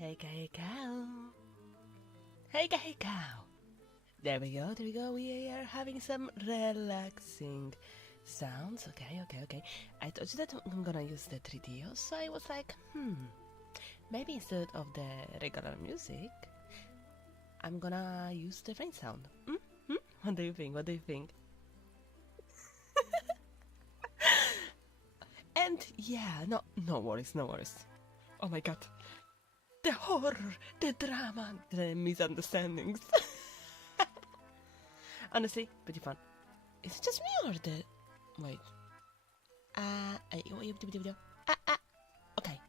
Hey cow. Hey cow. There we go. We are having some relaxing sounds. Okay. I told you that I'm gonna use the 3D, so I was like, maybe instead of the regular music, I'm gonna use the rain sound. What do you think? And yeah, no worries. Oh my god. The horror, the drama, the misunderstandings. Honestly, pretty fun. Is it just me or the... Wait. Okay.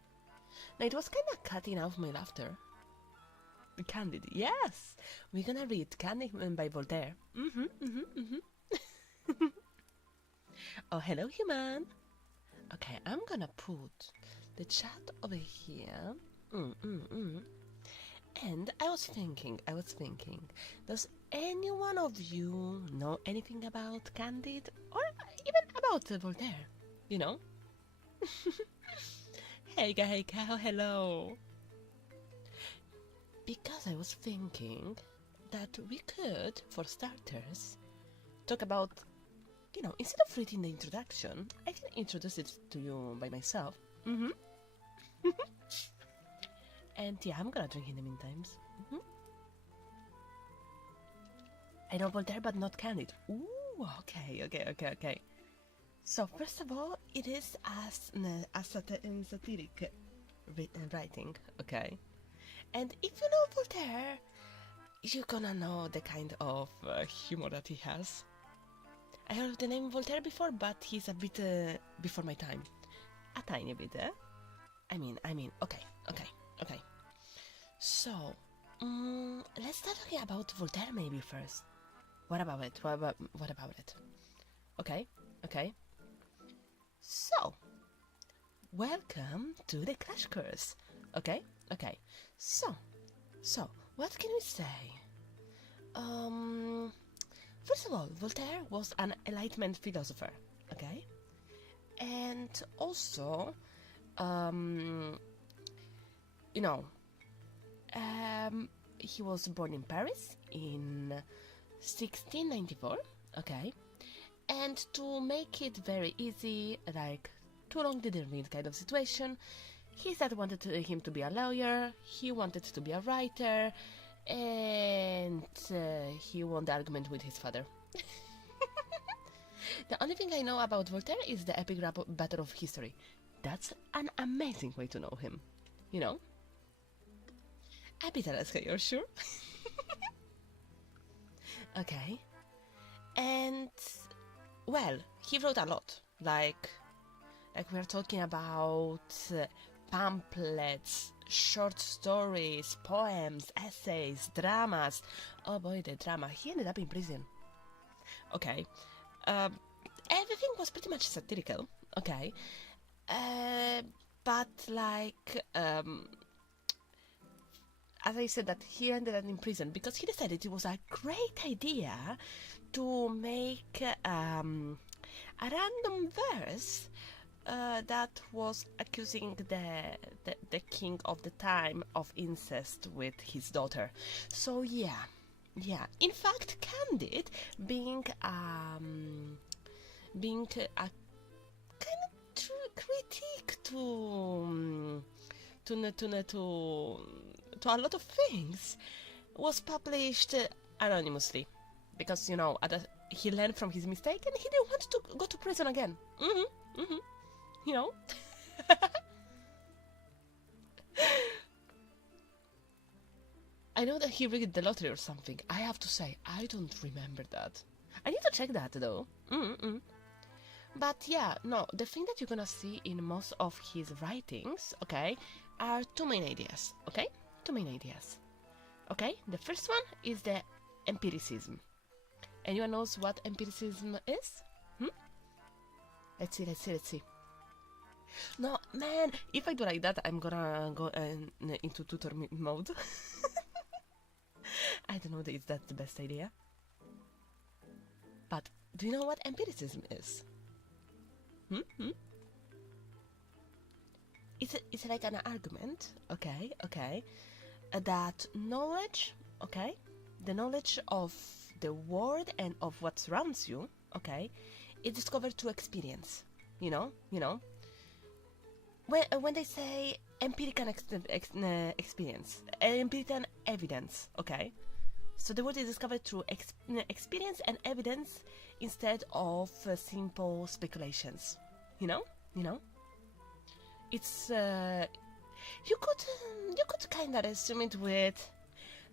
Now it was kinda cutting off my laughter. Candide, yes! We're gonna read Candide by Voltaire. Oh, hello, human! Okay, I'm gonna put the chat over here. And I was thinking, does any one of you know anything about Candide? Or even about Voltaire? You know? Hey cow, hello! Because I was thinking that we could, for starters, talk about, instead of reading the introduction, I can introduce it to you by myself. And yeah, I'm gonna drink in the meantime. I know Voltaire, but not Candide. Ooh, okay. So first of all, it is a satiric writing, okay? And if you know Voltaire, you're gonna know the kind of humor that he has. I heard the name Voltaire before, but he's a bit before my time. A tiny bit, eh? I mean, okay. So, let's start talking about Voltaire maybe first. What about it? Okay. So, welcome to the Crash Course. Okay. So, what can we say? First of all, Voltaire was an Enlightenment philosopher, okay? And also, he was born in Paris in 1694, okay? And to make it very easy, like too long didn't read kind of situation, his dad wanted him to be a lawyer, he wanted to be a writer, and he won the argument with his father. The only thing I know about Voltaire is the epic battle of history. That's an amazing way to know him, you know? A bit Alaska, you're sure? Okay. And, well, he wrote a lot. Like we're talking about pamphlets, short stories, poems, essays, dramas. Oh boy, the drama. He ended up in prison. Okay. Everything was pretty much satirical. Okay. But like, as I said, that he ended up in prison because he decided it was a great idea to make a random verse that was accusing the king of the time of incest with his daughter. So yeah. In fact, Candide, being a kind of true critique to a lot of things, was published anonymously because he learned from his mistake and he didn't want to go to prison again. You know. I know that he rigged the lottery or something. I have to say, I don't remember that. I need to check that though. But yeah, no, the thing that you're gonna see in most of his writings, okay, are two main ideas, okay? Okay, the first one is the empiricism. Anyone knows what empiricism is? Let's see. No, man, if I do like that, I'm gonna go into tutor mode. I don't know if that's the best idea. But do you know what empiricism is? it's like an argument, okay, that knowledge, okay, the knowledge of the world and of what surrounds you, okay, is discovered through experience, you know. When they say empirical experience, empirical evidence, okay, so the world is discovered through experience and evidence instead of simple speculations, you know. It's you could kind of assume it with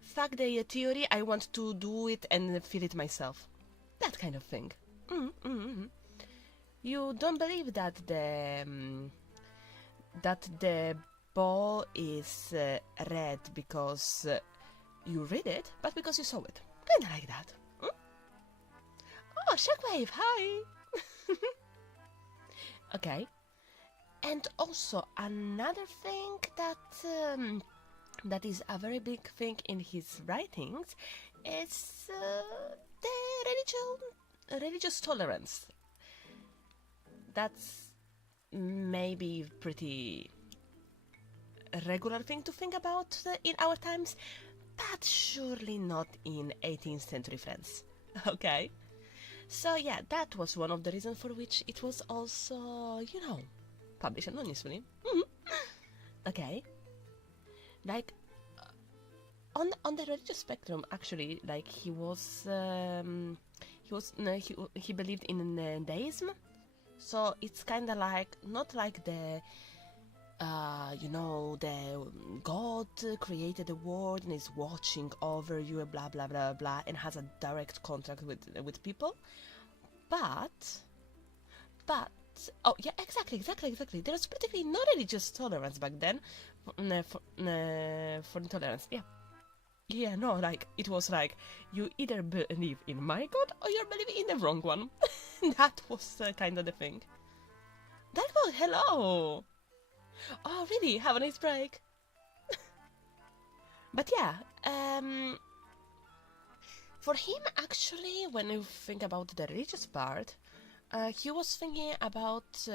fuck the theory, I want to do it and feel it myself, that kind of thing. You don't believe that the ball is red because you read it, but because you saw it, kind of like that. Oh, shockwave, hi. Okay. And also another thing that is a very big thing in his writings is the religious tolerance. That's maybe pretty regular thing to think about in our times, but surely not in 18th century France. Okay? So yeah, that was one of the reasons for which it was also, published anonymously. Okay. Like, on the religious spectrum, actually, like, he believed in deism, so it's kind of like, not like the God created the world and is watching over you, blah blah blah blah, and has a direct contact with people, but oh yeah, exactly. There was practically no religious tolerance back then for intolerance. Yeah, no, like, it was like, you either believe in my God or you're believing in the wrong one. That was kind of the thing. Darkball, hello! Oh, really? Have a nice break. But yeah, for him, actually, when you think about the religious part, he was thinking about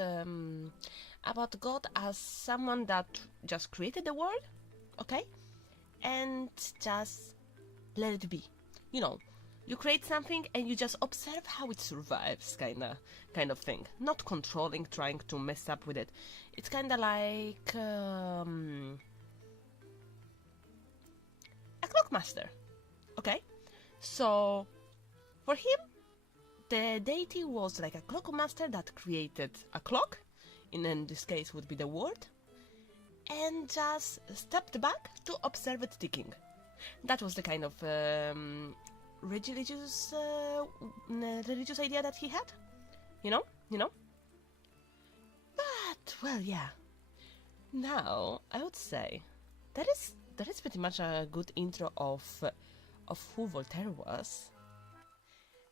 God as someone that just created the world, okay, and just let it be. You create something and you just observe how it survives, kind of thing. Not controlling, trying to mess up with it. It's kind of like a clockmaster, okay? So for him, the deity was like a clockmaster that created a clock, in this case would be the world, and just stepped back to observe it ticking. That was the kind of religious idea that he had, you know. But well, yeah. Now I would say that is pretty much a good intro of who Voltaire was.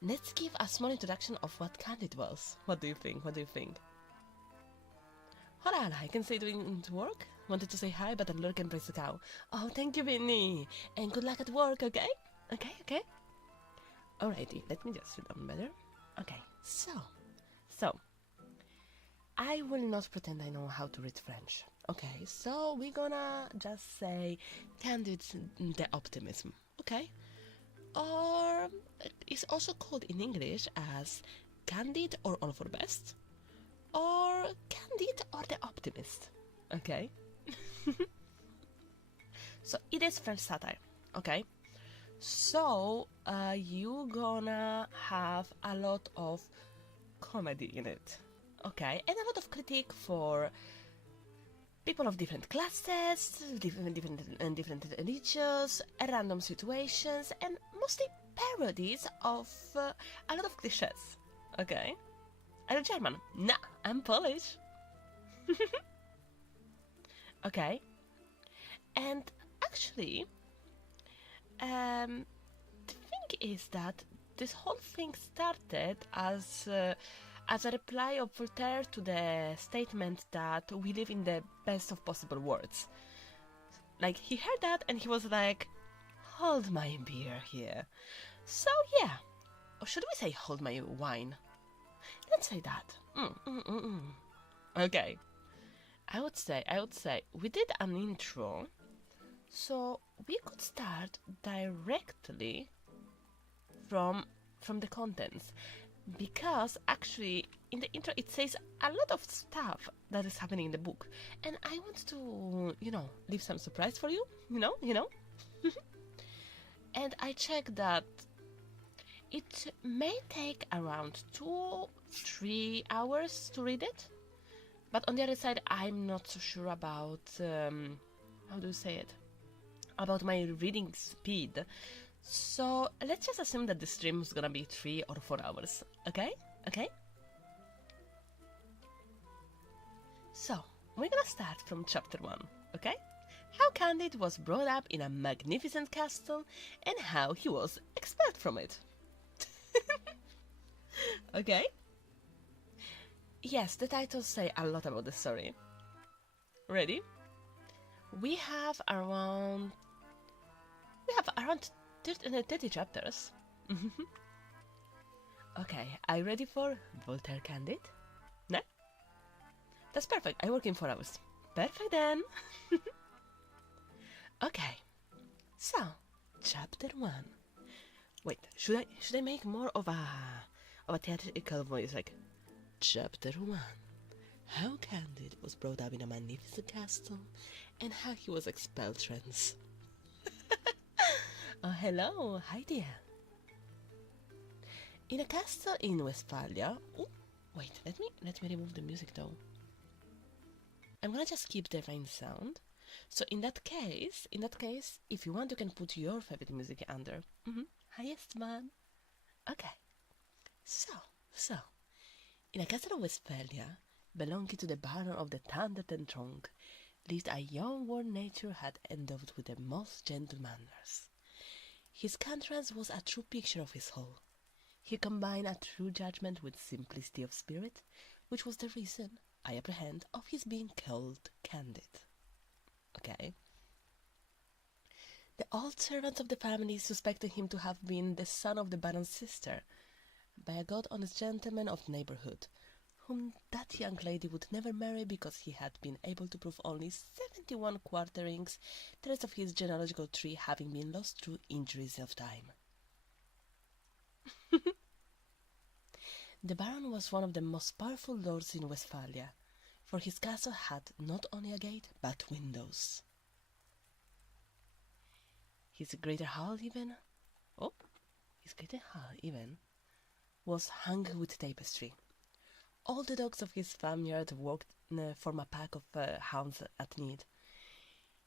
Let's give a small introduction of what Candide was. What do you think? Hola, I can say doing work. Wanted to say hi, but I'm lurking praise the cow. Oh, thank you, Vinny, and good luck at work. Okay. Alrighty, let me just sit down better. Okay, so I will not pretend I know how to read French. Okay, so we're gonna just say Candide the Optimism. Okay, or it's also called in English as Candide or All for Best, or Candide or the Optimist. Okay. So it is French satire. Okay. So you gonna have a lot of comedy in it. Okay, and a lot of critique for people of different classes, different religions, random situations, and mostly parodies of a lot of cliches. Okay, I'm German. Nah, I'm Polish. Okay, and actually, the thing is that this whole thing started as a reply of Voltaire to the statement that we live in the best of possible worlds. Like, he heard that and he was like, hold my beer here. So yeah, or should we say hold my wine? Let's say that. Okay. I would say, we did an intro, so we could start directly from the contents, because actually in the intro it says a lot of stuff that is happening in the book, and I want to, leave some surprise for you, And I checked that it may take around 2-3 hours to read it, but on the other side, I'm not so sure about, how do you say it, about my reading speed. So let's just assume that the stream is gonna be 3 or 4 hours, okay? Okay? So, we're gonna start from chapter 1, okay? How Candide was brought up in a magnificent castle and how he was expelled from it. Okay? Yes, the titles say a lot about the story. Ready? We have around 30 chapters. Okay, are you ready for Voltaire Candide? No? That's perfect, I work in 4 hours. Perfect then! Okay, so, chapter 1. Wait, should I make more of a theatrical voice, like, Chapter 1. How Candide was brought up in a magnificent castle and how he was expelled thence. Oh, hello, hi dear. In a castle in Westphalia. Oh, wait, let me remove the music though. I'm gonna just keep the rain sound. So in that case, if you want, you can put your favorite music under. Highest man. Okay. So. In a castle of Westphalia, belonging to the Baron of the Thunder and Throng, lived a young warm nature had endowed with the most gentle manners. His countenance was a true picture of his soul. He combined a true judgment with simplicity of spirit, which was the reason, I apprehend, of his being called Candide. Okay. The old servants of the family suspected him to have been the son of the Baron's sister, by a god honest gentleman of the neighborhood, whom that young lady would never marry because he had been able to prove only 71 quarterings, the rest of his genealogical tree having been lost through injuries of time. The Baron was one of the most powerful lords in Westphalia, for his castle had not only a gate, but windows. His greater hall even was hung with tapestry. All the dogs of his farmyard worked form a pack of hounds at need.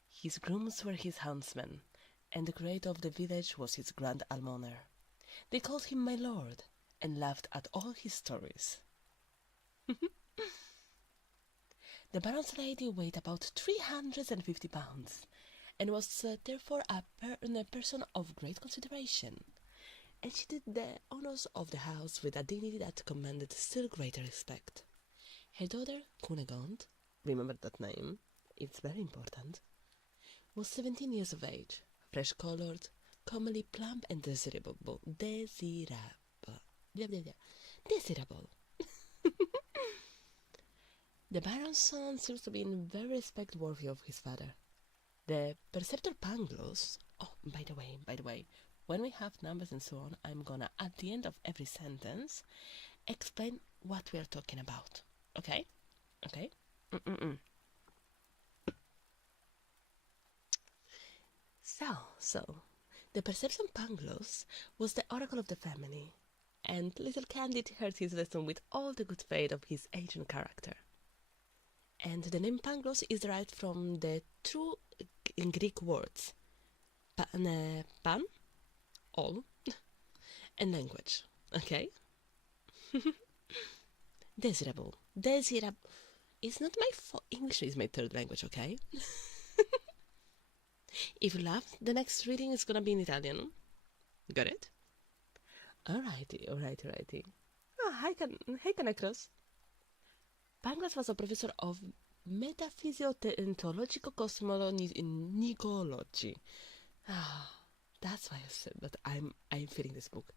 His grooms were his houndsmen, and the creator of the village was his grand almoner. They called him my lord, and laughed at all his stories. The Baron's lady weighed about 350 pounds, and was therefore a person of great consideration, and she did the honors of the house with a dignity that commanded still greater respect. Her daughter, Cunegonde, remember that name, it's very important, was 17 years of age, fresh-colored, comely plump and desirable. The Baron's son seems to be in very respect worthy of his father. The preceptor Pangloss. Oh, by the way, when we have numbers and so on, I'm gonna, at the end of every sentence, explain what we are talking about. Okay? Okay? So, the perception Pangloss was the oracle of the family, and little Candide heard his lesson with all the good faith of his ancient character. And the name Pangloss is derived from the two Greek words, pan, all, and language, okay? Desirable. It's not my fault. English is my third language, okay? If you laugh, the next reading is gonna be in Italian. Got it? Alrighty. Oh, hi Canecros. Pangloss was a professor of metaphysiotheologico-cosmology. That's why I said that I'm feeling this book.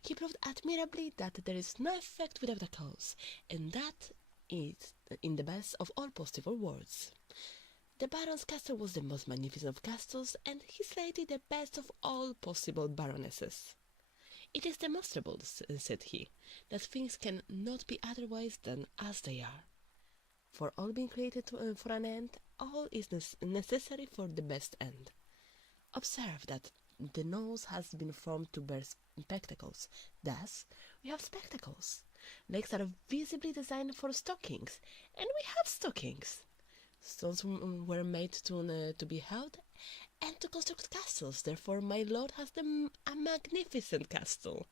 He proved admirably that there is no effect without a cause, and that it in the best of all possible worlds. The Baron's castle was the most magnificent of castles, and his lady the best of all possible baronesses. It is demonstrable, said he, that things can not be otherwise than as they are. For all being created for an end, all is necessary for the best end. Observe that the nose has been formed to bear spectacles. Thus, we have spectacles. Legs are visibly designed for stockings, and we have stockings. Stones were made to be held and to construct castles. Therefore, my lord has a magnificent castle.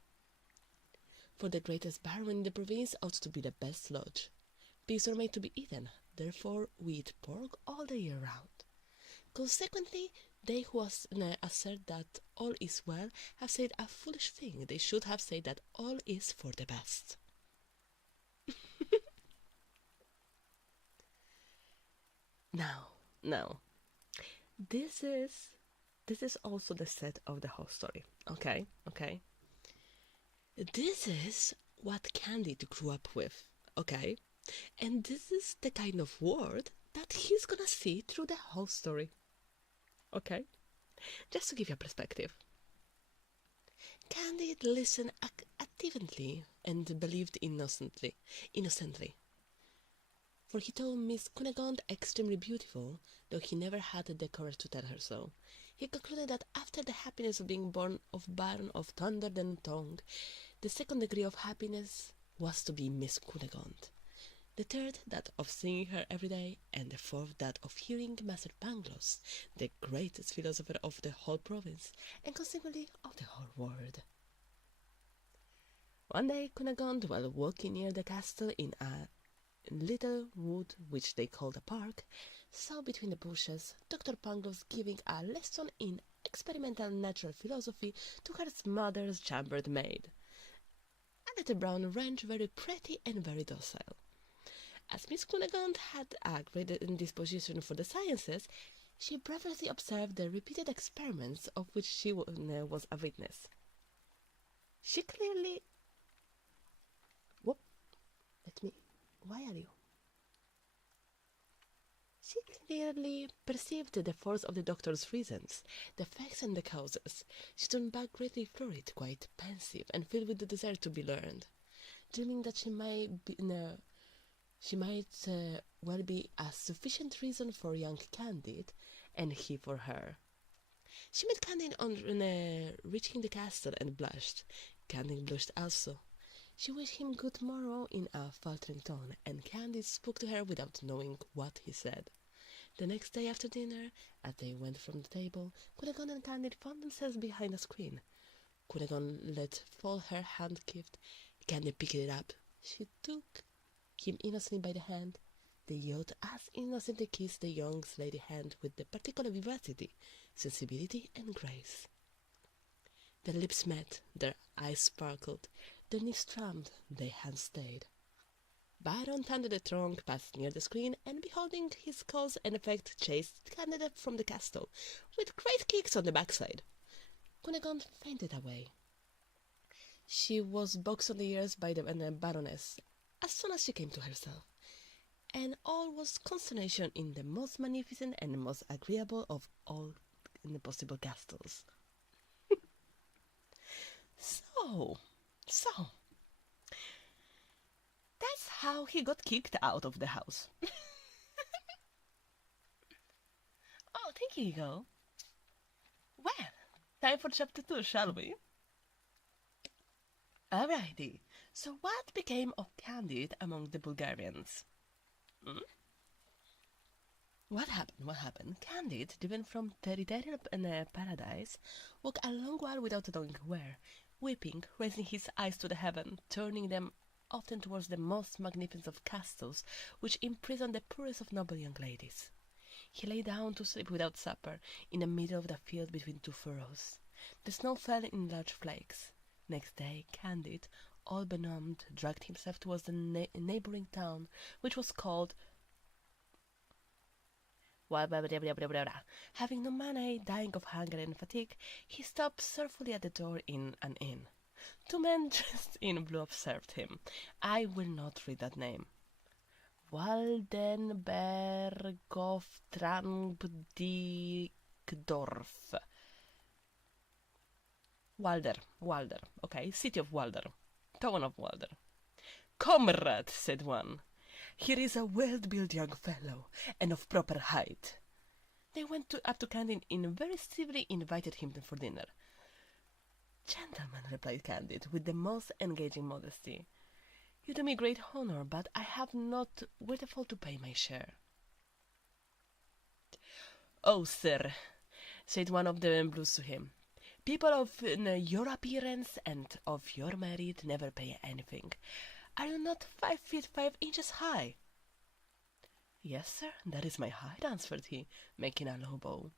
For the greatest baron in the province ought to be the best lodge. Pigs are made to be eaten. Therefore, we eat pork all the year round. Consequently, they who assert that all is well have said a foolish thing. They should have said that all is for the best. Now, this is also the set of the whole story. Okay. This is what Candide grew up with. Okay, and this is the kind of world that he's gonna see through the whole story. Okay, just to give you a perspective. Candide listened attentively and believed innocently. For he thought Miss Cunegonde extremely beautiful, though he never had the courage to tell her so. He concluded that after the happiness of being born of Baron of Thunder and Tongue, the second degree of happiness was to be Miss Cunegonde, the third that of seeing her every day, and the fourth that of hearing Master Pangloss, the greatest philosopher of the whole province, and consequently of the whole world. One day Cunegonde, while walking near the castle in a little wood which they called a park, saw between the bushes Dr. Pangloss giving a lesson in experimental natural philosophy to her mother's chambered maid, a little brown wench, very pretty and very docile. As Miss Cunegonde had a great disposition for the sciences, she breathlessly observed the repeated experiments of which she was a witness. She clearly... Why are you? She clearly perceived the force of the doctor's reasons, the effects and the causes. She turned back greatly flurried, quite pensive, and filled with the desire to be learned, dreaming that she might well be a sufficient reason for young Candide, and he for her. She met Candide on reaching the castle and blushed. Candide blushed also. She wished him good morrow in a faltering tone, and Candide spoke to her without knowing what he said. The next day after dinner, as they went from the table, Cunegonde and Candide found themselves behind a screen. Cunegonde let fall her handkerchief. Candide picked it up. She took him innocently by the hand. They both as innocently kissed the young lady's hand with the particular vivacity, sensibility, and grace. Their lips met, their eyes sparkled, their knees trembled, their hands stayed. Baron Thunder the Trunk passed near the screen, and beholding his cause and effect, chased Candide from the castle, with great kicks on the backside. Cunegonde fainted away. She was boxed on the ears by the Baroness as soon as she came to herself, and all was consternation in the most magnificent and most agreeable of all the possible castles. So, that's how he got kicked out of the house. Oh, thank you, Hugo. Well, time for chapter 2, shall we? Alrighty, so what became of Candide among the Bulgarians? What happened? Candide, driven from territorial paradise, walked a long while without knowing where, weeping, raising his eyes to the heaven, turning them often towards the most magnificent of castles, which imprisoned the poorest of noble young ladies. He lay down to sleep without supper, in the middle of the field between two furrows. The snow fell in large flakes. Next day, Candide, all benumbed, dragged himself towards the neighboring town, which was called... Having no money, dying of hunger and fatigue, he stopped sorrowfully at the door in an inn. Two men dressed in blue observed him. I will not read that name. Waldenberg of Trampdikdorf. Walder, okay, city of Walder, town of Walder. Comrade, said one, here is a well-built young fellow, and of proper height. They went up to Candide and very civilly invited him for dinner. Gentlemen, replied Candide, with the most engaging modesty, you do me great honor, but I have not wherewithal to pay my share. Oh, sir, said one of the Blues to him, people of your appearance and of your merit never pay anything. Are you not 5 feet 5 inches high? Yes, sir, that is my height, answered he, making a low bow.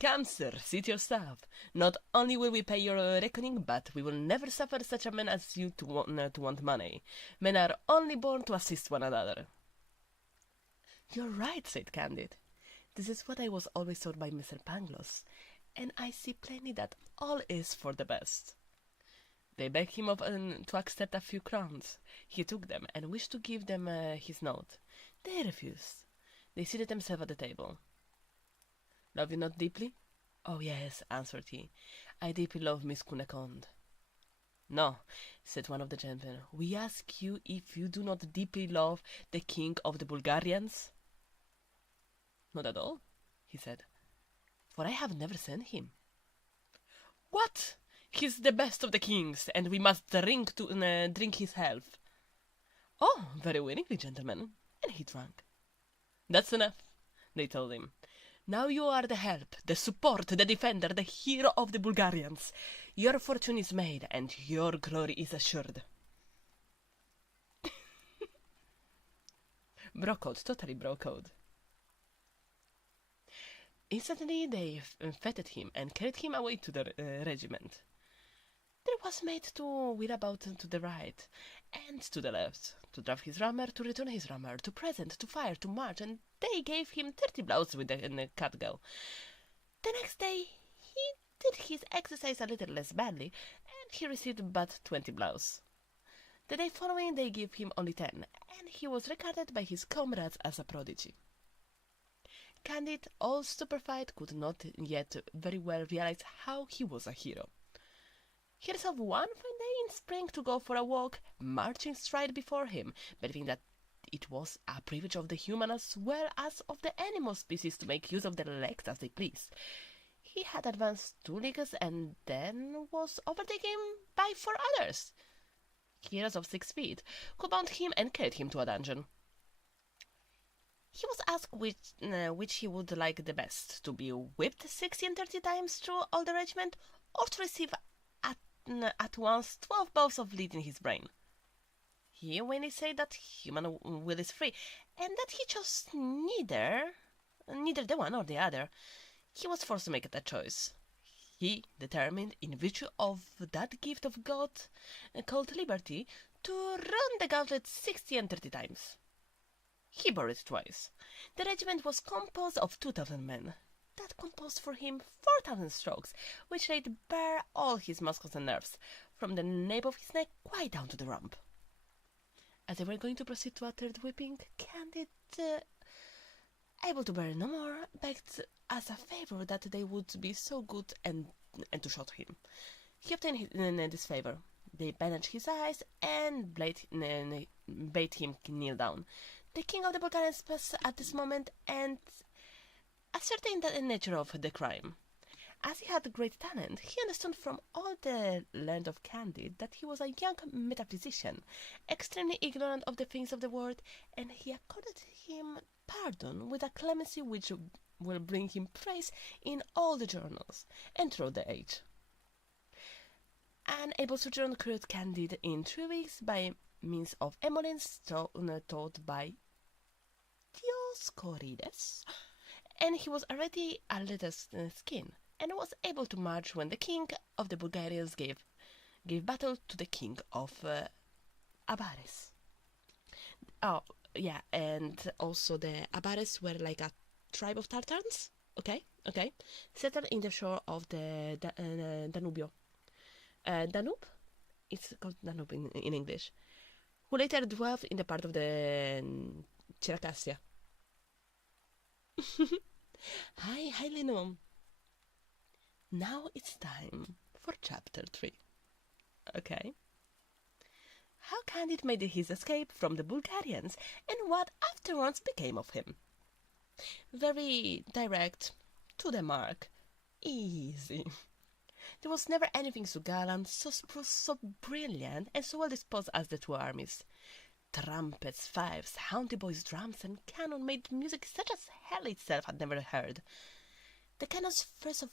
Come, sir, sit yourself. Not only will we pay your reckoning, but we will never suffer such a man as you to want money. Men are only born to assist one another. You're right, said Candide. This is what I was always told by Mr. Pangloss, and I see plainly that all is for the best. They begged him to accept a few crowns. He took them, and wished to give them his note. They refused. They seated themselves at the table. Love you not deeply? Oh, yes, answered he. I deeply love Miss Cunegonde. No, said one of the gentlemen. We ask you if you do not deeply love the king of the Bulgarians? Not at all, he said, for I have never seen him. What? He's the best of the kings, and we must drink his health. Oh, very willingly, gentlemen. And he drank. That's enough, they told him. Now you are the help, the support, the defender, the hero of the Bulgarians. Your fortune is made, and your glory is assured. Bro-code, totally bro-code. Instantly they feted him and carried him away to the regiment. There was made to wheel about to the right and to the left, to drive his rammer, to return his rammer, to present, to fire, to march, and they gave him 30 blows with the cattle. The next day he did his exercise a little less badly, and he received but 20 blows. The day following they gave him only 10, and he was regarded by his comrades as a prodigy. Candide, all stupefied, could not yet very well realize how he was a hero. He resolved one fine day in spring to go for a walk, marching straight before him, believing that it was a privilege of the human as well as of the animal species to make use of their legs as they pleased. He had advanced 2 leagues and then was overtaken by 4 others. Heroes of 6 feet, who bound him and carried him to a dungeon. He was asked which he would like the best, to be whipped 60 and 30 times through all the regiment, or to receive at once 12 balls of lead in his brain. He when he said that human will is free, and that he chose neither the one or the other, he was forced to make that choice. He determined, in virtue of that gift of God called liberty, to run the gauntlet 60 and 30 times. He bore it twice. The regiment was composed of 2,000 men. That composed for him 4,000 strokes, which laid bare all his muscles and nerves, from the nape of his neck quite down to the rump. As they were going to proceed to a 3rd whipping, Candide, able to bear no more, begged as a favour that they would be so good and to shot him. He obtained this favour. They bandaged his eyes and bade him kneel down. The king of the Bulgarians passed at this moment and ascertained the nature of the crime. As he had great talent, he understood from all the learned of Candide that he was a young metaphysician, extremely ignorant of the things of the world, and he accorded him pardon with a clemency which will bring him praise in all the journals and throughout the age. An able sojourn cured Candide in 3 weeks by means of emollients taught by Dioscorides, and he was already a little skin, and was able to march when the king of the Bulgarians gave battle to the king of Abares. Oh, yeah, and also the Abares were like a tribe of Tartans, okay, settled in the shore of the Danube. Danube? It's called Danube in English. who later dwelled in the part of the Circassia. Hi, Leno. Now it's time for chapter 3. Okay. How Candide made his escape from the Bulgarians and what afterwards became of him. Very direct, to the mark, easy. There was never anything so gallant, so brilliant, and so well disposed as the two armies. Trumpets, fifes, haunty boys' drums, and cannon made music such as hell itself had never heard. The cannons first of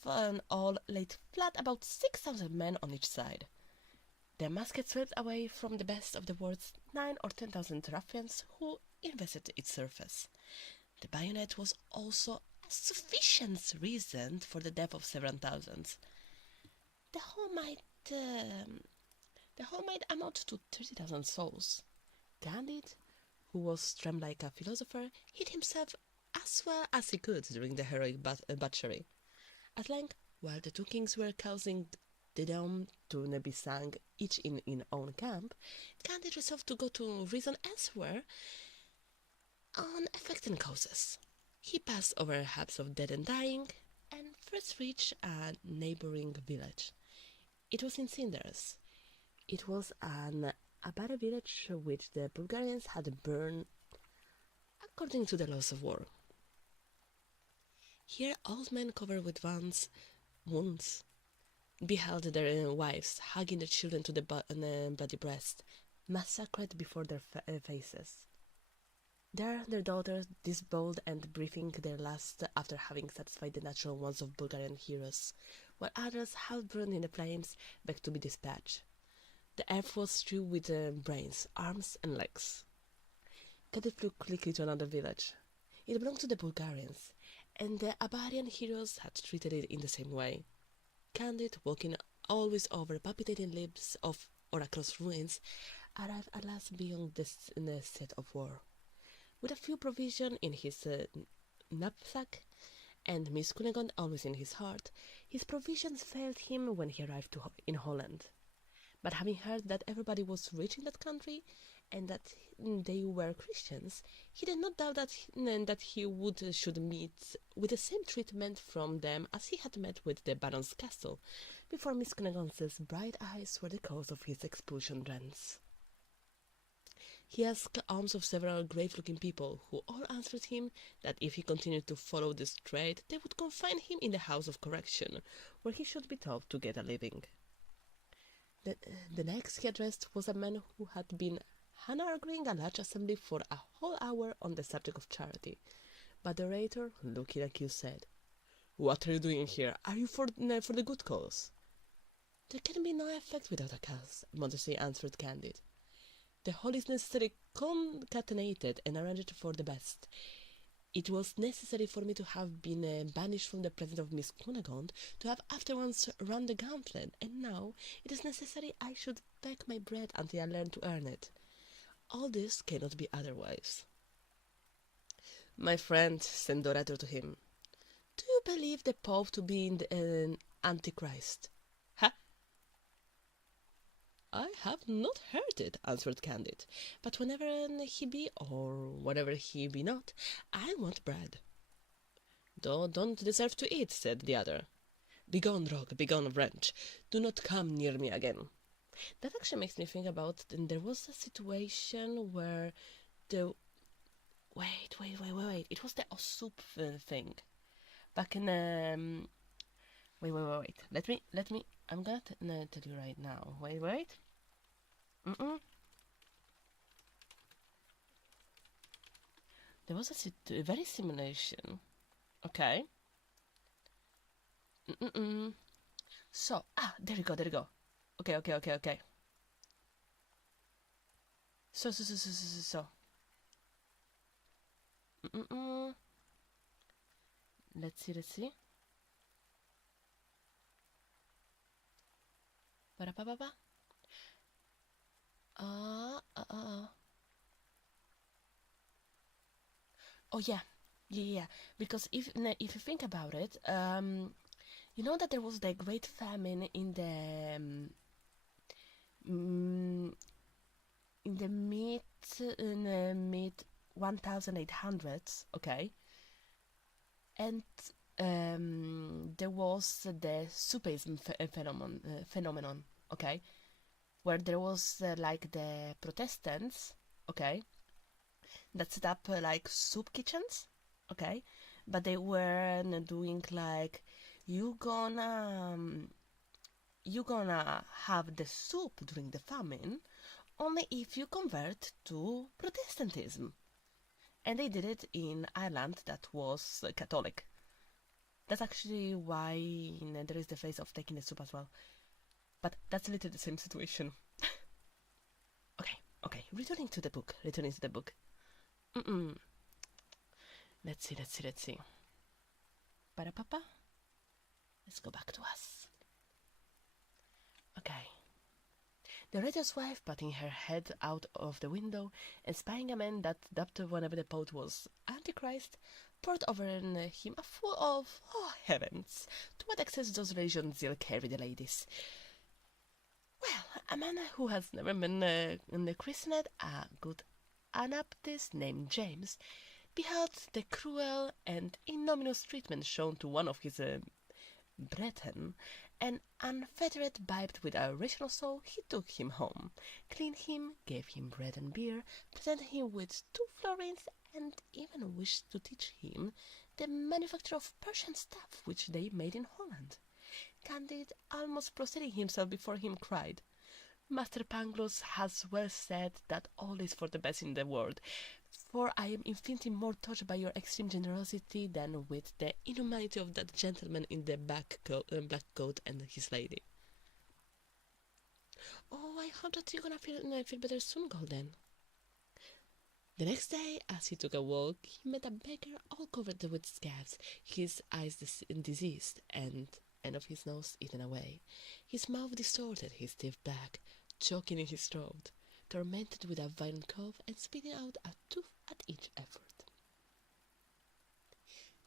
all laid flat about 6,000 men on each side. The muskets swept away from the best of the world's 9 or 10,000 ruffians who invested its surface. The bayonet was also a sufficient reason for the death of several thousands. The whole might amount to 30,000 souls. Candide, who was trimmed like a philosopher, hid himself as well as he could during the heroic butchery. At length, while the two kings were causing the dome to be sung each in own camp, Candide resolved to go to reason elsewhere on affecting causes. He passed over heaps of dead and dying, and first reached a neighboring village. It was in cinders. It was a bad village which the Bulgarians had burned according to the laws of war. Here old men covered with wounds beheld their wives hugging their children to the bloody breast, massacred before their faces. There their daughters disbowled and breathing their last after having satisfied the natural wants of Bulgarian heroes, while others, half burned in the flames, begged to be dispatched. The earth was strewn with brains, arms, and legs. Candide flew quickly to another village. It belonged to the Bulgarians, and the Abarian heroes had treated it in the same way. Candide, walking always over palpitating lips or across ruins, arrived at last beyond the set of war. With a few provisions in his knapsack, and Miss Cunegonde always in his heart, his provisions failed him when he arrived in Holland. But having heard that everybody was rich in that country, and that they were Christians, he did not doubt that he should meet with the same treatment from them as he had met with the Baron's castle, before Miss Cunegonde's bright eyes were the cause of his expulsion thence. He asked alms of several grave-looking people, who all answered him that if he continued to follow this trade, they would confine him in the house of correction, where he should be taught to get a living. The next he addressed was a man who had been haranguing a large assembly for a whole hour on the subject of charity. But the orator, looking accused, said, "What are you doing here? Are you for the good cause?" "There can be no effect without a cause," modestly answered Candide. "The whole is necessarily concatenated and arranged for the best. It was necessary for me to have been banished from the presence of Miss Cunegonde, to have afterwards run the gauntlet, and now it is necessary I should beg my bread until I learn to earn it. All this cannot be otherwise." "My friend," said the orator to him, "do you believe the Pope to be an Antichrist?" "Ha! I have not heard it," answered Candide, "but whenever he be, or whatever he be not, I want bread." "Thou don't deserve to eat," said the other. "Begone, rogue, begone, wretch, do not come near me again." That actually makes me think about, there was a situation where the... Wait, it was the Osup thing. Back in, wait, let me, I'm gonna tell you right now. Wait. There was a very simulation. Okay. So, there we go. Okay. So. Let's see. Ba-da-ba-ba-ba. Oh yeah. Because if you think about it, you know that there was the great famine in in the mid 1800s, okay, and there was the Supism phenomenon, okay, where there was like the Protestants, okay, that set up like soup kitchens, okay, but they were doing like you gonna have the soup during the famine only if you convert to Protestantism. And they did it in Ireland that was Catholic. That's actually why there is the phrase of taking the soup as well. But that's literally the same situation. Okay, returning to the book. Let's see. Ba-da-pa-pa. Let's go back to us. Okay. The writer's wife, putting her head out of the window and spying a man that dubbed whenever the poet was Antichrist, poured over him a full of, oh heavens, to what excess does religion still carry the ladies? Well, a man who has never been christened, a good Anabaptist named James, beheld the cruel and ignominious treatment shown to one of his brethren, and unfettered, bribed with a rational soul, he took him home, cleaned him, gave him bread and beer, presented him with 2 florins, and even wished to teach him the manufacture of Persian stuff which they made in Holland. Candide, almost prostrating himself before him, cried, Master Pangloss has well said that all is for the best in the world, for I am infinitely more touched by your extreme generosity than with the inhumanity of that gentleman in the black coat and his lady. Oh, I hope that you're gonna feel better soon, Golden. The next day, as he took a walk, he met a beggar all covered with scabs, his eyes diseased, and end of his nose eaten away, his mouth distorted, his teeth black, choking in his throat, tormented with a violent cough, and spitting out a tooth at each effort.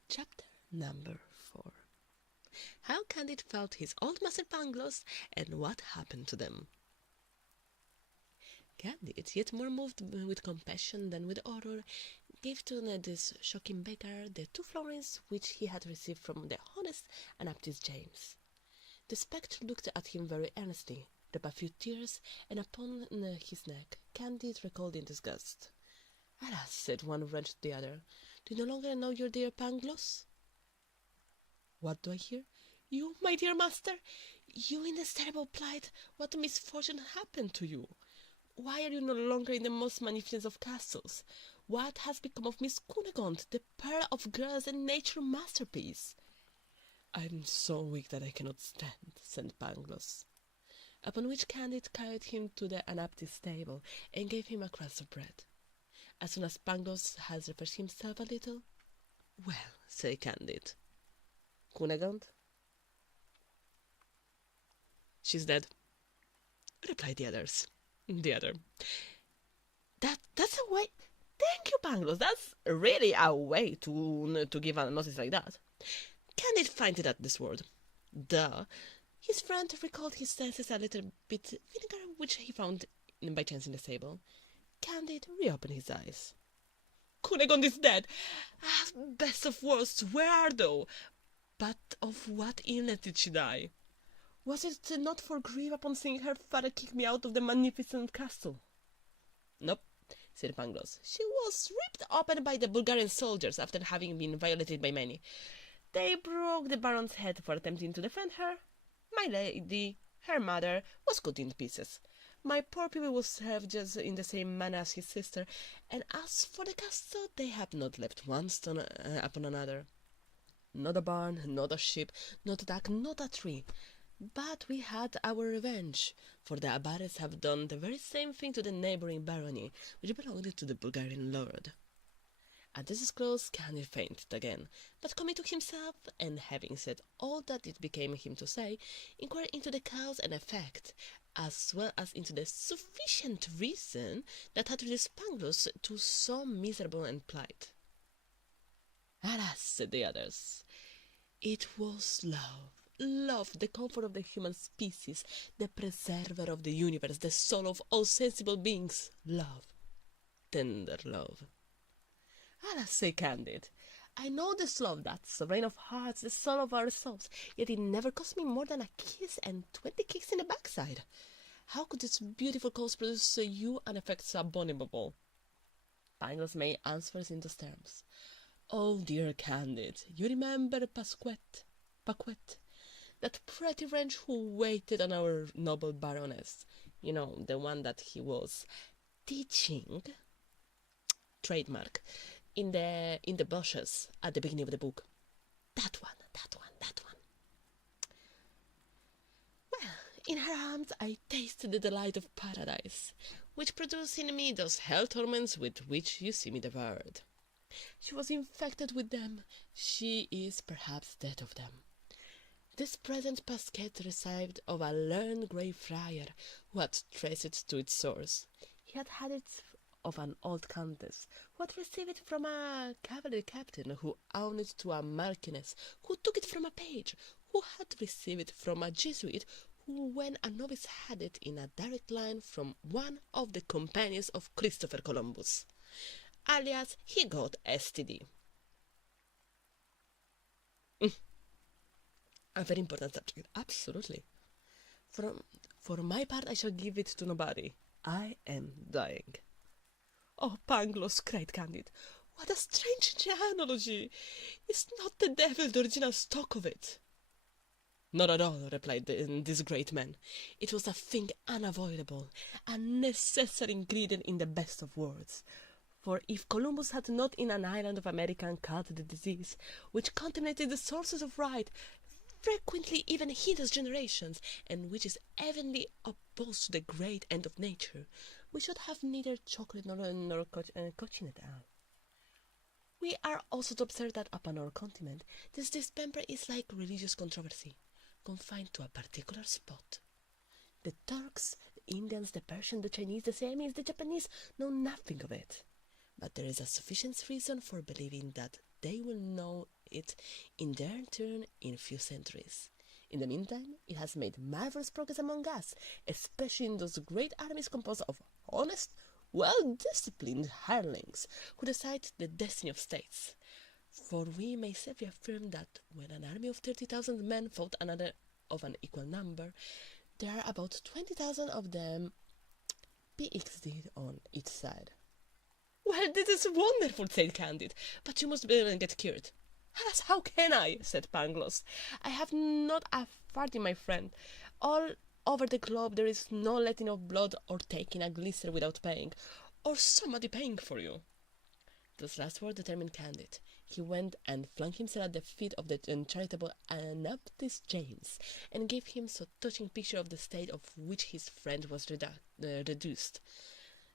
Chapter number 4. How Candide found his old Master Pangloss, and what happened to them. Candide, yet more moved with compassion than with horror, gave to this shocking beggar the 2 florins which he had received from the honest Anabaptist James. The spectre looked at him very earnestly, dropped a few tears, and upon his neck Candide recalled in disgust. Alas, said one wretch to the other, do you no longer know your dear Pangloss? What do I hear? You, my dear master, you in this terrible plight, what misfortune happened to you? Why are you no longer in the most magnificent of castles? What has become of Miss Cunegonde, the pearl of girls and nature masterpiece? I am so weak that I cannot stand, said Pangloss. Upon which Candide carried him to the Anabaptist stable, and gave him a crust of bread. As soon as Pangloss had refreshed himself a little, well, said Candide, Cunegonde? She's dead, replied the others. The other. That's a way. Thank you, Pangloss. That's really a way to give a notice like that. Candide fainted at this word. Duh. His friend recalled his senses a little bit vinegar which he found by chance in the stable. Candide reopened his eyes. Cunegonde is dead. Ah, best of worst, where are thou? But of what illness did she die? Was it not for grief upon seeing her father kick me out of the magnificent castle? Nope, said Pangloss. She was ripped open by the Bulgarian soldiers after having been violated by many. They broke the Baron's head for attempting to defend her. My lady, her mother, was cut in pieces. My poor pupil was served just in the same manner as his sister, and as for the castle, they have not left one stone upon another. Not a barn, not a ship, not a duck, not a tree. But we had our revenge, for the Abares have done the very same thing to the neighboring barony, which belonged to the Bulgarian lord. At this close, Candide fainted again, but coming to himself, and having said all that it became him to say, inquired into the cause and effect, as well as into the sufficient reason that had reduced Pangloss to so miserable a plight. Alas, said the others, it was love. love, the comfort of the human species, the preserver of the universe, the soul of all sensible beings. Love. Tender love. Alas, say Candide, I know this love, that sovereign of hearts, the soul of our souls, yet it never cost me more than a kiss and 20 kicks in the backside. How could this beautiful cause produce you an effect so abominable? Pangloss made answers in those terms. Oh, dear Candide, you remember Paquette, that pretty wench who waited on our noble Baroness, you know, the one that he was teaching, trademark, in the bushes at the beginning of the book. That one. Well, in her arms I tasted the delight of paradise, which produced in me those hell torments with which you see me devoured. She was infected with them. She is perhaps dead of them. This present Pasquet received of a learned grey friar who had traced it to its source. He had it of an old countess who had received it from a cavalry captain who owned it to a marchioness who took it from a page who had received it from a Jesuit who, when a novice, had it in a direct line from one of the companions of Christopher Columbus, alias he got STD. A very important subject, absolutely. For my part, I shall give it to nobody. I am dying. Oh, Pangloss, cried Candide, what a strange genealogy! Is not the devil the original stock of it? Not at all, replied this great man. It was a thing unavoidable, a necessary ingredient in the best of worlds. For if Columbus had not in an island of America caught the disease, which contaminated the sources of right, frequently even hinders generations, and which is evidently opposed to the great end of nature, we should have neither chocolate nor cochinette ale. We are also to observe that upon our continent this distemper is like religious controversy, confined to a particular spot. The Turks, the Indians, the Persians, the Chinese, the Siamese, the Japanese know nothing of it. But there is a sufficient reason for believing that they will know it in their turn in a few centuries. In the meantime, it has made marvelous progress among us, especially in those great armies composed of honest, well-disciplined hirelings who decide the destiny of states. For we may safely affirm that when an army of 30,000 men fought another of an equal number, there are about 20,000 of them PXD on each side. Well, this is wonderful, said Candide, but you must get cured. Alas, how can I? Said Pangloss. I have not a farthing, my friend. All over the globe there is no letting of blood or taking a glycer without paying, or somebody paying for you. Those last words determined Candide. He went and flung himself at the feet of the uncharitable Anaptis James, and gave him so touching picture of the state of which his friend was reduced,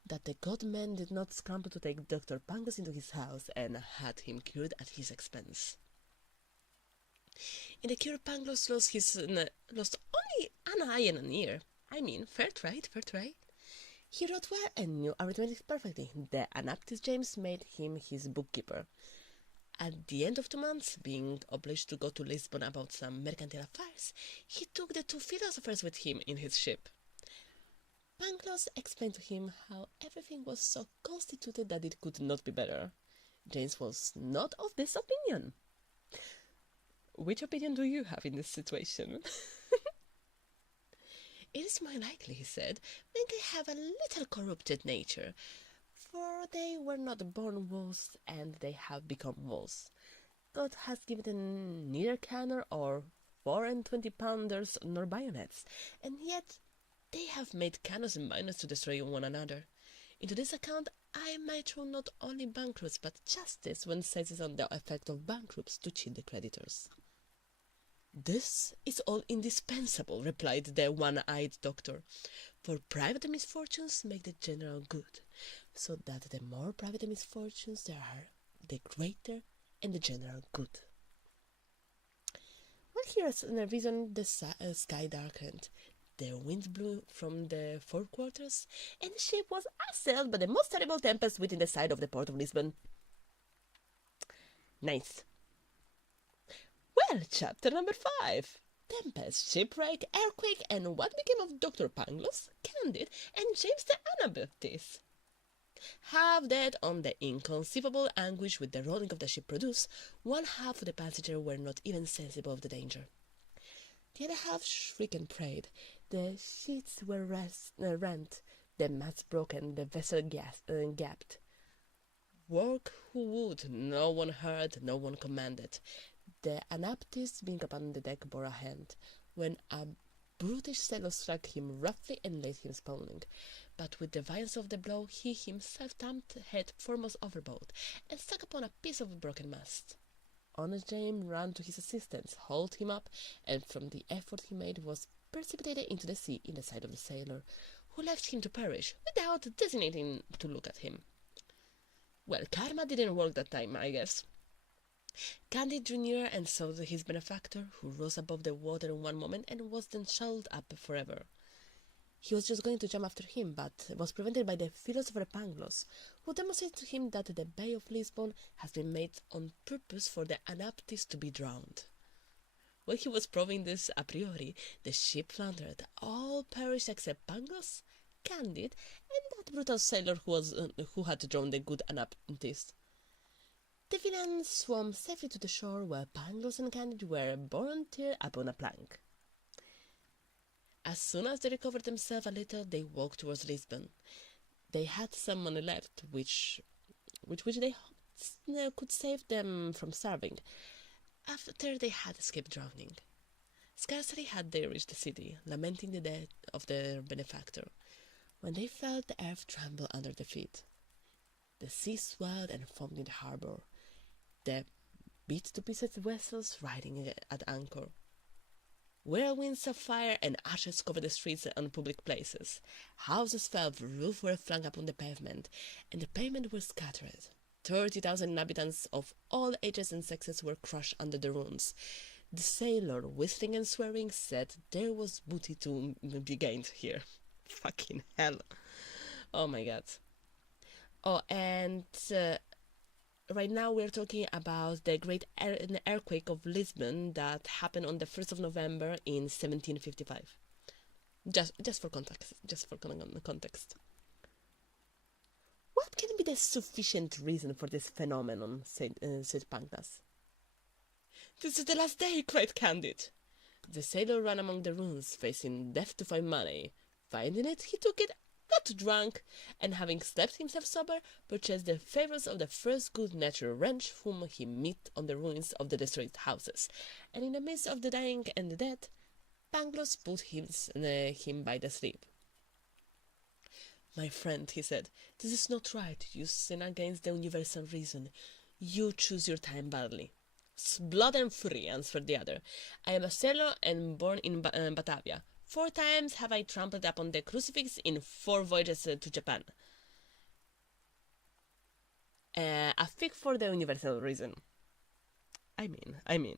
that the good man did not scruple to take Dr. Pangloss into his house, and had him cured at his expense. In the cure, Pangloss lost only an eye and an ear. I mean, fair trade. He wrote well and knew arithmetic perfectly. The Anaptis James made him his bookkeeper. At the end of 2 months, being obliged to go to Lisbon about some mercantile affairs, he took the 2 philosophers with him in his ship. Pangloss explained to him how everything was so constituted that it could not be better. James was not of this opinion. Which opinion do you have in this situation? It is more likely, he said, men can have a little corrupted nature, for they were not born wolves, and they have become wolves. God has given them neither cannon or 24-pounders nor bayonets, and yet they have made cannons and bayonets to destroy one another. Into this account I might throw not only bankrupts, but justice when seizes on the effect of bankrupts to cheat the creditors. This is all indispensable, replied the one-eyed doctor, for private misfortunes make the general good, so that the more private misfortunes there are, the greater and the general good. Well, here's a reason the sky darkened. The wind blew from the 4 quarters, and the ship was assailed by the most terrible tempest within the side of the port of Lisbon. Nice. Well, chapter number 5. tempest, shipwreck, earthquake, and what became of Dr. Pangloss, Candide, and James the Anabaptist? Half dead on the inconceivable anguish which the rolling of the ship produced, one half of the passengers were not even sensible of the danger. The other half shrieked and prayed. The sheets were rent, the masts broken, the vessel gapped. Work who would, no one heard, no one commanded. The Anabaptist being upon the deck bore a hand, when a brutish sailor struck him roughly and laid him spawning. But with the violence of the blow, he himself thumped head foremost overboard, and stuck upon a piece of broken mast. Honest James ran to his assistance, hauled him up, and from the effort he made was precipitated into the sea in the sight of the sailor, who left him to perish, without designating to look at him. Well, karma didn't work that time, I guess. Candide drew near and saw his benefactor, who rose above the water in one moment and was then shelled up forever. He was just going to jump after him, but was prevented by the philosopher Pangloss, who demonstrated to him that the Bay of Lisbon has been made on purpose for the Anabaptist to be drowned. When he was proving this a priori, the ship floundered. All perished except Pangloss, Candide, and that brutal sailor who had drowned the good Anabaptist. The villains swam safely to the shore, where Pangloss and Candide were volunteered upon a plank. As soon as they recovered themselves a little, they walked towards Lisbon. They had some money left, which they hoped could save them from starving, after they had escaped drowning. Scarcely had they reached the city, lamenting the death of their benefactor, when they felt the earth tremble under their feet. The sea swelled and foamed in the harbour, the beat-to-pieces vessels riding at anchor. Whirlwinds of fire and ashes covered the streets and public places. Houses fell, roofs were flung upon the pavement, and the pavement was scattered. 30,000 inhabitants of all ages and sexes were crushed under the ruins. The sailor, whistling and swearing, said there was booty to be gained here. Fucking hell. Oh my god. Oh, and right now we're talking about the great earthquake of Lisbon that happened on the 1st of November in 1755. Just for context. What can be the sufficient reason for this phenomenon, said Pangloss. This is the last day, cried Candide. The sailor ran among the ruins, facing death to find money. Finding it, he took it, got drunk, and having slept himself sober, purchased the favours of the first good-natured wretch whom he met on the ruins of the destroyed houses, and in the midst of the dying and the dead, Pangloss put him by the sleep. My friend, he said, this is not right. You sin against the universal reason. You choose your time badly. Blood and fury, answered the other. I am a sailor and born in Batavia. 4 times have I trampled upon the crucifix in 4 voyages to Japan. A fig for the universal reason. I mean.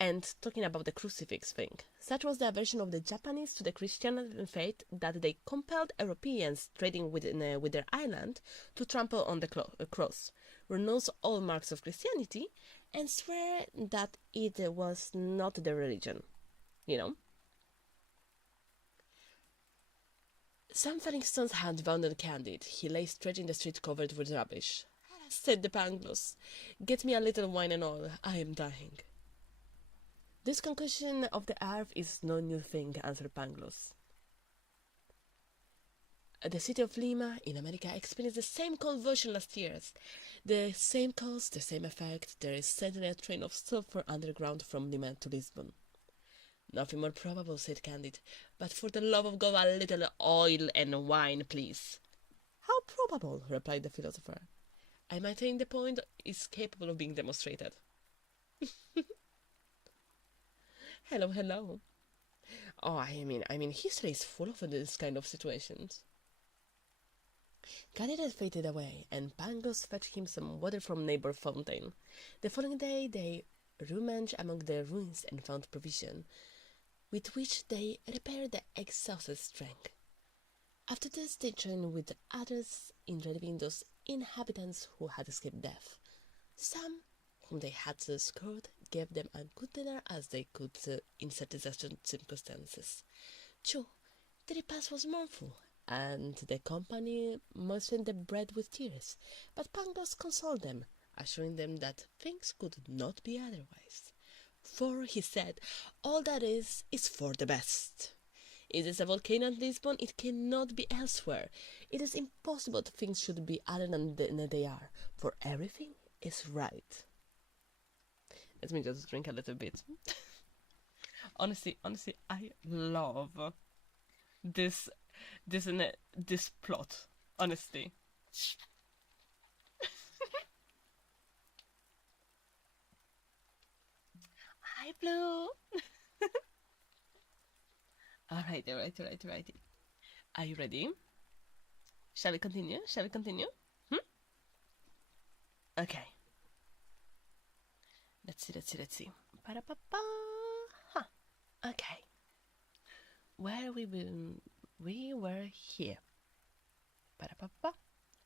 And talking about the crucifix thing, such was the aversion of the Japanese to the Christian faith that they compelled Europeans trading with their island to trample on the cross, renounce all marks of Christianity, and swear that it was not their religion. You know? Some falling stones had wounded Candide. He lay stretched in the street covered with rubbish. Said the Pangloss, get me a little wine and oil. I am dying. This concussion of the earth is no new thing, answered Pangloss. The city of Lima, in America, experienced the same convulsion last year. The same cause, the same effect. There is certainly a train of sulphur underground from Lima to Lisbon. Nothing more probable, said Candide. But for the love of God, a little oil and wine, please. How probable, replied the philosopher. I maintain the point is capable of being demonstrated. Hello. Oh, I mean, history is full of this kind of situations. Candide faded away, and Pangloss fetched him some water from neighbor fountain. The following day they rummaged among the ruins and found provision, with which they repaired their exhausted strength. After this they joined with the others in relieving those inhabitants who had escaped death. Some whom they had scored gave them a good dinner as they could in certain circumstances. True, the repast was mournful, and the company moistened the bread with tears, but Pangloss consoled them, assuring them that things could not be otherwise. For, he said, all that is for the best. It is a volcano at Lisbon, it cannot be elsewhere. It is impossible that things should be other than they are, for everything is right. Let me just drink a little bit. honestly, I love this plot. Honestly. Hi, Blue. Alright. Are you ready? Shall we continue? Okay. Let's see. Pa-da-pa-pa. Huh. Okay. Where we were here. Pa-da-pa-pa.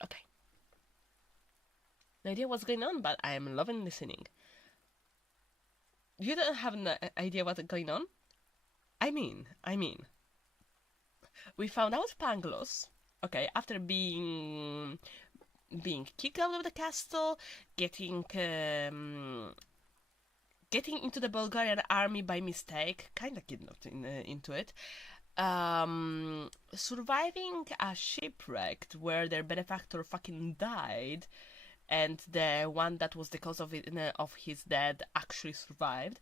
Okay. No idea what's going on, but I am loving listening. You don't have an idea what's going on? I mean, we found out Pangloss, okay, after being kicked out of the castle, getting into the Bulgarian army by mistake, kind of kidnapped into it, surviving a shipwreck where their benefactor fucking died, and the one that was the cause of his death actually survived.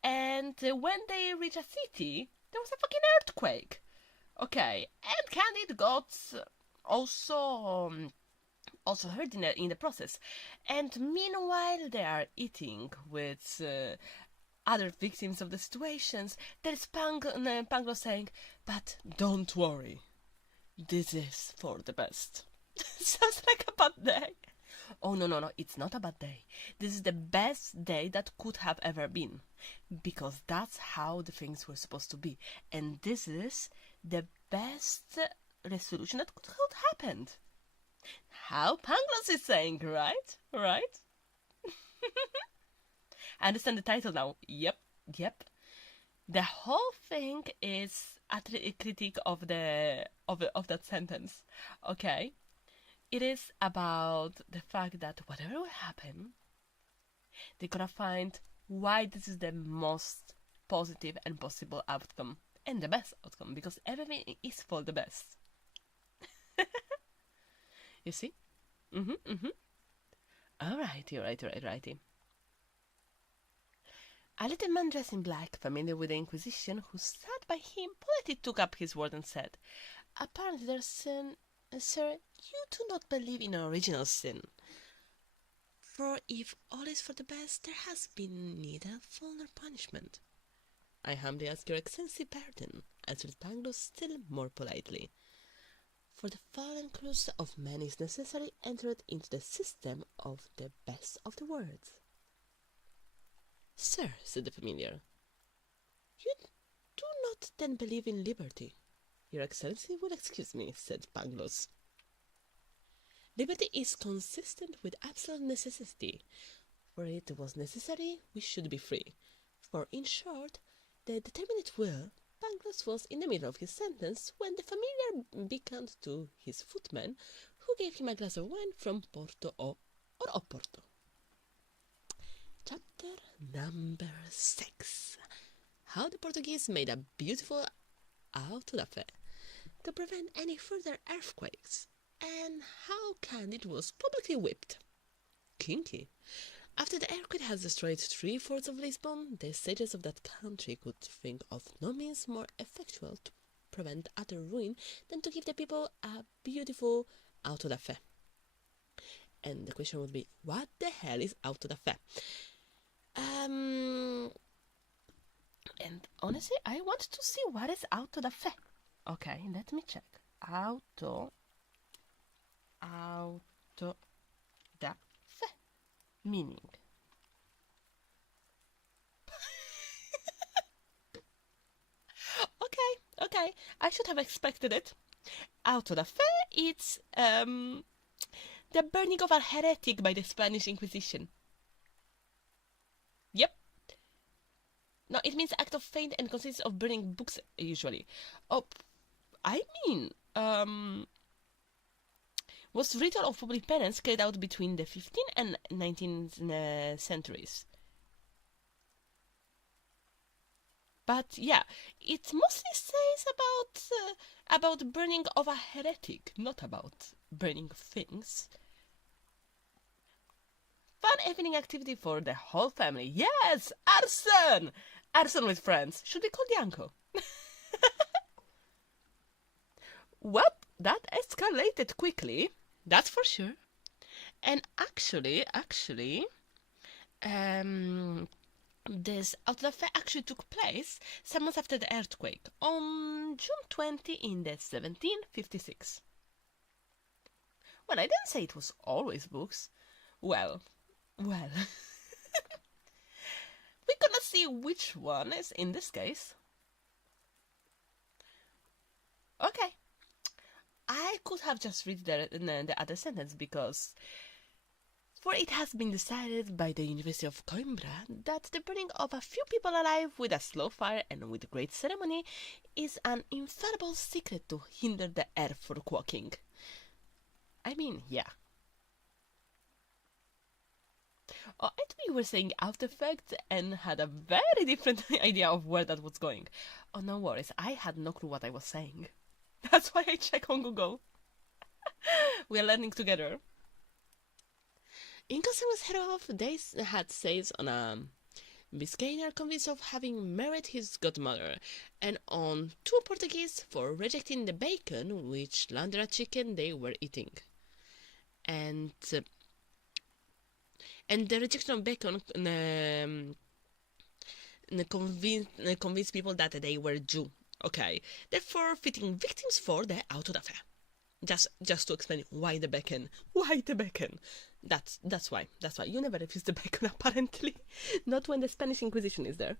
And when they reached a city, there was a fucking earthquake. Okay, and Candide got also hurt in the process. And meanwhile, they are eating with other victims of the situations. There's Pangloss saying, "But don't worry, this is for the best." Sounds like a bad day. Oh, no, it's not a bad day. This is the best day that could have ever been. Because that's how the things were supposed to be. And this is the best resolution that could have happened. How Pangloss is saying, right? Right? I understand the title now. Yep. The whole thing is a critique of that sentence. Okay? It is about the fact that whatever will happen, they're gonna find why this is the most positive and possible outcome. And the best outcome, because everything is for the best. You see? Alrighty. A little man dressed in black, familiar with the Inquisition, who sat by him, politely took up his word and said, "Apparently there's Sir, you do not believe in original sin. For if all is for the best, there has been neither fall nor punishment." "I humbly ask your extensive pardon," answered Pangloss still more politely. "For the fallen curse of man is necessarily entered into the system of the best of the world." "Sir," said the familiar, "you do not then believe in liberty?" "Your Excellency will excuse me," said Pangloss. "Liberty is consistent with absolute necessity. For it was necessary we should be free. For, in short, the determinate will..." Pangloss was in the middle of his sentence when the familiar beckoned to his footman, who gave him a glass of wine from Porto or Oporto. Chapter number 6. How the Portuguese made a beautiful auto da fé to prevent any further earthquakes, and how Candide was publicly whipped. Kinky. After the earthquake has destroyed 3/4 of Lisbon, the sages of that country could think of no means more effectual to prevent utter ruin than to give the people a beautiful auto da fé. And the question would be, what the hell is auto da fé? And honestly, I want to see what is auto da fé. Okay, let me check. Auto da fé. Meaning. Okay. I should have expected it. Auto da fé, it's the burning of a heretic by the Spanish Inquisition. Yep, means act of faith and consists of burning books usually. Oh, I mean, was ritual of public penance carried out between the 15th and 19th centuries. But yeah, it mostly says about burning of a heretic, not about burning things. Fun evening activity for the whole family. Yes, arson! Arson with friends. Should we call the uncle? Well, that escalated quickly. That's for sure. And actually, this Autodafé actually took place some months after the earthquake, on June 20 in the 1756. Well, I didn't say it was always books. Well. We cannot see which one is in this case. Okay. I could have just read the other sentence because... For it has been decided by the University of Coimbra that the burning of a few people alive with a slow fire and with great ceremony is an infallible secret to hinder the air from quaking. I mean, yeah. Oh, I thought you were saying After Effects and had a very different idea of where that was going. Oh, no worries, I had no clue what I was saying. That's why I check on Google. We are learning together. In consequence hereof, they had says on a Biscayner convinced of having married his godmother, and on 2 Portuguese for rejecting the bacon which landed a chicken they were eating. And the rejection of bacon convinced people that they were Jew. Okay, therefore fitting victims for the Autodafé. Just to explain why the bacon. Why the bacon? That's why. You never refuse the bacon, apparently. Not when the Spanish Inquisition is there.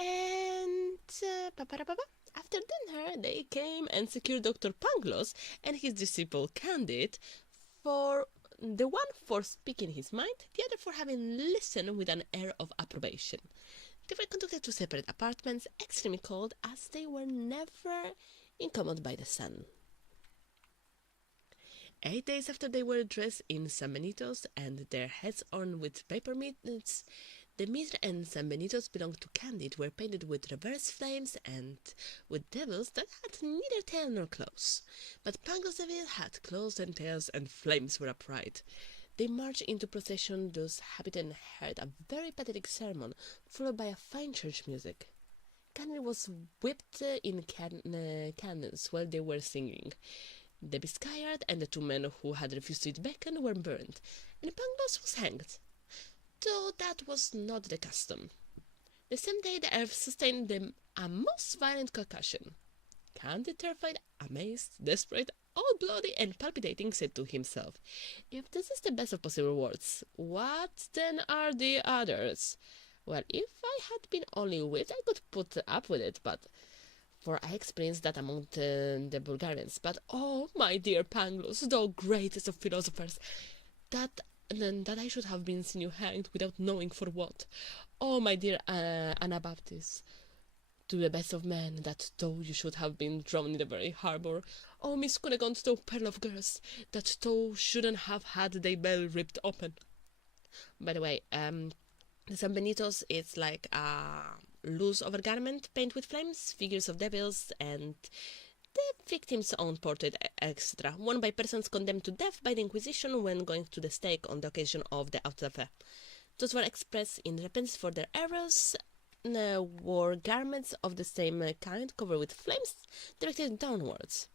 And after dinner, they came and secured Dr. Pangloss and his disciple Candide, for the one for speaking his mind, the other for having listened with an air of approbation. They were conducted to separate apartments, extremely cold, as they were never incommoded by the sun. 8 days after they were dressed in San Benito's and their heads orned with paper mitts, the mitre and San Benito's belonged to Candide were painted with reverse flames and with devils that had neither tail nor claws. But Pangloss' devil had claws and tails, and flames were upright. They marched into procession, thus habited, and heard a very pathetic sermon, followed by a fine church music. Candide was whipped in cannons while they were singing. The Biscayard and the 2 men who had refused to eat bacon were burned, and Pangloss was hanged, though that was not the custom. The same day the earth sustained them a most violent concussion. Candide, terrified, amazed, desperate, all bloody and palpitating, said to himself, "If this is the best of possible worlds, what then are the others? Well, if I had been only whipped, I could put up with it, for I experienced that among the Bulgarians. But, oh, my dear Pangloss, thou greatest of philosophers, that I should have been seen you hanged without knowing for what. Oh, my dear Anabaptist, to the best of men, that thou you should have been drowned in the very harbour. Oh, Miss Cunegonde, thou pearl of girls, that thou shouldn't have had thy bell ripped open." By the way, the San Benito's, it's like a loose overgarment painted with flames, figures of devils, and the victim's own portrait, etc., worn by persons condemned to death by the Inquisition when going to the stake on the occasion of the Auto da Fé. Those were expressed in repentance for their errors, wore garments of the same kind, covered with flames, directed downwards,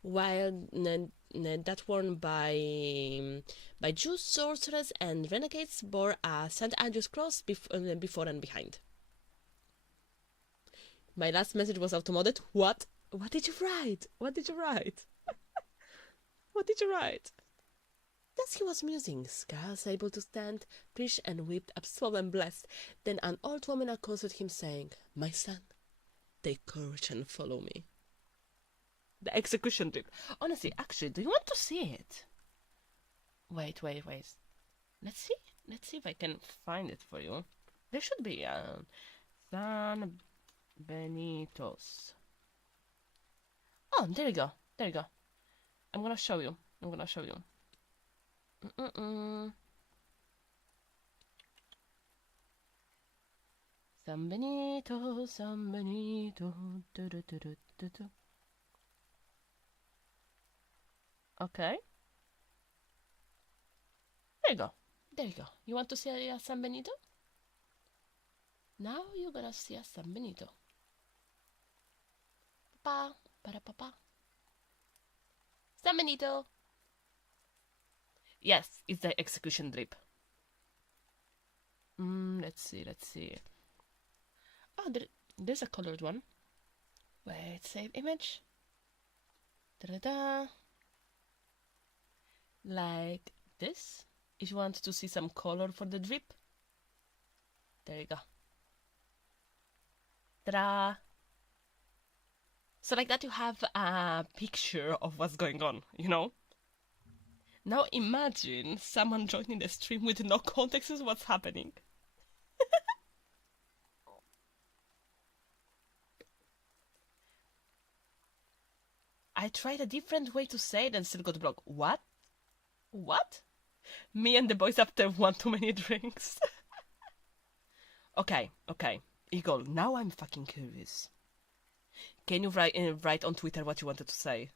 while that worn by Jews, sorcerers, and renegades bore a St. Andrew's cross before and behind. My last message was auto-modded. What? What did you write? What did you write? Thus he was musing, scarce able to stand, preached and wept, absolved and blessed. Then an old woman accosted him, saying, "My son, take courage and follow me." The execution trip. Honestly, actually, do you want to see it? Wait. Let's see if I can find it for you. There should be San Benitos. Oh, there you go. There you go. I'm gonna show you. I'm gonna show you. San Benito, San Benito. Okay. There you go. There you go. You want to see a San Benito? Now you're gonna see a San Benito. Papa, para papa. San Benito. Yes, it's the execution drip. Let's see, let's see. Oh, there's a colored one. Wait, save image. Da-da-da. Like this. If you want to see some color for the drip. There you go. Ta-da! So like that you have a picture of what's going on, you know? Now imagine someone joining the stream with no context of what's happening. I tried a different way to say it and still got blocked. What? What? Me and the boys after one too many drinks. Okay, okay. Eagle, now I'm fucking curious. Can you write on Twitter what you wanted to say?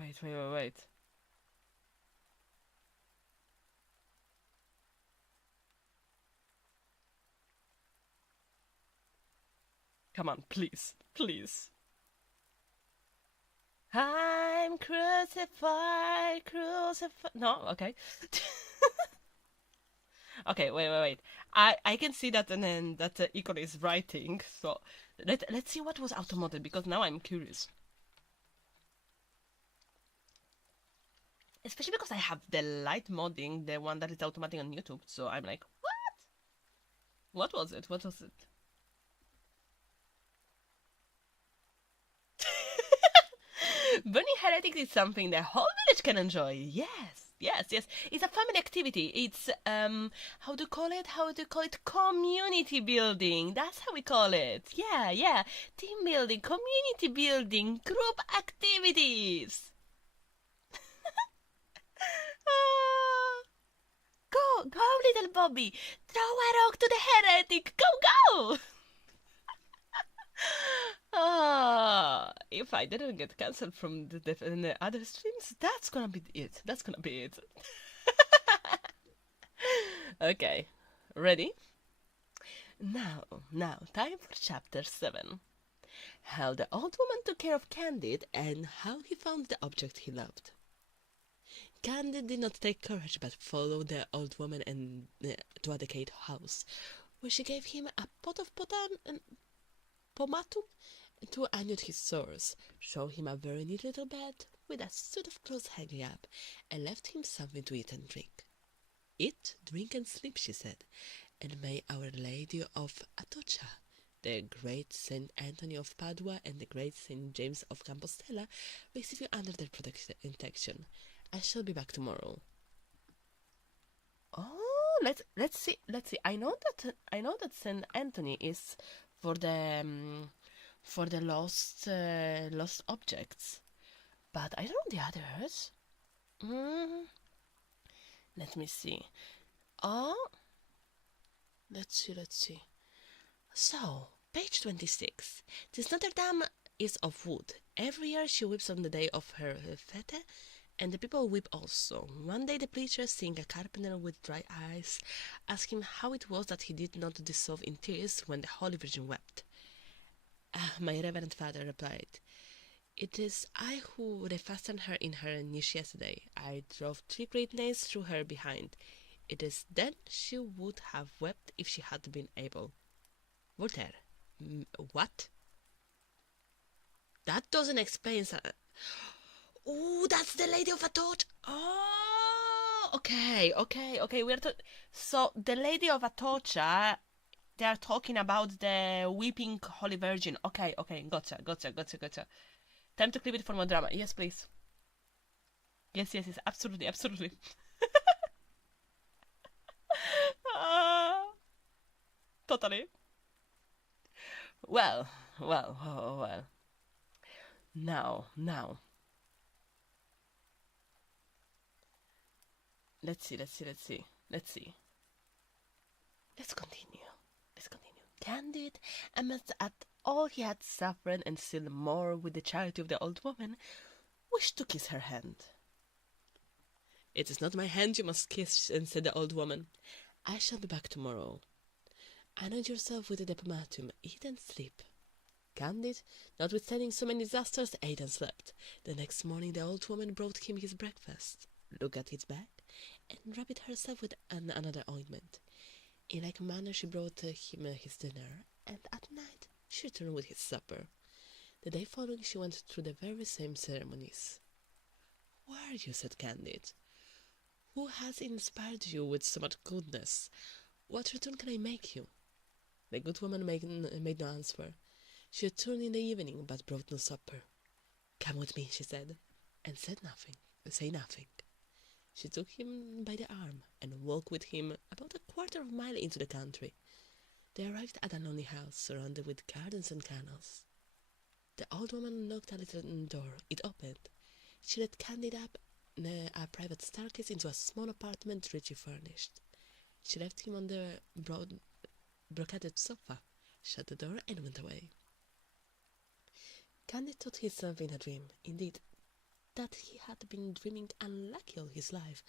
Wait. Come on, please, please. I'm crucified. No, okay. Okay, wait. I can see that, and then that Icon is writing. So let's see what was automated, because now I'm curious. Especially because I have the light modding, the one that is automatic on YouTube. So I'm like, what? What was it? What was it? Burning heretics is something the whole village can enjoy. Yes. It's a family activity. It's how do you call it? Community building. That's how we call it. Yeah. Team building, community building, group activities. Go, little Bobby. Throw a rock to the heretic. Go. If I didn't get cancelled from the other streams, that's gonna be it. Okay, ready? Now, time for chapter 7. How the old woman took care of Candide and how he found the object he loved. Candide did not take courage but followed the old woman to a decayed house, where she gave him a pot of pomatum to annul his sores, showed him a very neat little bed with a suit of clothes hanging up, and left him something to eat and drink. Eat, drink, and sleep, she said, and may Our Lady of Atocha, the great Saint Anthony of Padua, and the great Saint James of Compostela receive you under their protection. I shall be back tomorrow. Oh, let's see. I know that Saint Anthony is for the lost objects, but I don't know the others. Let me see. Oh, let's see. So, page 26. This Notre Dame is of wood. Every year she weeps on the day of her fete, and the people weep also. One day the preacher, seeing a carpenter with dry eyes, asked him how it was that he did not dissolve in tears when the Holy Virgin wept. My reverend father replied, "It is I who refastened her in her niche yesterday. I drove 3 great nails through her behind. It is then she would have wept if she had been able." Voltaire. What? That doesn't explain. Oh, that's the Lady of Atocha. Oh, okay. So the Lady of Atocha, they are talking about the weeping Holy Virgin. Okay, gotcha. Time to clip it for more drama. Yes, please. Yes, absolutely. Totally. Well, well. Now. Let's see. Let's continue. Candide, amidst at all he had suffered and still more with the charity of the old woman, wished to kiss her hand. "It is not my hand you must kiss," said the old woman. "I shall be back tomorrow. Anoint yourself with the pomatum, eat and sleep." Candide, notwithstanding so many disasters, ate and slept. The next morning the old woman brought him his breakfast, looked at his back, and rubbed it herself with another ointment. In like manner she brought him his dinner, and at night she returned with his supper. The day following she went through the very same ceremonies. "Who are you?" said Candide. "Who has inspired you with so much goodness? What return can I make you?" The good woman made no answer. She returned in the evening, but brought no supper. "Come with me," she said, and say nothing. She took him by the arm and walked with him about a quarter of a mile into the country. They arrived at a lonely house surrounded with gardens and canals. The old woman knocked at a little door. It opened. She led Candide up a private staircase into a small apartment richly furnished. She left him on the broad brocaded sofa, shut the door, and went away. Candide thought himself in a dream. Indeed, that he had been dreaming unlucky all his life,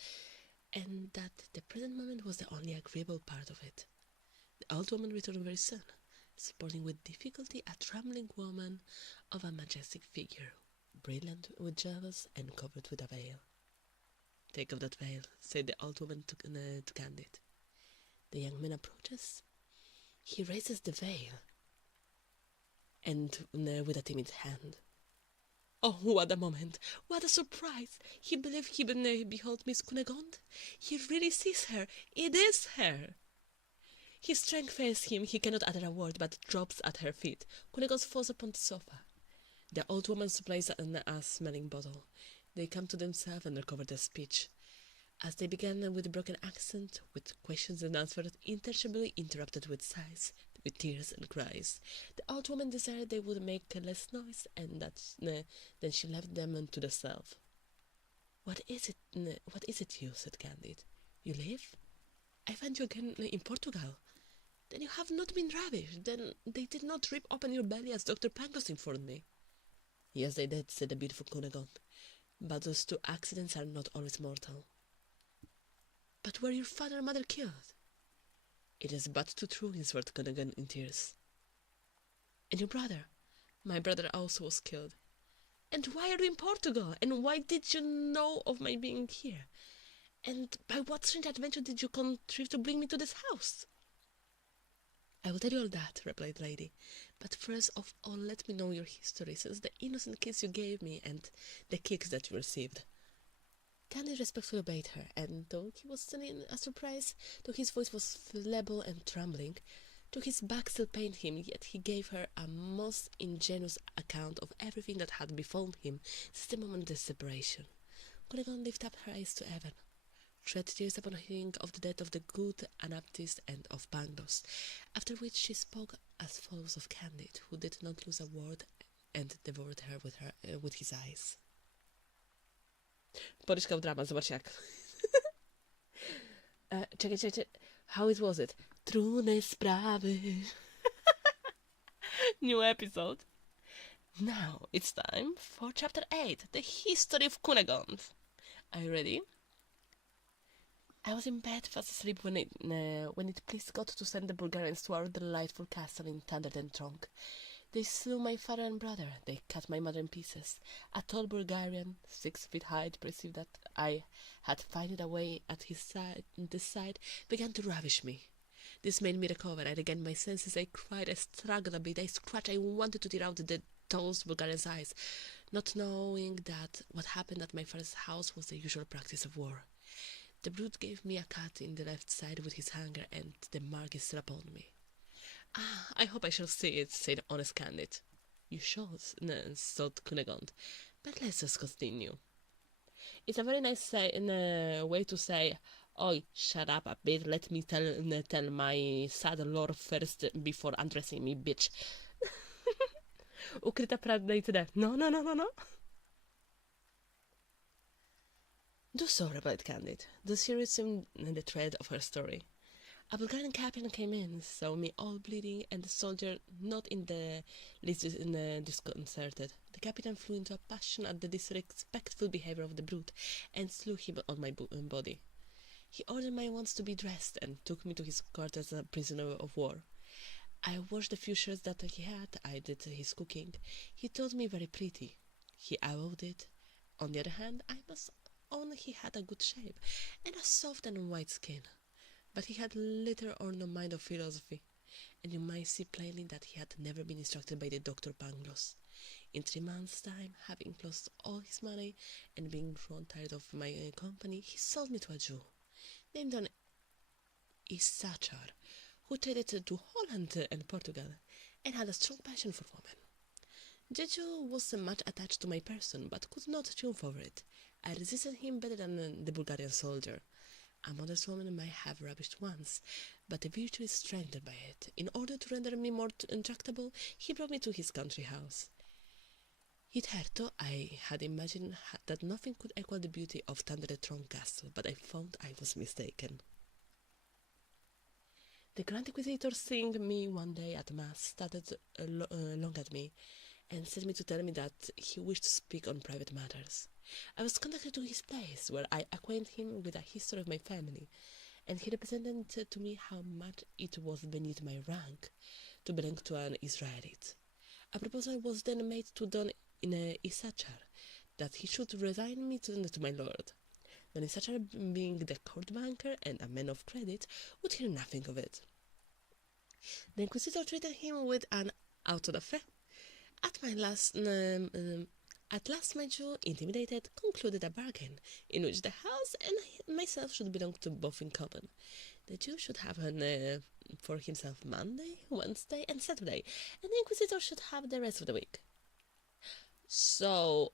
and that the present moment was the only agreeable part of it. The old woman returned very soon, supporting with difficulty a trembling woman of a majestic figure, brilliant with jewels and covered with a veil. "Take off that veil," said the old woman to Candide. The young man approaches. He raises the veil, and with a timid hand. Oh, what a moment! What a surprise! He believed he behold Miss Cunegonde. He really sees her. It is her! His strength fails him. He cannot utter a word, but drops at her feet. Cunegonde falls upon the sofa. The old woman supplies a smelling bottle. They come to themselves and recover their speech. As they began with broken accent, with questions and answers interchangeably interrupted with sighs, with tears and cries, the old woman desired they would make less noise, and then she left them to themselves. What is it you?" said Candide. "You live? I find you again in Portugal. Then you have not been ravished. Then they did not rip open your belly as Dr. Pangloss informed me." "Yes, they did," said the beautiful Cunegonde. "But those two accidents are not always mortal." "But were your father and mother killed?" "It is but too true," answered Cunegonde in tears. "And your brother?" "My brother also was killed." "And why are you in Portugal? And why did you know of my being here? And by what strange adventure did you contrive to bring me to this house?" "I will tell you all that," replied the lady. "But first of all let me know your history, since the innocent kiss you gave me, and the kicks that you received." Candide respectfully obeyed her, and though he was still in a surprise, though his voice was feeble and trembling, though his back still pained him, yet he gave her a most ingenuous account of everything that had befallen him since the moment of the separation. Cunegonde lifted up her eyes to heaven, shed tears upon hearing of the death of the good Anabaptist and of Pangloss, after which she spoke as follows of Candide, who did not lose a word and devoured her with his eyes. Poryczka w drama, zobacz jak. Czekaj. How was it? Trudne sprawy. New episode. Now it's time for chapter 8, the history of Cunegonde. Are you ready? I was in bed fast asleep when it pleased God to send the Bulgarians to our delightful castle in Thunder and Trunk. They slew my father and brother. They cut my mother in pieces. A tall Bulgarian, 6 feet high, perceived that I had fainted away at his side, began to ravish me. This made me recover. I regained my senses. I cried. I struggled a bit. I scratched. I wanted to tear out the tall Bulgarian's eyes, not knowing that what happened at my father's house was the usual practice of war. The brute gave me a cut in the left side with his hanger, and the mark is still upon me. "Ah, I hope I shall see it," said honest Candide. "You shall," thought Cunegonde. "But let's just continue." It's a very nice way to say, Oi, shut up a bit, let me tell my sad lore first before undressing me, bitch. Ukryta prawda i tyle. No, no, no, no, no. Do so, replied Candide. The serious in the thread of her story. A Bulgarian captain came in, saw me all bleeding, and the soldier not in the least disconcerted. The captain flew into a passion at the disrespectful behavior of the brute, and slew him on my body. He ordered my wounds to be dressed, and took me to his court as a prisoner of war. I washed the few shirts that he had, I did his cooking. He told me very pretty. He allowed it. On the other hand, I must own he had a good shape, and a soft and white skin. But he had little or no mind of philosophy, and you might see plainly that he had never been instructed by the Dr. Pangloss. In 3 months' time, having lost all his money, and being grown tired of my company, he sold me to a Jew, named an Issachar, who traded to Holland and Portugal, and had a strong passion for women. The Jew was much attached to my person, but could not triumph over it. I resisted him better than the Bulgarian soldier. A modest woman might have ravished once, but the virtue is strengthened by it. In order to render me more intractable, he brought me to his country house. Hitherto I had imagined that nothing could equal the beauty of Thunderdetron Castle, but I found I was mistaken. The Grand Inquisitor, seeing me one day at Mass, started long at me, and sent me to tell me that he wished to speak on private matters. I was conducted to his place, where I acquainted him with the history of my family, and he represented to me how much it was beneath my rank to belong to an Israelite. A proposal was then made to Don Issachar, that he should resign me to my lord. Don Issachar, being the court banker and a man of credit, would hear nothing of it. The Inquisitor treated him with an auto da fe. At last my Jew, intimidated, concluded a bargain, in which the house and myself should belong to both in common. The Jew should have for himself Monday, Wednesday, and Saturday, and the Inquisitor should have the rest of the week. So,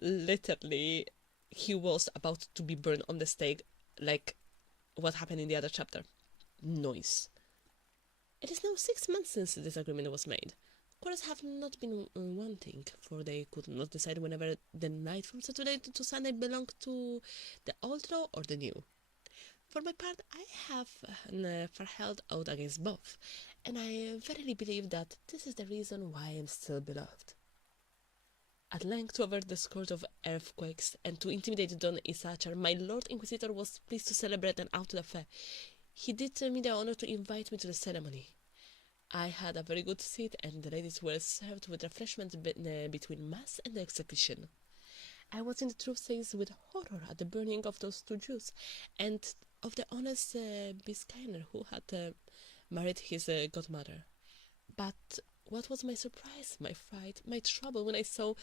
literally, he was about to be burned on the stake, like what happened in the other chapter. Noise. It is now 6 months since this agreement was made. Quarrels have not been wanting, for they could not decide whenever the night from Saturday to Sunday belonged to the old law or the new. For my part, I have held out against both, and I verily believe that this is the reason why I am still beloved. At length, to avert the scourge of earthquakes and to intimidate Don Issachar, my Lord Inquisitor was pleased to celebrate an auto da fe. He did me the honor to invite me to the ceremony. I had a very good seat, and the ladies were served with refreshments between Mass and the execution. I was in the truth seized with horror at the burning of those 2 Jews, and of the honest Biscayner who had married his godmother. But what was my surprise, my fright, my trouble, when I saw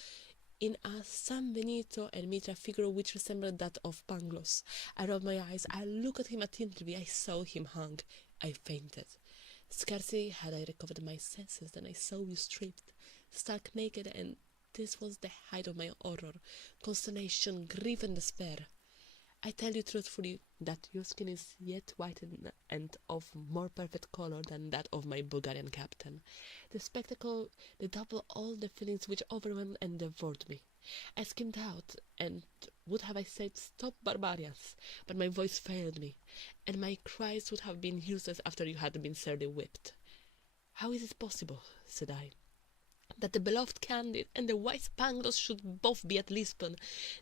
in a San Benito and Mitra figure which resembled that of Pangloss. I rubbed my eyes, I looked at him attentively, I saw him hung. I fainted. Scarcely had I recovered my senses than I saw you stripped, stark naked, and this was the height of my horror, consternation, grief, and despair. I tell you truthfully that your skin is yet whitened and of more perfect color than that of my Bulgarian captain. The spectacle redoubled all the feelings which overwhelmed and devoured me. I screamed out, and would have I said, "Stop, barbarians!" but my voice failed me, and my cries would have been useless after you had been severely whipped. "How is it possible," said I, "that the beloved Candide and the wise Pangloss should both be at Lisbon,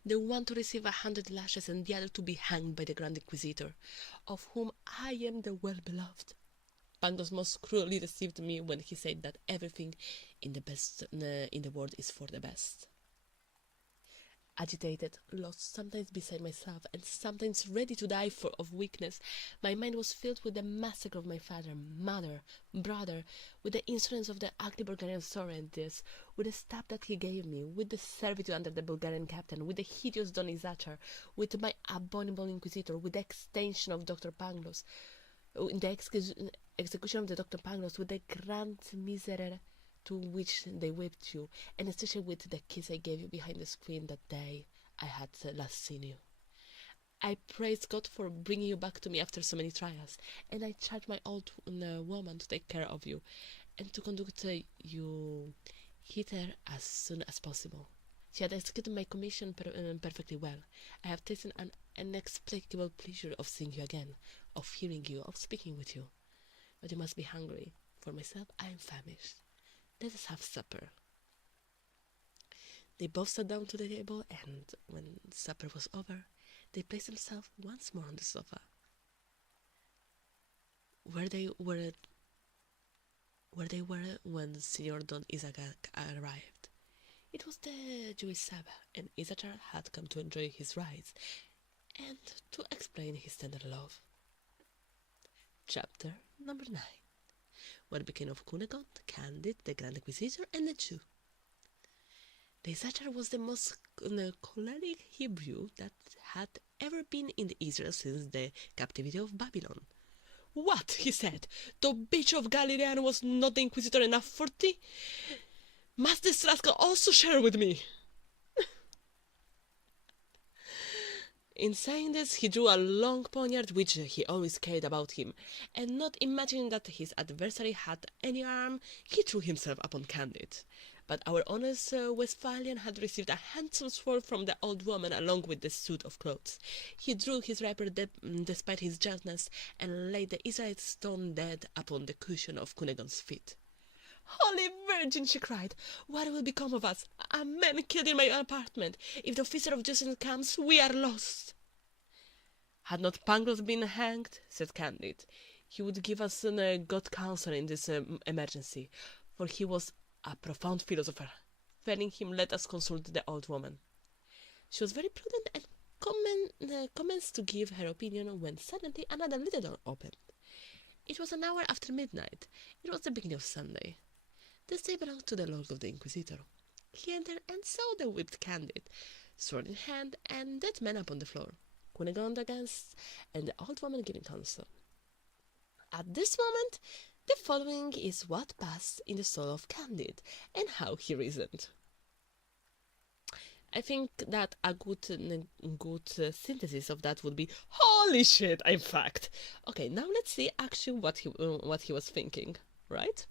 the one to receive 100 lashes and the other to be hanged by the Grand Inquisitor, of whom I am the well-beloved?" Pangloss most cruelly deceived me when he said that everything in the world is for the best. Agitated, lost, sometimes beside myself, and sometimes ready to die of weakness, my mind was filled with the massacre of my father, mother, brother, with the insolence of the ugly Bulgarian Sorrentis, with the stab that he gave me, with the servitude under the Bulgarian captain, with the hideous Don Issachar, with my abominable Inquisitor, with the extension of Dr. Pangloss, in the execution of the Dr. Pangloss, with the grand miserere to which they whipped you, and especially with the kiss I gave you behind the screen that day I had last seen you. I praise God for bringing you back to me after so many trials, and I charge my old woman to take care of you and to conduct you hither as soon as possible. She had executed my commission perfectly well. I have taken an inexplicable pleasure of seeing you again, of hearing you, of speaking with you. But you must be hungry. For myself, I am famished. Let us have supper. They both sat down to the table, and when supper was over, they placed themselves once more on the sofa, where they were when Signor Don Isaac arrived. It was the Jewish Sabbath, and Issachar had come to enjoy his rides and to explain his tender love. Chapter number 9. What became of Cunegonde, Candide, the Grand Inquisitor, and the Jew? The Issachar was the most choleric Hebrew that had ever been in Israel since the captivity of Babylon. "What?" he said. "The bitch of Galilean was not the Inquisitor enough for thee? Must this rascal also share with me?" In saying this, he drew a long poniard which he always carried about him, and not imagining that his adversary had any arm, he threw himself upon Candide. But our honest Westphalian had received a handsome sword from the old woman along with the suit of clothes. He drew his rapier despite his justness, and laid the Israelite stone dead upon the cushion of Cunegonde's feet. "Holy Virgin!" she cried, "what will become of us? A man killed in my apartment. If the officer of justice comes, we are lost." "Had not Pangloss been hanged," said Candide, "he would give us good counsel in this emergency, for he was a profound philosopher. Failing him, let us consult the old woman." She was very prudent and commenced to give her opinion when suddenly another little door opened. It was an hour after midnight. It was the beginning of Sunday. This day belonged to the Lord of the Inquisitor. He entered and saw the whipped Candide, sword in hand, and dead men upon the floor, Cunegonde against, and the old woman giving counsel. At this moment, the following is what passed in the soul of Candide, and how he reasoned. I think that a good synthesis of that would be "holy shit," in fact. Okay, now let's see actually what he was thinking, right?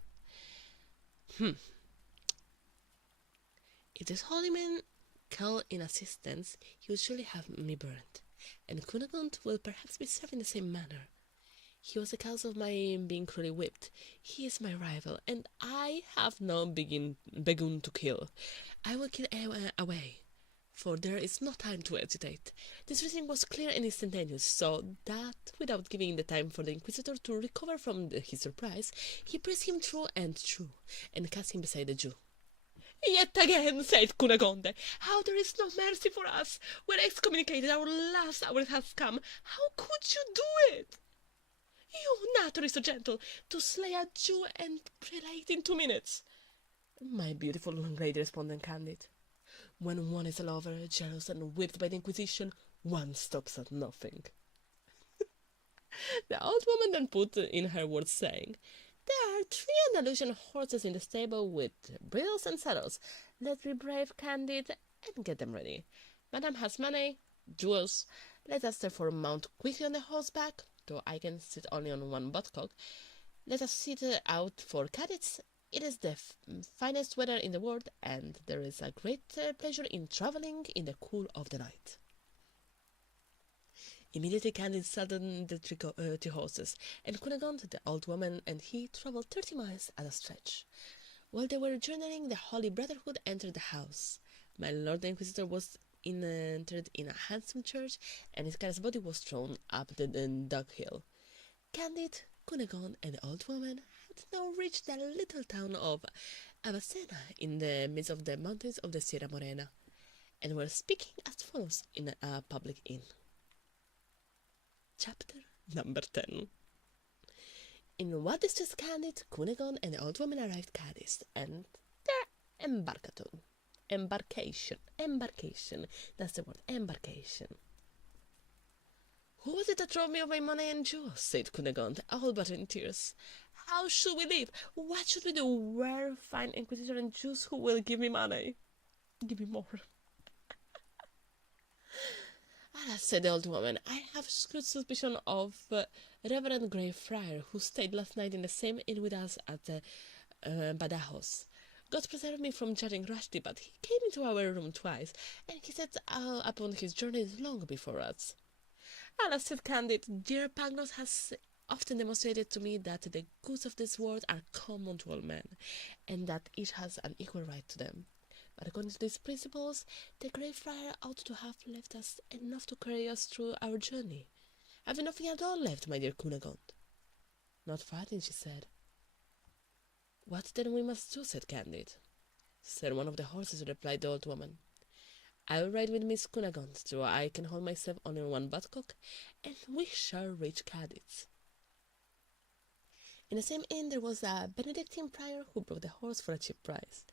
If this holy man call in assistance, he will surely have me burned, and Cunegonde will perhaps be served in the same manner. He was the cause of my being cruelly whipped. He is my rival, and I have now begun to kill. I will kill away, for there is no time to hesitate. This reasoning was clear and instantaneous, so that, without giving the time for the Inquisitor to recover from his surprise, he pressed him through and through, and cast him beside the Jew. "Yet again," said Cunegonde, "how there is no mercy for us! We're excommunicated, our last hour has come. How could you do it? You, naturally so gentle, to slay a Jew and prelate in 2 minutes." "My beautiful lady," responded Candide, "when one is a lover, jealous, and whipped by the Inquisition, one stops at nothing." The old woman then put in her words, saying, "There are 3 Andalusian horses in the stable with bridles and saddles. Let me brave Candide and get them ready. Madame has money, jewels. Let us therefore mount quickly on the horseback, though I can sit only on one buttock. Let us sit out for Cadiz. It is the finest weather in the world, and there is a great pleasure in travelling in the cool of the night." Immediately Candide saddled the 3 horses, and Cunegonde, the old woman, and he travelled 30 miles at a stretch. While they were journeying, the Holy Brotherhood entered the house. My Lord the Inquisitor was entered in a handsome church, and his car's body was thrown up the dughill. Candide, Cunegonde, and the old woman had now reached the little town of Avacena in the midst of the mountains of the Sierra Morena, and were speaking as follows in a public inn. Chapter number 10. In what distress Candide, Cunegonde, and the old woman arrived Cadiz, and their embarcation, that's the word, embarkation. "Who was it that robbed me of my money and jewels?" said Cunegonde, all but in tears. "How should we live? What should we do? Where find Inquisitor and Jews who will give me money? Give me more." Alas, said the old woman, I have good suspicion of Reverend Grey Friar, who stayed last night in the same inn with us at Badajoz. God preserve me from judging rashly, but he came into our room twice, and he set out upon his journeys long before us. Alas, said Candide, dear Pangloss has often demonstrated to me that the goods of this world are common to all men, and that each has an equal right to them. But according to these principles, the Grey Friar ought to have left us enough to carry us through our journey. Have you nothing at all left, my dear Cunegonde? Not farthing, she said. What then we must do, said Candide. Sir, one of the horses, replied the old woman. I will ride with Miss Cunegonde, so I can hold myself on one buttock, and we shall reach Cadiz. In the same inn there was a Benedictine prior who brought the horse for a cheap price.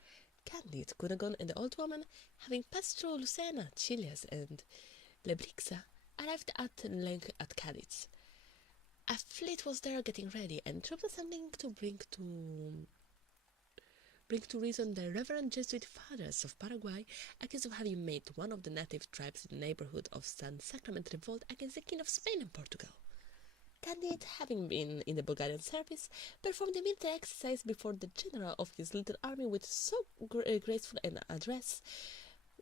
Candide, Cunegonde, and the old woman, having passed through Lucena, Chiles, and Lebrixa, arrived at length at Cadiz. A fleet was there getting ready, and troops assembling to bring to reason the reverend Jesuit fathers of Paraguay, accused of having made one of the native tribes in the neighborhood of San Sacrament revolt against the King of Spain and Portugal. Candide, having been in the Bulgarian service, performed a military exercise before the general of his little army with so graceful an address,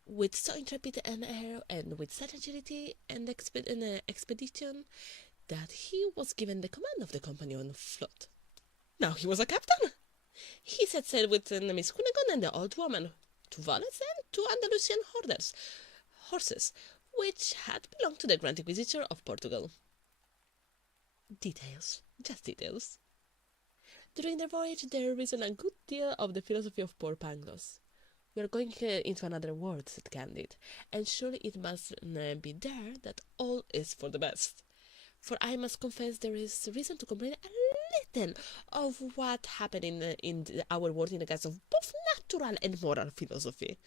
with so intrepid an air, and with such agility and expedition, that he was given the command of the company on foot. Now he was a captain. He set sail with Miss Cunegonde and the old woman, 2 valets and 2 Andalusian horses, which had belonged to the Grand Inquisitor of Portugal. Details, just details. During their voyage there risen a good deal of the philosophy of poor Pangloss. We are going into another world, said Candide, and surely it must be there that all is for the best. For I must confess there is reason to complain a little of what happened in our world in the guise of both natural and moral philosophy.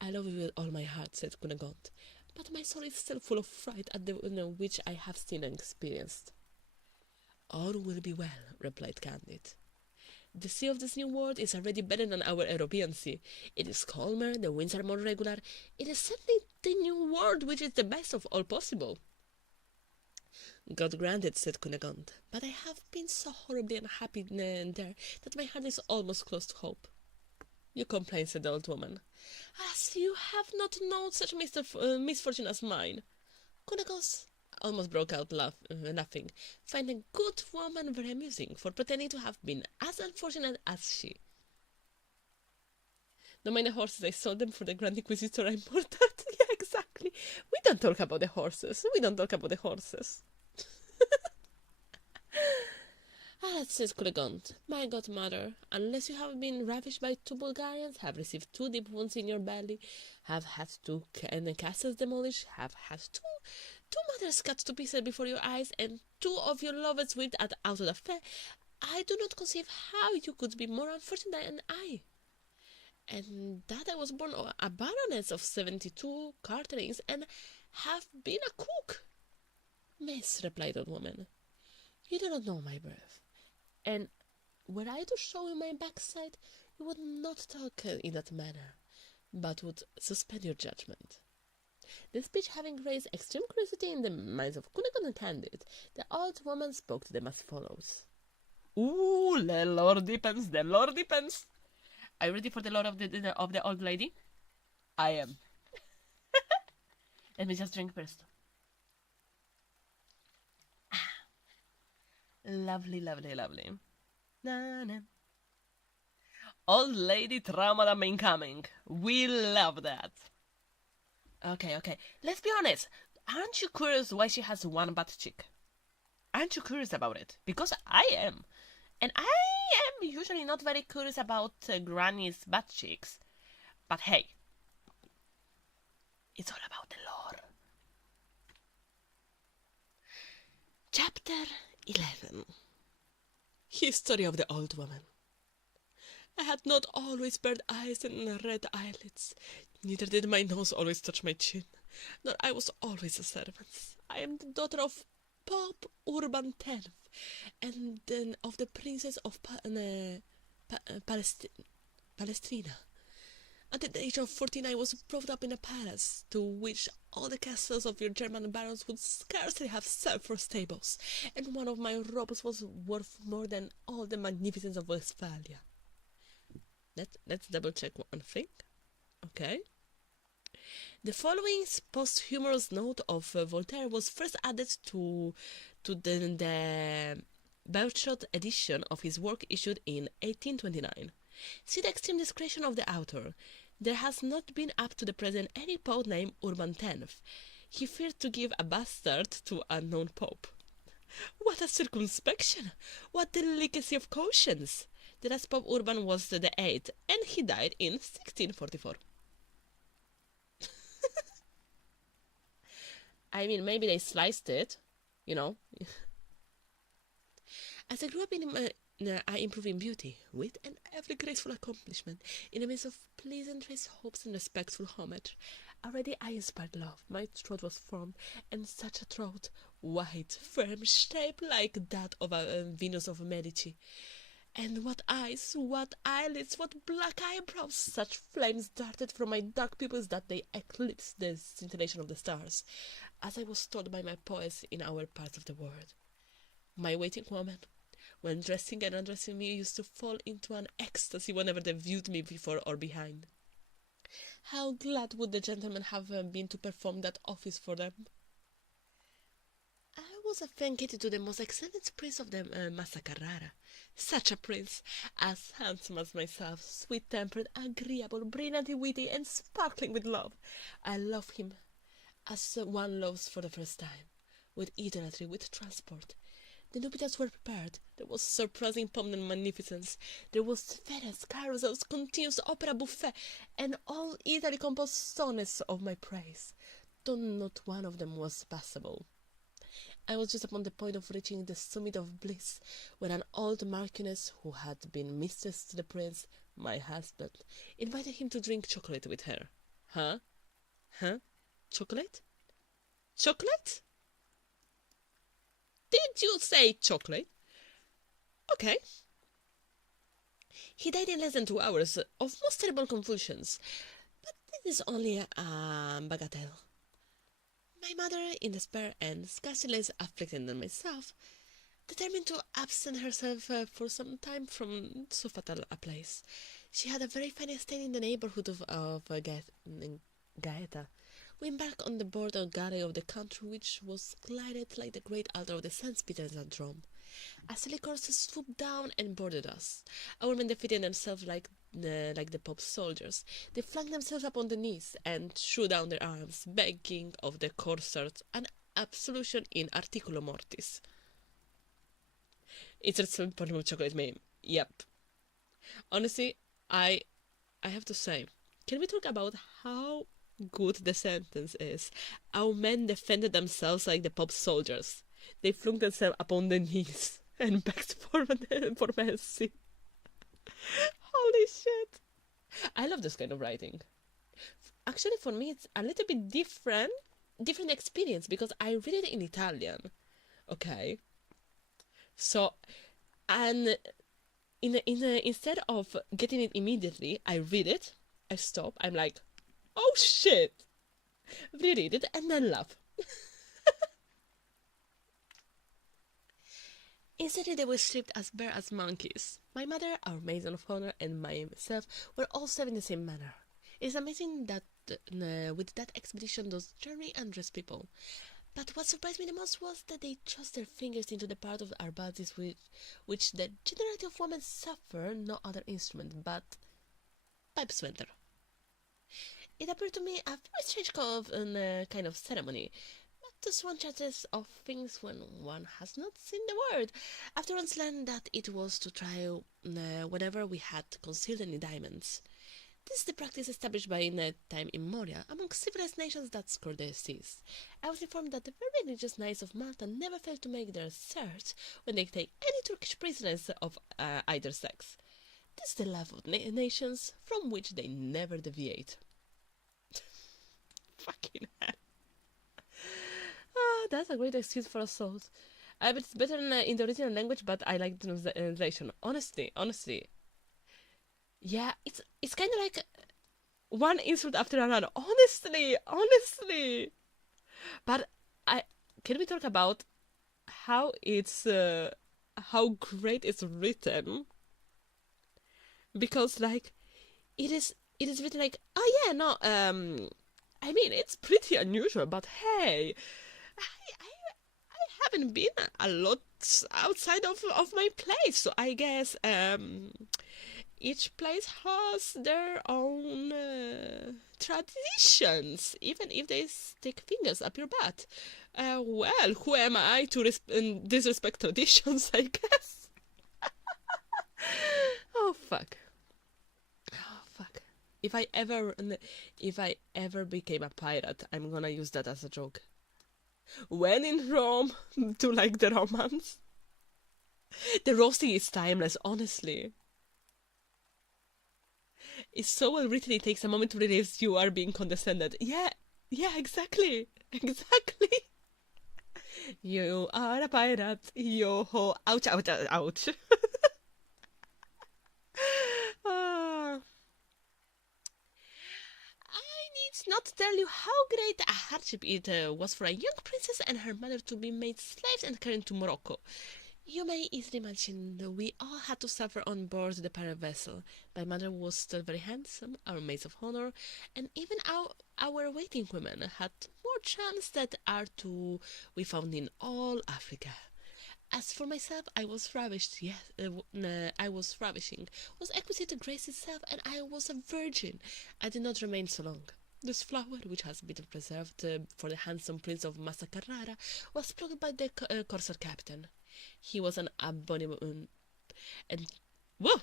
I love you with all my heart, said Cunegonde, but my soul is still full of fright at the which I have seen and experienced. All will be well, replied Candide. The sea of this new world is already better than our European sea. It is calmer, the winds are more regular. It is certainly the new world which is the best of all possible. God grant it, said Cunegonde, but I have been so horribly unhappy there that my heart is almost closed to hope. You complain, said the old woman. As you have not known such misfortune as mine. Cunegonde almost broke out laughing, finding good woman very amusing for pretending to have been as unfortunate as she. No mind the horses, I sold them for the Grand Inquisitor. I'm more that. Yeah, exactly. We don't talk about the horses. Says Cunegonde, my godmother, unless you have been ravished by 2 Bulgarians, have received 2 deep wounds in your belly, have had 2 castles demolished, have had two mothers cut to pieces before your eyes, and 2 of your lovers whipped out of the fair, I do not conceive how you could be more unfortunate than I. And that I was born a baroness of 72 quarterings, and have been a cook. Miss, replied the old woman, you do not know my birth. And were I to show you my backside, you would not talk in that manner, but would suspend your judgment. This speech having raised extreme curiosity in the minds of Cunegonde and Candide, the old woman spoke to them as follows. Ooh, the Lord depends. Are you ready for the lore of the old lady? I am. Let me just drink first. Lovely. Na-na. Old lady trauma incoming. We love that. Okay. Let's be honest. Aren't you curious why she has 1 butt cheek? Aren't you curious about it? Because I am. And I am usually not very curious about Granny's butt cheeks. But hey, it's all about the lore. Chapter 11. History of the old woman. I had not always bird eyes and red eyelids, neither did my nose always touch my chin, nor I was always a servant. I am the daughter of Pope Urban X, and then of the Princess of Palestrina. At the age of 14, I was brought up in a palace, to which all the castles of your German barons would scarcely have served for stables, and one of my robes was worth more than all the magnificence of Westphalia. Let's double check one thing. Okay. The following posthumous note of Voltaire was first added to the Berchot edition of his work issued in 1829. See the extreme discretion of the author. There has not been up to the present any pope named Urban X. He feared to give a bastard to a known pope. What a circumspection! What delicacy of conscience! The last Pope Urban was the 8th, and he died in 1644. I mean, maybe they sliced it, you know. As I grew up I improved in beauty, wit, and every graceful accomplishment, in the midst of pleasantries, hopes, and respectful homage. Already I inspired love. My throat was formed, and such a throat, white, firm, shaped like that of a Venus of Medici. And what eyes, what eyelids, what black eyebrows! Such flames darted from my dark pupils that they eclipsed the scintillation of the stars, as I was taught by my poets in our part of the world. My waiting woman, when dressing and undressing me, used to fall into an ecstasy whenever they viewed me before or behind. How glad would the gentlemen have been to perform that office for them! I was authenticated to the most excellent prince of the Massa Carrara. Such a prince, as handsome as myself, sweet-tempered, agreeable, brilliantly witty, and sparkling with love. I love him as one loves for the first time, with idolatry, with transport. The nuptials were prepared. There was surprising pomp and magnificence. There was fetes, carousels, continuous opera buffet, and all Italy composed sonnets of my praise, though not one of them was passable. I was just upon the point of reaching the summit of bliss, when an old marchioness, who had been mistress to the prince, my husband, invited him to drink chocolate with her. Huh? Chocolate? Chocolate? Did you say chocolate? Okay. He died in less than 2 hours of most terrible convulsions, but this is only a bagatelle. My mother, in despair and scarcely less afflicted than myself, determined to absent herself for some time from so fatal a place. She had a very fine estate in the neighbourhood of Gaeta. We embarked on the border galley of the country, which was lighted like the great altar of the St. Peter's at Rome. A silly course swooped down and boarded us. Our men defeated themselves like the Pope's soldiers. They flung themselves upon the knees and threw down their arms, begging of the corsairs an absolution in articulo mortis. It's a simple of chocolate meme. Yep. Honestly, I have to say, can we talk about how good the sentence is? How men defended themselves like the Pope's soldiers. They flung themselves upon their knees and begged for mercy. Holy shit. I love this kind of writing. Actually, for me, it's a little bit different experience, because I read it in Italian. Okay. So, and instead of getting it immediately, I read it, I stop, I'm like, oh shit! Reread it and then laugh. Instead, they were stripped as bare as monkeys. My mother, our maid of honor, and myself were all served in the same manner. It is amazing that with that expedition those generally undressed people. But what surprised me the most was that they thrust their fingers into the part of our bodies which the generality of women suffer no other instrument but pipe swenter. It appeared to me a very strange kind of ceremony. This one chatted of things when one has not seen the word. Afterwards learned that it was to try whenever we had concealed any diamonds. This is the practice established by time immemorial among civilized nations that scour the seas. I was informed that the very religious knights of Malta never fail to make their search when they take any Turkish prisoners of either sex. This is the love of nations from which they never deviate. Fucking hell. That's a great excuse for assault. But it's better in the original language, but I like the translation. Honestly. Yeah, it's kind of like one insult after another. Honestly. But can we talk about how it's how great it's written? Because like it is written like, oh yeah, no, I mean it's pretty unusual, but hey, I haven't been a lot outside of my place, so I guess each place has their own traditions, even if they stick fingers up your butt. Well, who am I to disrespect traditions, I guess? Oh, fuck. Oh, fuck. If I ever became a pirate, I'm gonna use that as a joke. When in Rome, do like the Romans. The roasting is timeless, honestly. It's so well written, it takes a moment to realize you are being condescended. Yeah, exactly. Exactly. You are a pirate. Yo ho. Ouch, ouch, ouch, ouch. Ah. I need not tell you how great a hardship it was for a young princess and her mother to be made slaves and carried to Morocco. You may easily imagine that we all had to suffer on board the pirate vessel. My mother was still very handsome, our maids of honor, and even our waiting women had more charms than are to we found in all Africa. As for myself, I was ravished, yes, I was ravishing, was exquisite grace itself, and I was a virgin. I did not remain so long. This flower, which has been preserved for the handsome prince of Massa Carrara, was plucked by the corsair captain. He was an abominable and whoa,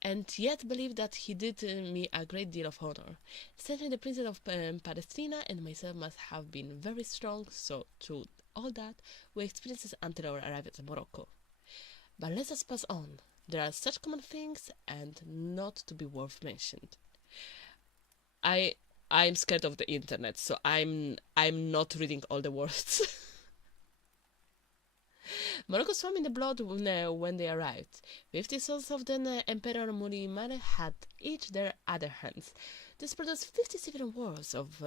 and yet believed that he did me a great deal of honor. Certainly the princess of Palestrina and myself must have been very strong, so through all that we experienced until our arrival at Morocco. But let us pass on. There are such common things and not to be worth mentioned. I'm scared of the internet, so I'm not reading all the words. Morocco swam in the blood when they arrived. 50 sons of the Emperor Mulimar had each their other hands. This produced 50 civil wars of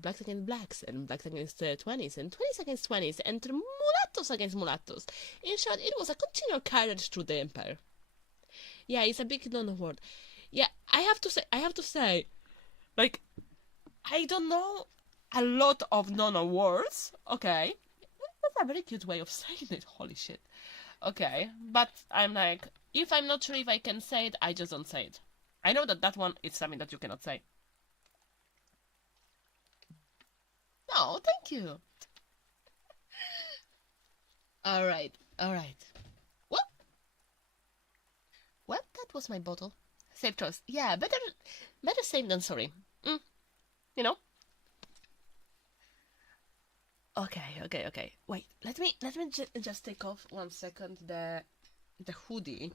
blacks against blacks, and blacks against 20s, and 20s against 20s, and mulattoes against mulattoes. In short, it was a continual carnage through the empire. Yeah, it's a big known word. Yeah, I have to say, like, I don't know a lot of known words, okay? That's a very cute way of saying it, holy shit. Okay, but I'm like, if I'm not sure if I can say it, I just don't say it. I know that one is something that you cannot say. No, thank you. Alright. What? Well, that was my bottle. Safe choice. Yeah, better safe than sorry. You know? Okay. Wait, let me just take off 1 second the hoodie,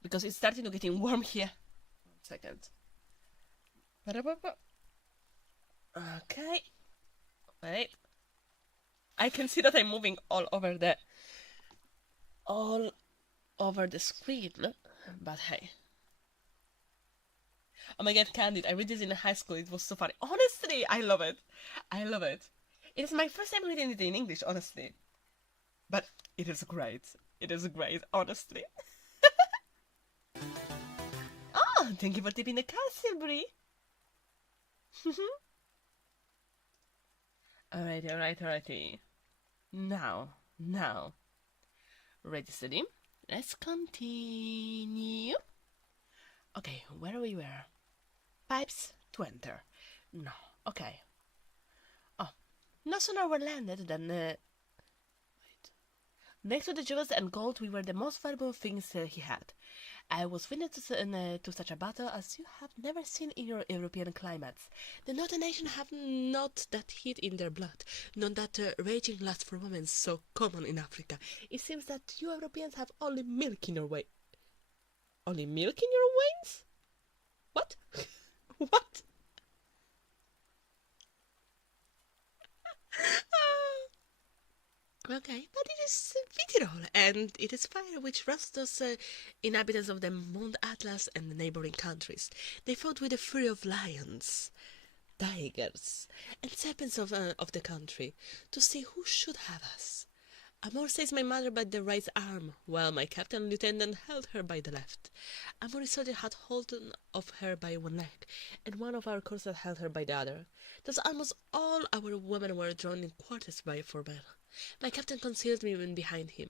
because it's starting to getting warm here. 1 second. Okay. Wait. I can see that I'm moving all over the screen, but hey. Oh my god, Candide, I read this in high school, it was so funny. Honestly, I love it. It is my first time reading it in English, honestly. But it is great. Honestly. Oh, thank you for tipping the cat, Silbury. Alrighty. Now. Ready, steady. Let's continue. Okay, where we were. Pipes to enter. No, okay. Oh, no sooner were landed than, wait. Next to the jewels and gold, we were the most valuable things he had. I was witness to such a battle as you have never seen in your European climates. The northern nations have not that heat in their blood, not that raging lust for women so common in Africa. It seems that you Europeans have only milk in your way. Only milk in your veins? What? What? Okay, but it is Vitirol, and it is fire which roused those inhabitants of the Mount Atlas and the neighboring countries. They fought with the fury of lions, tigers, and serpents of the country, to see who should have us. Amor seized my mother by the right arm, while my captain and lieutenant held her by the left. Amory's soldier had hold of her by one leg, and one of our corsairs held her by the other. Thus almost all our women were drawn in quarters by four men. My captain concealed me behind him,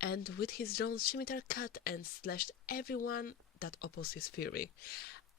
and with his drawn scimitar cut and slashed everyone that opposed his fury.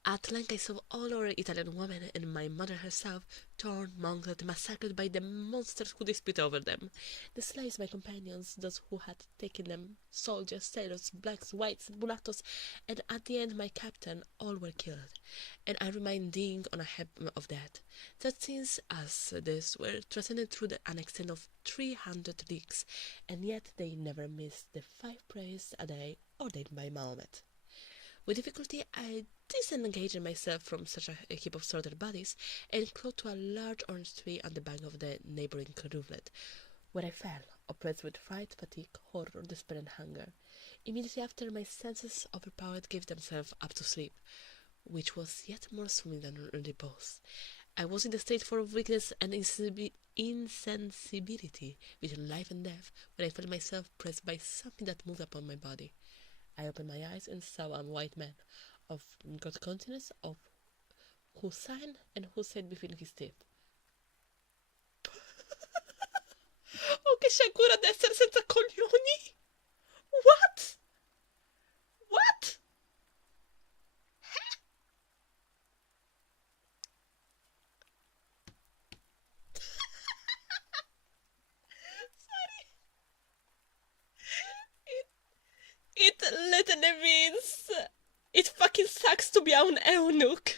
At length I saw all our Italian women and my mother herself torn, mangled, massacred by the monsters who disputed over them. The slaves, my companions, those who had taken them, soldiers, sailors, blacks, whites, mulattoes, and at the end my captain, all were killed, and I remained dying on a heap of death. Such scenes as this were transcended through an extent of 300 leagues, and yet they never missed the 5 prayers a day ordained by Mahomet. With difficulty I disengaged myself from such a heap of slaughtered bodies, and crawled to a large orange tree on the bank of the neighboring rivulet, where I fell, oppressed with fright, fatigue, horror, despair, and hunger. Immediately after, my senses overpowered gave themselves up to sleep, which was yet more swimming than repose. I was in the state for weakness and insensibility between life and death, when I felt myself pressed by something that moved upon my body. I opened my eyes and saw a white man, of good countenance, of whose sign and who said between his teeth, "Oh, che sciagura d'essere senza coglioni! What? What?" Sorry. It literally means it fucking sucks to be an eunuch.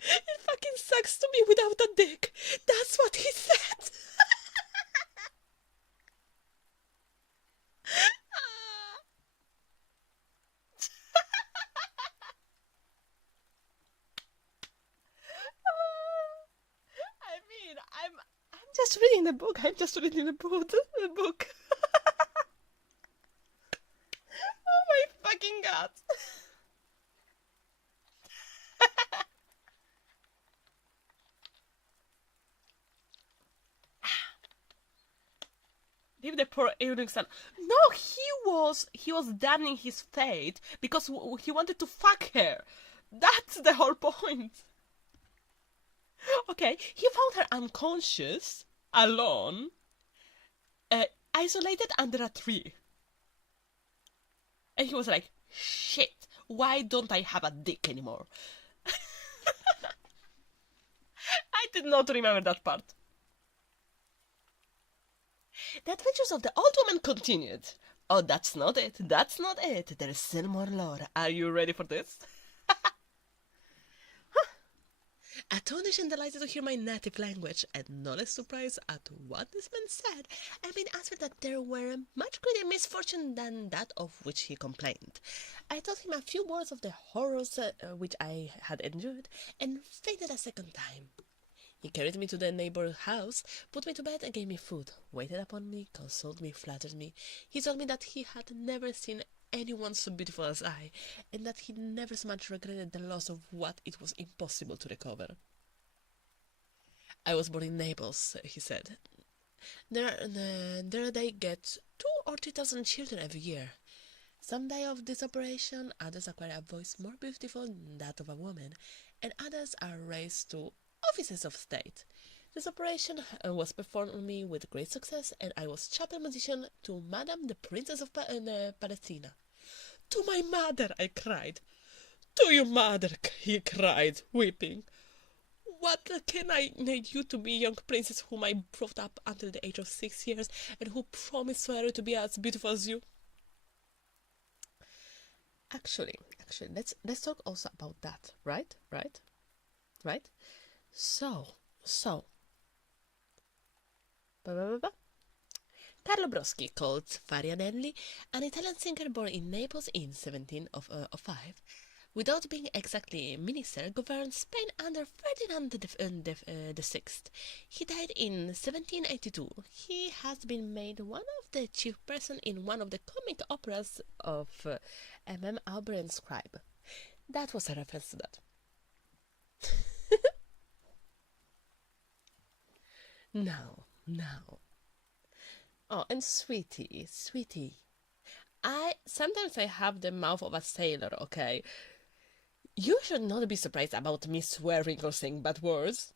It fucking sucks to be without a dick. That's what he said. I mean, I'm just reading the book. I'm just reading the book. Oh my fucking god. Leave the poor eunuch son. No, he was damning his fate because he wanted to fuck her. That's the whole point. Okay, he found her unconscious, alone, isolated under a tree. And he was like, shit, why don't I have a dick anymore? I did not remember that part. The adventures of the old woman continued. Oh, that's not it. That's not it. There's still more lore. Are you ready for this? Astonished and delighted to hear my native language, and not less surprised at what this man said, I made answer that there were much greater misfortune than that of which he complained. I told him a few words of the horrors which I had endured, and fainted a second time. He carried me to the neighbor house, put me to bed, and gave me food, waited upon me, consoled me, flattered me. He told me that he had never seen anyone so beautiful as I, and that he never so much regretted the loss of what it was impossible to recover. I was born in Naples, he said. There they get 2,000 or 3,000 children every year. Some die of this operation, others acquire a voice more beautiful than that of a woman, and others are raised to offices of state. This operation was performed on me with great success, and I was chapel musician to Madame the Princess of Palestina. To my mother, I cried. To your mother, he cried, weeping. What can I need you to be, young princess whom I brought up until the age of 6 years, and who promised forever to be as beautiful as you? Actually, let's talk also about that, right? So. Carlo Broschi, called Farianelli, an Italian singer born in Naples in 1705, Without being exactly minister, governed Spain under Ferdinand the Sixth. He died in 1782. He has been made one of the chief person in one of the comic operas of M.M. Aubrey and Scribe. That was a reference to that. Now. Oh, and sweetie. Sometimes I have the mouth of a sailor, okay? You should not be surprised about me swearing or saying bad words.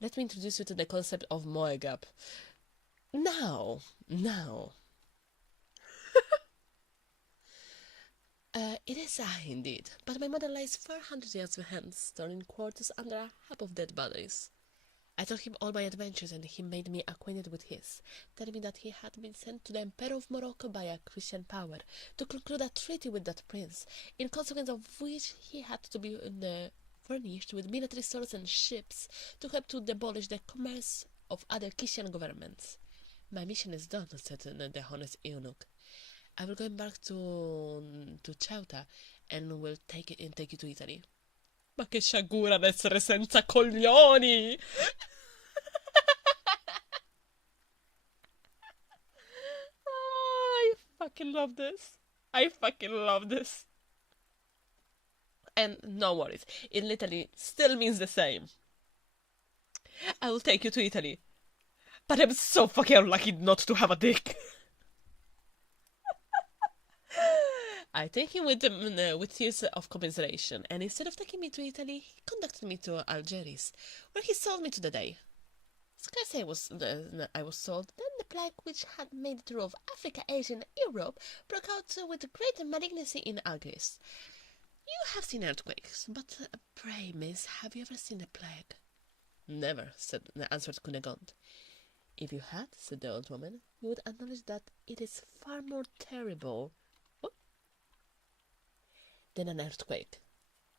Let me introduce you to the concept of moegap. Now. It is I indeed, but my mother lies 400 yards hence, storing quarters under a heap of dead bodies. I told him all my adventures, and he made me acquainted with his, telling me that he had been sent to the Emperor of Morocco by a Christian power to conclude a treaty with that prince, in consequence of which he had to be furnished with military stores and ships to help to demolish the commerce of other Christian governments. My mission is done, said the honest eunuch. I will go back to Ceuta and will take you to Italy. Ma che sciagura d'essere senza coglioni! I fucking love this. And no worries, it literally still means the same. I will take you to Italy. But I'm so fucking unlucky not to have a dick. I take him with tears of commiseration, and instead of taking me to Italy, he conducted me to Algiers, where he sold me to the day. Scarcely I was sold, then the plague which had made it through of Africa, Asia, and Europe broke out with great malignancy in Algiers. You have seen earthquakes, but pray, miss, have you ever seen a plague? Never, answered Cunegonde. If you had, said the old woman, you would acknowledge that it is far more terrible than an earthquake.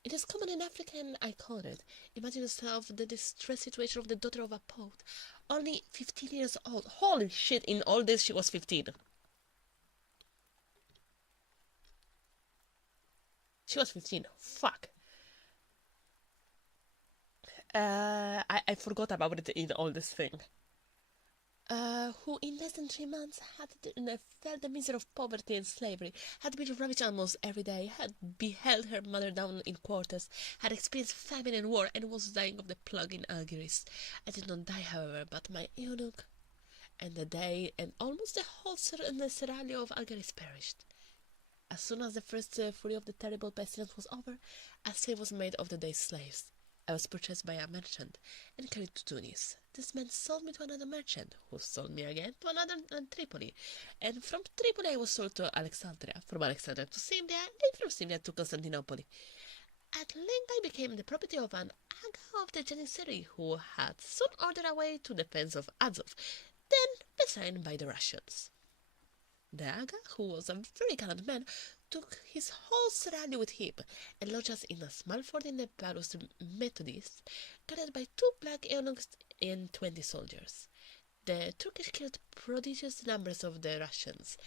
It is common in Africa, and I call it. Imagine yourself the distress situation of the daughter of a poet, only 15 years old. Holy shit, in all this she was 15. She was 15. Fuck. I forgot about it in all this thing. Who in less than 3 months had felt the misery of poverty and slavery, had been ravished almost every day, had beheld her mother down in quarters, had experienced famine and war, and was dying of the plague in Algiers. I did not die, however, but my eunuch, and the day and almost the whole seraglio of Algiers perished. As soon as the first fury of the terrible pestilence was over, a slave was made of the day's slaves. I was purchased by a merchant and carried to Tunis. This man sold me to another merchant, who sold me again to another Tripoli. And from Tripoli I was sold to Alexandria, from Alexandria to Simria, and from Simria to Constantinople. At length I became the property of an Aga of the Janissary, who had soon ordered away to the fens of Azov, then besieged by the Russians. The Aga, who was a very gallant man, took his whole seraglio with him, and lodged us in a small fort in the Paris Methodist, guarded by 2 black eunuchs and 20 soldiers. The Turkish killed prodigious numbers of the Russians,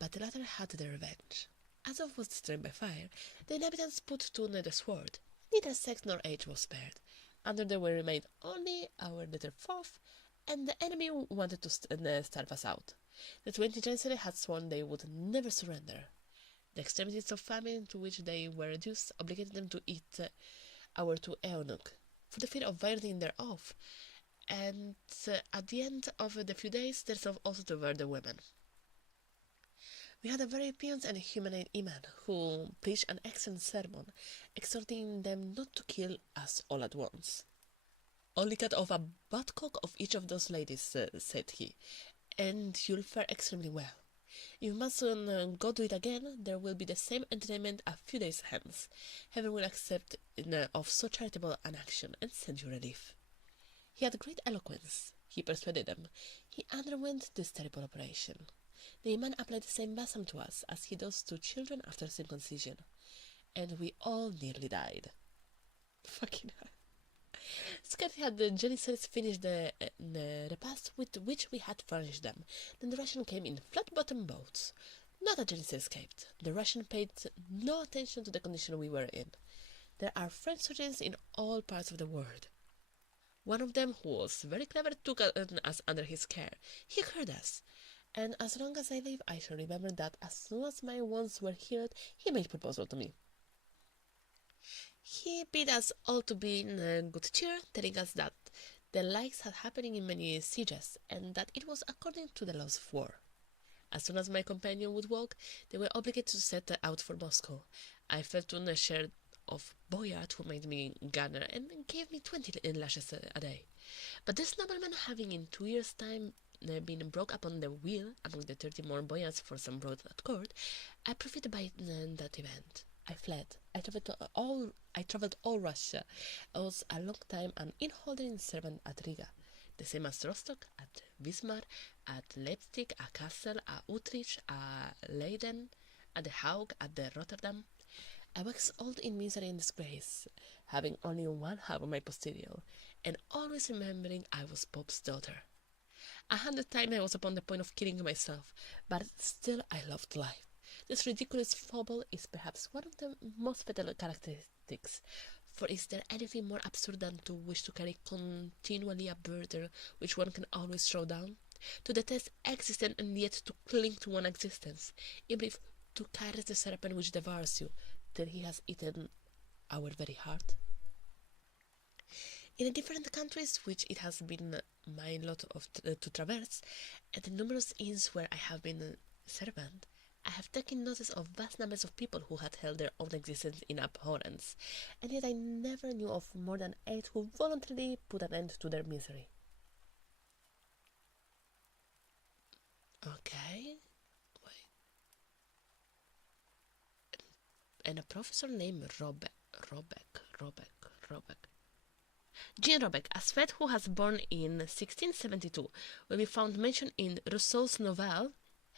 but the latter had their revenge. Azov was destroyed by fire. The inhabitants put to the sword. Neither sex nor age was spared. Under them remained only our little fourth, and the enemy wanted to starve us out. The 20th Janissary had sworn they would never surrender. The extremities of famine to which they were reduced obligated them to eat our 2 eunuchs, for the fear of violating their oath, and at the end of the few days they resolved also to murder women. We had a very pious and humane imam, who preached an excellent sermon, exhorting them not to kill us all at once. Only cut off a buttock of each of those ladies, said he, and you'll fare extremely well. If you must go do it again, there will be the same entertainment a few days hence. Heaven will accept of so charitable an action, and send you relief. He had great eloquence. He persuaded them. He underwent this terrible operation. The Imam applied the same balsam to us as he does to children after circumcision, and we all nearly died. Fucking hell. Scarcely had the Janissaries finished the repast with which we had furnished them, then the Russians came in flat-bottomed boats. Not a Genesis escaped. The Russian paid no attention to the condition we were in. There are French surgeons in all parts of the world. One of them, who was very clever, took us under his care. He cured us. And as long as I live, I shall remember that as soon as my wounds were healed, he made proposal to me. He bid us all to be in good cheer, telling us that the likes had happened in many sieges, and that it was according to the laws of war. As soon as my companion would walk, they were obligated to set out for Moscow. I fell to a share of Boyard, who made me gunner and gave me 20 lashes a day. But this nobleman, having in 2 years' time been broke upon the wheel among the 30 more boyards for some broad at court, I profited by that event. I fled. I traveled all Russia. I was a long time an inn-holding servant at Riga, the same as Rostock, at Wismar, at Leipzig, at Kassel, at Utrecht, at Leiden, at the Hague, at the Rotterdam. I waxed old in misery and disgrace, having only one half of my posterior, and always remembering I was Pope's daughter. 100 times I was upon the point of killing myself, but still I loved life. This ridiculous fable is perhaps one of the most fatal characteristics, for is there anything more absurd than to wish to carry continually a burden which one can always throw down? To detest existence and yet to cling to one existence, even if to caress the serpent which devours you, till he has eaten our very heart? In the different countries which it has been my lot to traverse, and the numerous inns where I have been a servant, I have taken notice of vast numbers of people who had held their own existence in abhorrence, and yet I never knew of more than 8 who voluntarily put an end to their misery. Okay, wait. And a professor named Robeck. Jean Robeck, a Svet who was born in 1672, will be found mentioned in Rousseau's novel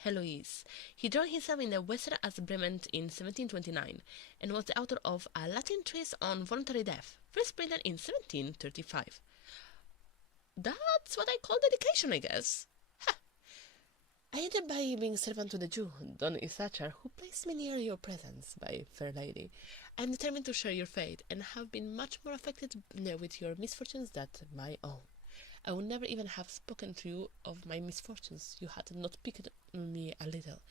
Heloise. He joined himself in the Weser as Bremen in 1729, and was the author of a Latin treatise on voluntary death, first printed in 1735. That's what I call dedication, I guess. Ha! I ended by being servant to the Jew, Don Issachar, who placed me near your presence, my fair lady. I am determined to share your fate, and have been much more affected with your misfortunes than my own. I would never even have spoken to you of my misfortunes, you had not piqued me a little,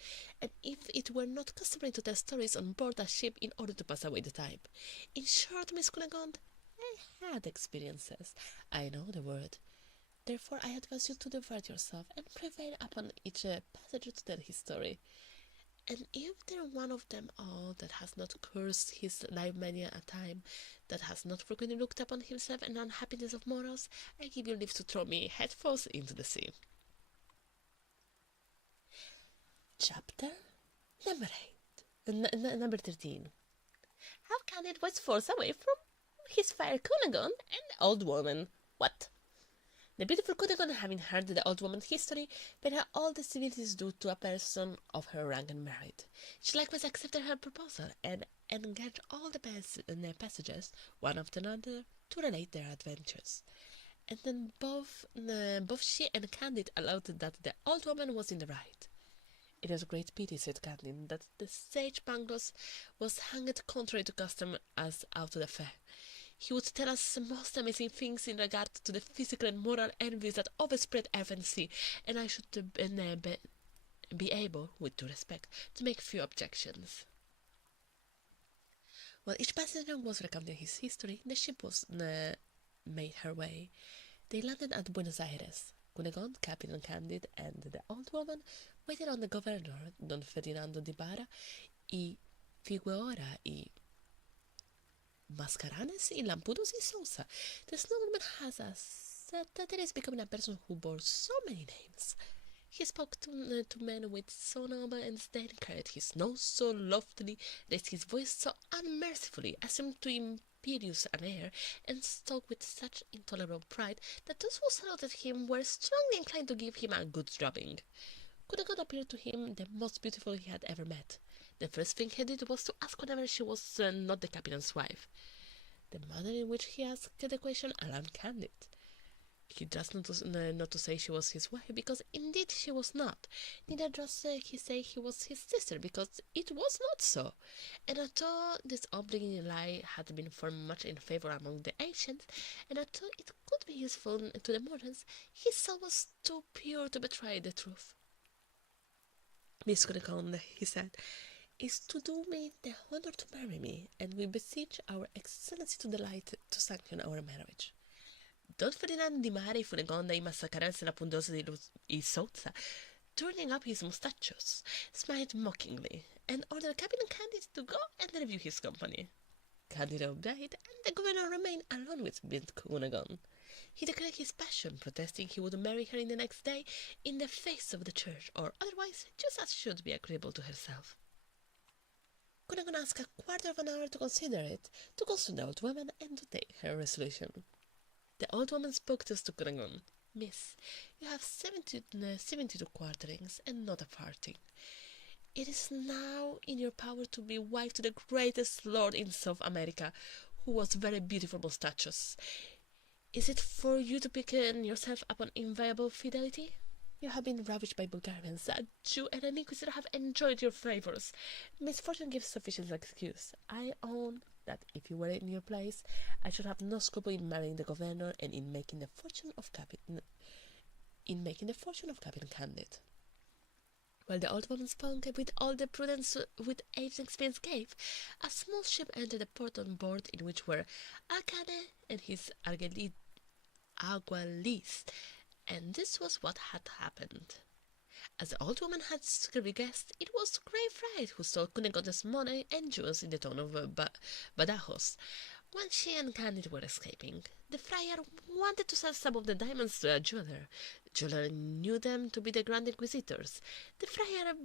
and if it were not customary to tell stories on board a ship in order to pass away the time. In short, Miss Cunegonde, I had experiences. I know the word. Therefore, I advise you to divert yourself and prevail upon each passenger to tell his story. And if there one of them all that has not cursed his life many a time, that has not frequently looked upon himself and unhappiness of morals, I give you leave to throw me headfirst into the sea. Chapter number 8. Number 13. How Candide was forced away from his fair Cunegonde and the old woman. What? The beautiful Cunegonde, having heard the old woman's history, paid her all the civilities due to a person of her rank and merit. She likewise accepted her proposal, and engaged all the passages, one after another, to relate their adventures. And then both she and Candide allowed that the old woman was in the right. It is a great pity, said Candide, that the sage Pangloss was hanged contrary to custom as out of the fair. He would tell us most amazing things in regard to the physical and moral envies that overspread earth and sea, and I should be able, with due respect, to make few objections. While each passenger was recounting his history, the ship was made her way. They landed at Buenos Aires. Cunegonde, Captain Candide, and the old woman waited on the governor, Don Ferdinando di Bara, y Figueora, y Mascaranes, y Lampudos, y Sousa. This nobleman has said that it is becoming a person who bore so many names. He spoke to men with so noble and stately, carried his nose so loftily, raised his voice so unmercifully, assumed too imperious an air, and spoke with such intolerable pride, that those who saluted him were strongly inclined to give him a good drubbing. Cunegonde appeared to him the most beautiful he had ever met. The first thing he did was to ask whether she was not the captain's wife. The manner in which he asked the question alarmed Candide. He just not to say she was his wife, because indeed she was not. Neither does he say he was his sister, because it was not so. And although this obliging lie had been formed much in favor among the ancients, and although it could be useful to the moderns, his soul was too pure to betray the truth. Miss Cunegonde, he said, is to do me the honor to marry me, and we beseech our excellency to delight to sanction our marriage. Don Ferdinand di Mare y Funegonda y massacararse la pundosa y sozza, turning up his mustachos, smiled mockingly, and ordered Captain Candide to go and review his company. Candide obeyed, and the governor remained alone with Bint Cunegonde. He declared his passion, protesting he would marry her in the next day in the face of the church, or otherwise just as should be agreeable to herself. Cunegonde asked a quarter of an hour to consider it, to consult the old woman, and to take her resolution. The old woman spoke thus to Cunegonde. Miss, you have 72 quarterings, and not a farthing. It is now in your power to be wife to the greatest lord in South America, who was very beautiful mustachos. Is it for you to pick yourself upon inviolable fidelity? You have been ravished by Bulgarians. A Jew and an Inquisitor have enjoyed your favours. Misfortune gives sufficient excuse. I own that if you were in your place, I should have no scruple in marrying the governor and in making the fortune of Captain Candide. While the old woman spoke with all the prudence which age and experience gave, a small ship entered the port on board in which were Alcade and his agualis, and this was what had happened. As the old woman had guessed, it was Grey Fright who stole Cunegonde's money and jewels in the town of Badajoz. When she and Candide were escaping, the friar wanted to sell some of the diamonds to a jeweler. The jeweler knew them to be the Grand Inquisitors. The friar,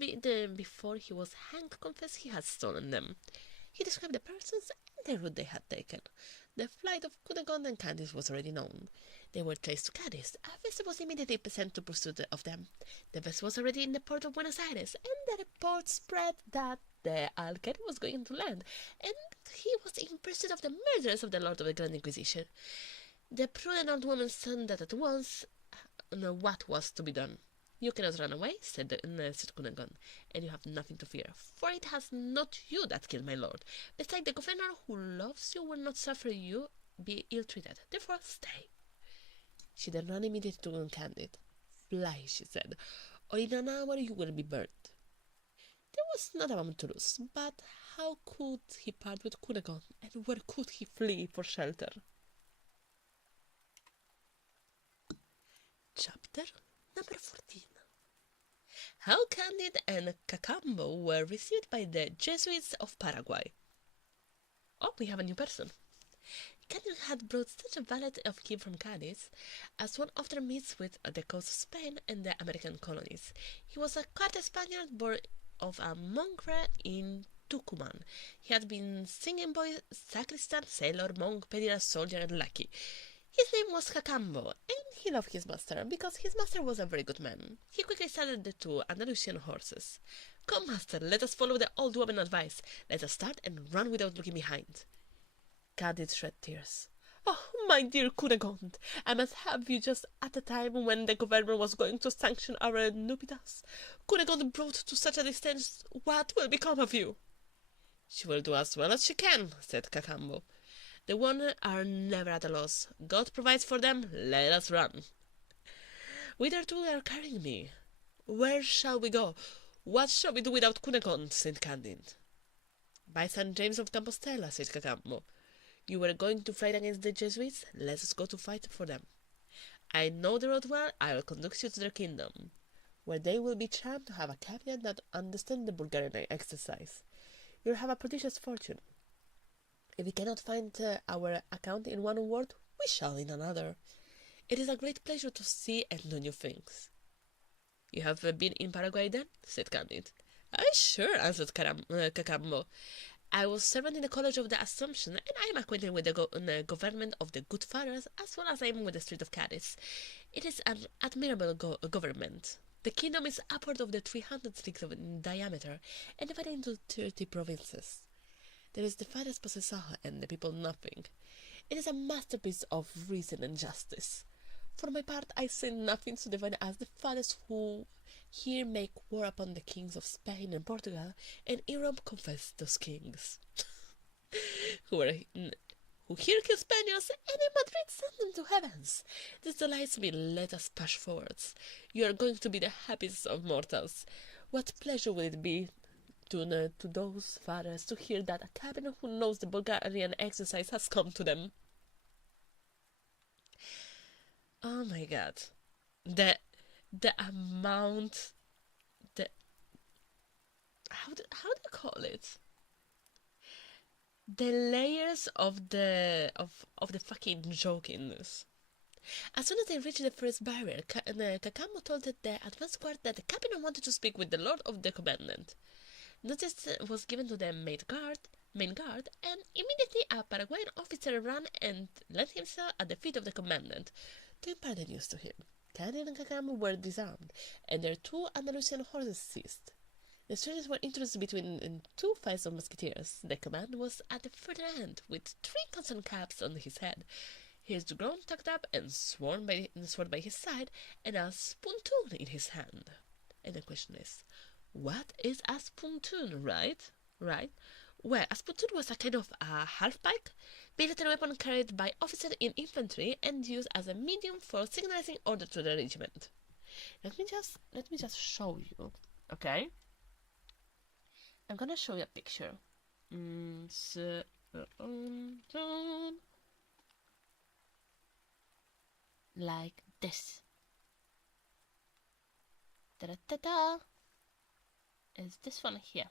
before he was hanged, confessed he had stolen them. He described the persons and the route they had taken. The flight of Cunegonde and Candide was already known. They were traced to Cadiz. A vessel was immediately sent to pursuit of them. The vessel was already in the port of Buenos Aires, and the report spread that the Alcade was going to land, and he was in pursuit of the murderers of the Lord of the Grand Inquisition. The prudent old woman said that at once what was to be done. You cannot run away, said Cunegonde, and you have nothing to fear, for it has not you that killed my lord. Besides, the governor who loves you will not suffer you be ill-treated. Therefore, stay. She then ran immediately to Candide. Fly, she said, or in an hour you will be burnt. There was not a moment to lose, but how could he part with Cunegonde, and where could he flee for shelter? Chapter number 14. How Candide and Cacambo were received by the Jesuits of Paraguay. Oh, we have a new person. Candide had brought such a valet of him from Cadiz as one often meets with the coast of Spain and the American colonies. He was a quart Spaniard born of a mongrel in Tucuman. He had been singing boy, sacristan, sailor, monk, peddler, soldier, and lackey. His name was Cacambo, and he loved his master, because his master was a very good man. He quickly saddled the two Andalusian horses. Come, master, let us follow the old woman's advice. Let us start and run without looking behind. Candide shed tears. Oh, my dear Cunegonde, I must have you just at the time when the government was going to sanction our nuptials. Cunegonde brought to such a distance, what will become of you? She will do as well as she can, said Cacambo. The one are never at a loss. God provides for them. Let us run. Whither do they are carrying me? Where shall we go? What shall we do without Cunegonde? Said Candide. By St. James of Compostela, said Cacambo. You were going to fight against the Jesuits? Let us go to fight for them. I know the road well. I will conduct you to their kingdom, where they will be charmed to have a captain that understands the Bulgarian exercise. You will have a prodigious fortune. If we cannot find our account in one word, we shall in another. It is a great pleasure to see and do new things. You have been in Paraguay then? Said Candide. I sure, answered Cacambo. I was servant in the College of the Assumption, and I am acquainted with the government of the good fathers, as well as I am with the street of Cadiz. It is an admirable government. The kingdom is upward of the 300 leagues in diameter, and divided into 30 provinces. There is the fathers possessor, and the people nothing. It is a masterpiece of reason and justice. For my part, I say nothing so divine as the fathers who here make war upon the kings of Spain and Portugal, and Europe confess those kings. who here kill Spaniards, and in Madrid send them to heavens. This delights me. Let us push forwards. You are going to be the happiest of mortals. What pleasure will it be to those fathers to hear that a cabin who knows the Bulgarian exercise has come to them. Oh my god. The amount, the how do you call it? The layers of the fucking joke in this. As soon as they reached the first barrier, Cacamo told the advance guard that the captain wanted to speak with the Lord of the Commandant. Notice was given to the main guard, and immediately a Paraguayan officer ran and laid himself at the feet of the commandant to impart the news to him. Candide and Cacamo were disarmed, and their 2 Andalusian horses seized. The soldiers were introduced between 2 files of musketeers. The command was at the further end, with 3 constant caps on his head, his groin tucked up and sword by his side, and a spontoon in his hand. And the question is, what is a spontoon, right? Well, a spontoon was a kind of a half-pike, military weapon carried by officers in infantry and used as a medium for signalizing order to the regiment. Let me just show you, okay? I'm gonna show you a picture. Like this. Ta-da-ta-da! Is this one here?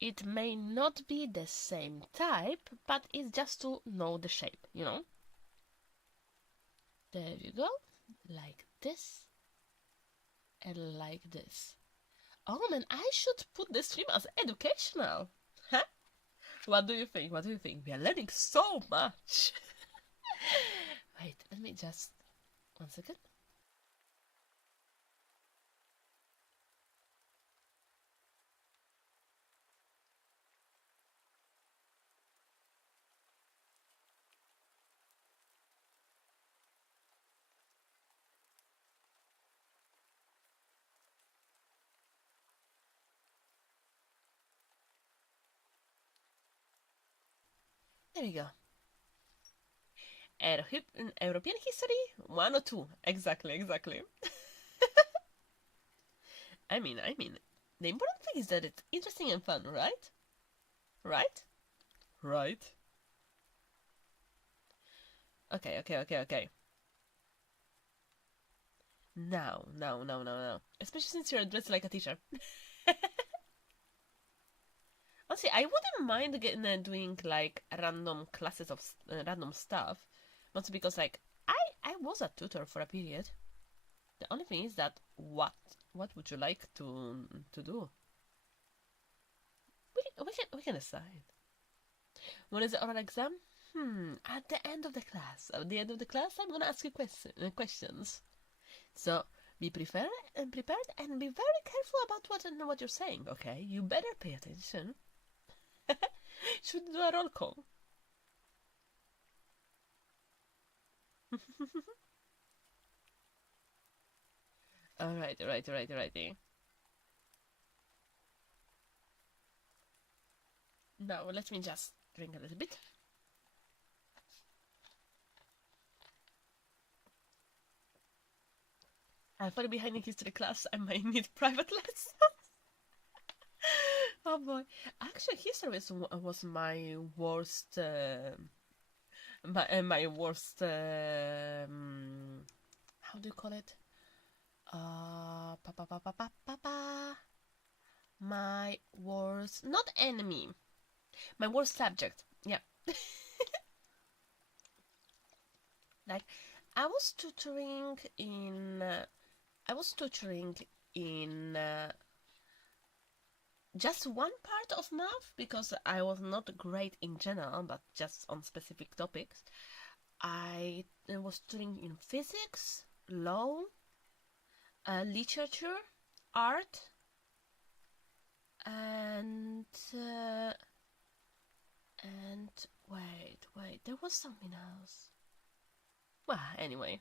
It may not be the same type, but it's just to know the shape, you know? There you go. Like this. And like this. Oh man, I should put this stream as educational. Huh? What do you think? We are learning so much. Wait, let me just... 1 second. There we go. European history 1 or 2. Exactly. I mean, the important thing is that it's interesting and fun, right? Right? Okay. Now. Especially since you're dressed like a teacher. Honestly, I wouldn't mind doing like random classes of random stuff, mostly because like I was a tutor for a period. The only thing is that what would you like to do? We can decide. When is the oral exam? At the end of the class. At the end of the class, I'm gonna ask you questions. So be prepared and be very careful about what you're saying. Okay, you better pay attention. Should we do a roll call? Alrighty. Now let me just drink a little bit. I'm falling behind in history class. I might need private lessons. Oh boy! Actually, history was my worst. My worst. How do you call it? My worst, not enemy. My worst subject. Yeah. Like, I was tutoring in. Just one part of math, because I was not great in general, but just on specific topics. I was tutoring in physics, law, literature, art, and And wait, there was something else. Well, anyway.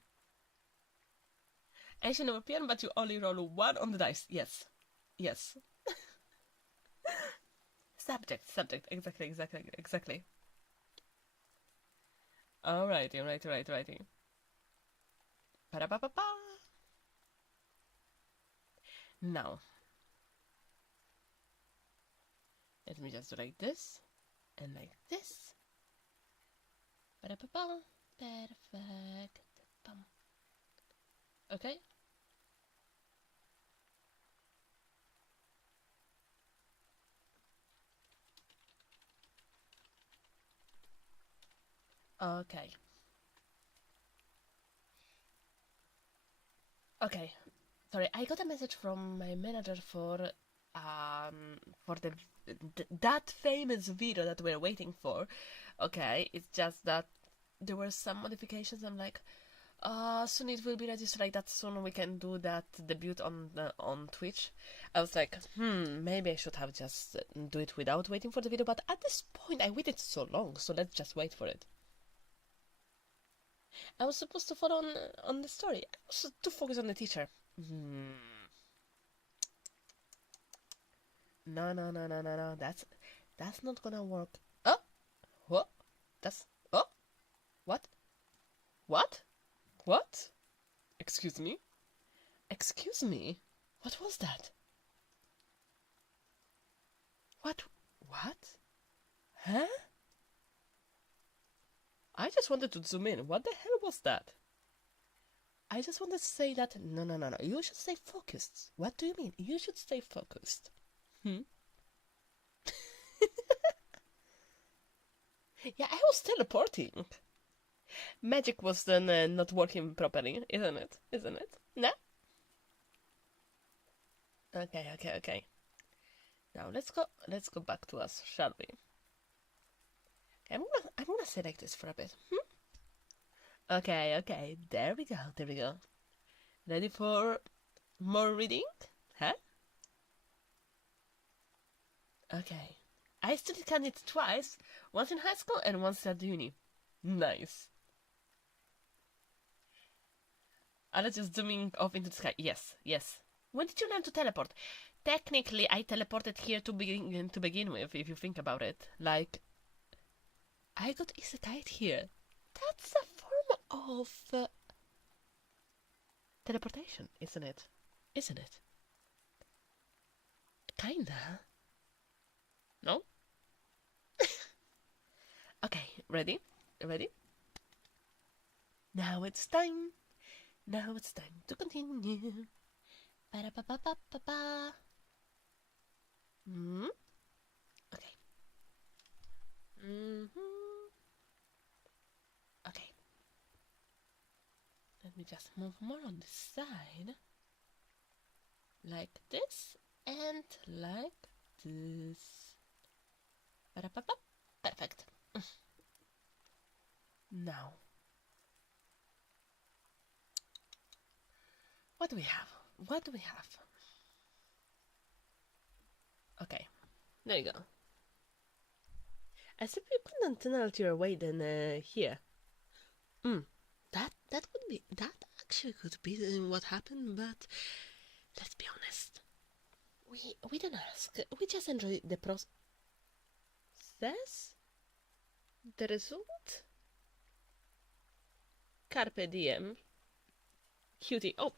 Ancient European, but you only roll 1 on the dice. Yes. Yes. Subject, exactly. Alrighty. Ba-da-ba-ba-ba. Now, let me just do like this, and like this. Ba-da-ba-ba. Perfect. Bum. Okay. Okay. Okay. Sorry, I got a message from my manager for that famous video that we're waiting for. Okay, it's just that there were some modifications. I'm like, soon it will be ready, so like that soon we can do that debut on Twitch. I was like, maybe I should have just do it without waiting for the video, but at this point I waited so long, so let's just wait for it. I was supposed to follow on the story. I was to focus on the teacher. No. That's not gonna work. Oh, what? What? What? Excuse me? What was that? What? Huh? I just wanted to zoom in. What the hell was that? I just wanted to say that, no. You should stay focused. What do you mean? You should stay focused. Yeah, I was teleporting. Magic was then not working properly, isn't it? No? Okay. Now let's go back to us, shall we? I'm gonna select this for a bit. Okay. There we go. Ready for more reading? Huh? Okay. I studied Candide twice, once in high school and once at uni. Nice. Let's just zooming off into the sky. Yes. When did you learn to teleport? Technically, I teleported here to begin with, if you think about it. Like, I got isekai'd here. That's a form of teleportation, isn't it? Kinda. No? Okay, ready? Now it's time to continue. Ba-da-ba-ba-ba-ba-ba. Okay. Okay. Let me just move more on this side. Like this and like this. Ba-da-ba-ba. Perfect. Now, what do we have? Okay, there you go. As if you couldn't tunnel your way then here. That actually could be what happened, but let's be honest. We don't ask. We just enjoy the process. The result? Carpe diem. Cutie. Oh.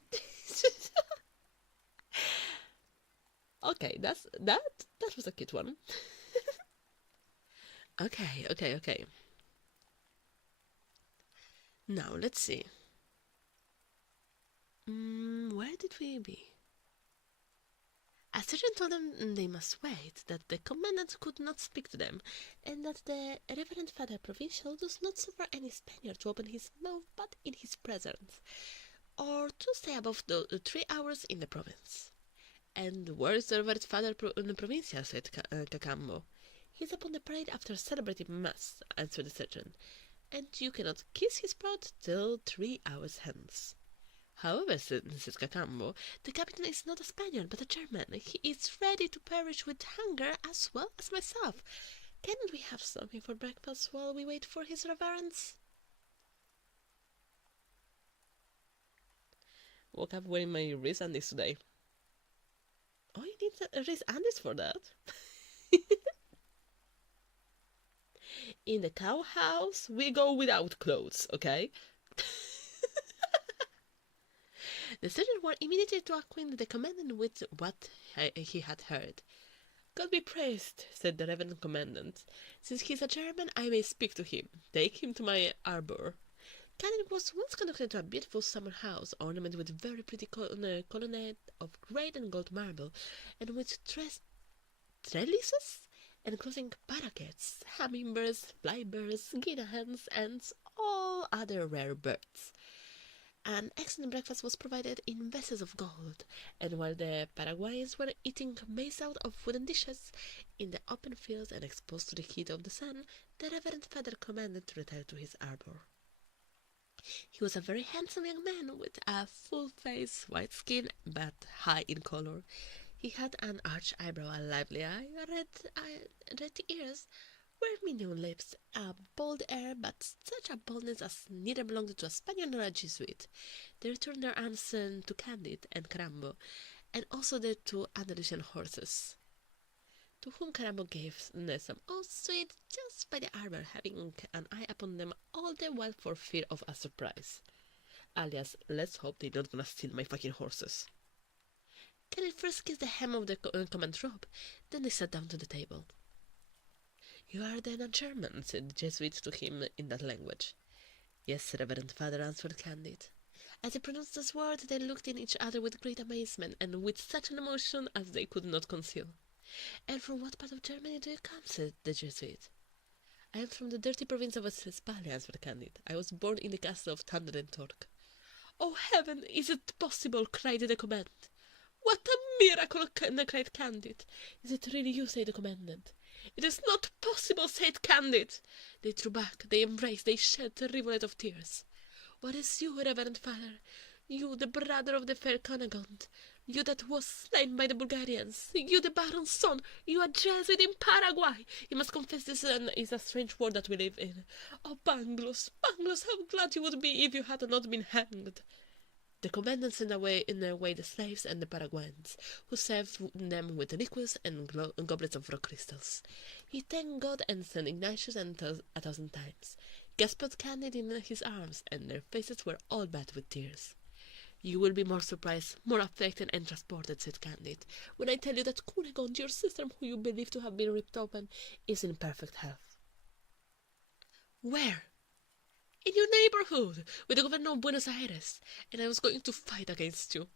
Okay, that was a cute one. Okay. Now let's see. Where did we be? A sergeant told them they must wait, that the commandant could not speak to them, and that the Reverend Father Provincial does not suffer any Spaniard to open his mouth but in his presence, or to stay above the 3 hours in the province. And where is the Reverend Father Provincial? Said Cacambo. He's upon the parade after celebrating Mass, answered the sergeant, and you cannot kiss his broad till 3 hours hence. However, says Cacambo, the captain is not a Spaniard but a German. He is ready to perish with hunger as well as myself. Can't we have something for breakfast while we wait for his reverence? Woke up wearing my wrist undies today. Oh, you need wrist undies for that? In the cow house, we go without clothes, okay? The sergeant were immediately to acquaint the commandant with what he had heard. God be praised, said the reverend commandant. Since he is a German, I may speak to him. Take him to my arbor. Candide was once conducted to a beautiful summer house, ornamented with very pretty colonnade of red and gold marble, and with trellises enclosing parakeets, hummingbirds, flybirds, guinea hens, and all other rare birds. An excellent breakfast was provided in vessels of gold, and while the Paraguayans were eating maize out of wooden dishes in the open fields and exposed to the heat of the sun, the reverend father commanded to retire to his arbor. He was a very handsome young man with a full face, white skin, but high in color. He had an arched eyebrow, a lively eye, red ears, vermilion lips, a bold air, but such a boldness as neither belonged to a Spaniard nor a Jesuit. They returned their arms to Candide and Carambo, and also the two Andalusian horses, to whom Carambo gave some sweet just by the arbor, having an eye upon them all the while for fear of a surprise. Alias, let's hope they're not gonna steal my fucking horses. Candide first kissed the hem of the command robe, then they sat down to the table. You are then a German, said the Jesuit to him in that language. Yes, reverend father, answered Candide. As he pronounced this word, they looked in each other with great amazement, and with such an emotion as they could not conceal. And from what part of Germany do you come? Said the Jesuit. I am from the dirty province of Westphalia, answered Candide. I was born in the castle of Thunder and Torque. Oh, heaven, is it possible? Cried the commandant. What a miracle! Cried Candide. Is it really you? Said the commandant. It is not possible, said Candide. They drew back, they embraced, they shed a rivulet of tears. What is you, reverend father? You, the brother of the fair Cunegonde, you that was slain by the Bulgarians, you the baron's son, you a Jesuit in Paraguay. You must confess this is a strange world that we live in. Oh, Pangloss, Pangloss, how glad you would be if you had not been hanged. The commandant sent away the slaves and the Paraguayans, who served them with liquids and goblets of rock crystals. He thanked God and St. Ignatius a thousand times, gasped Candide in his arms, and their faces were all wet with tears. You will be more surprised, more affected and transported, said Candide, when I tell you that Cunegonde, your sister, who you believe to have been ripped open, is in perfect health. Where? In your neighborhood, with the governor of Buenos Aires, and I was going to fight against you.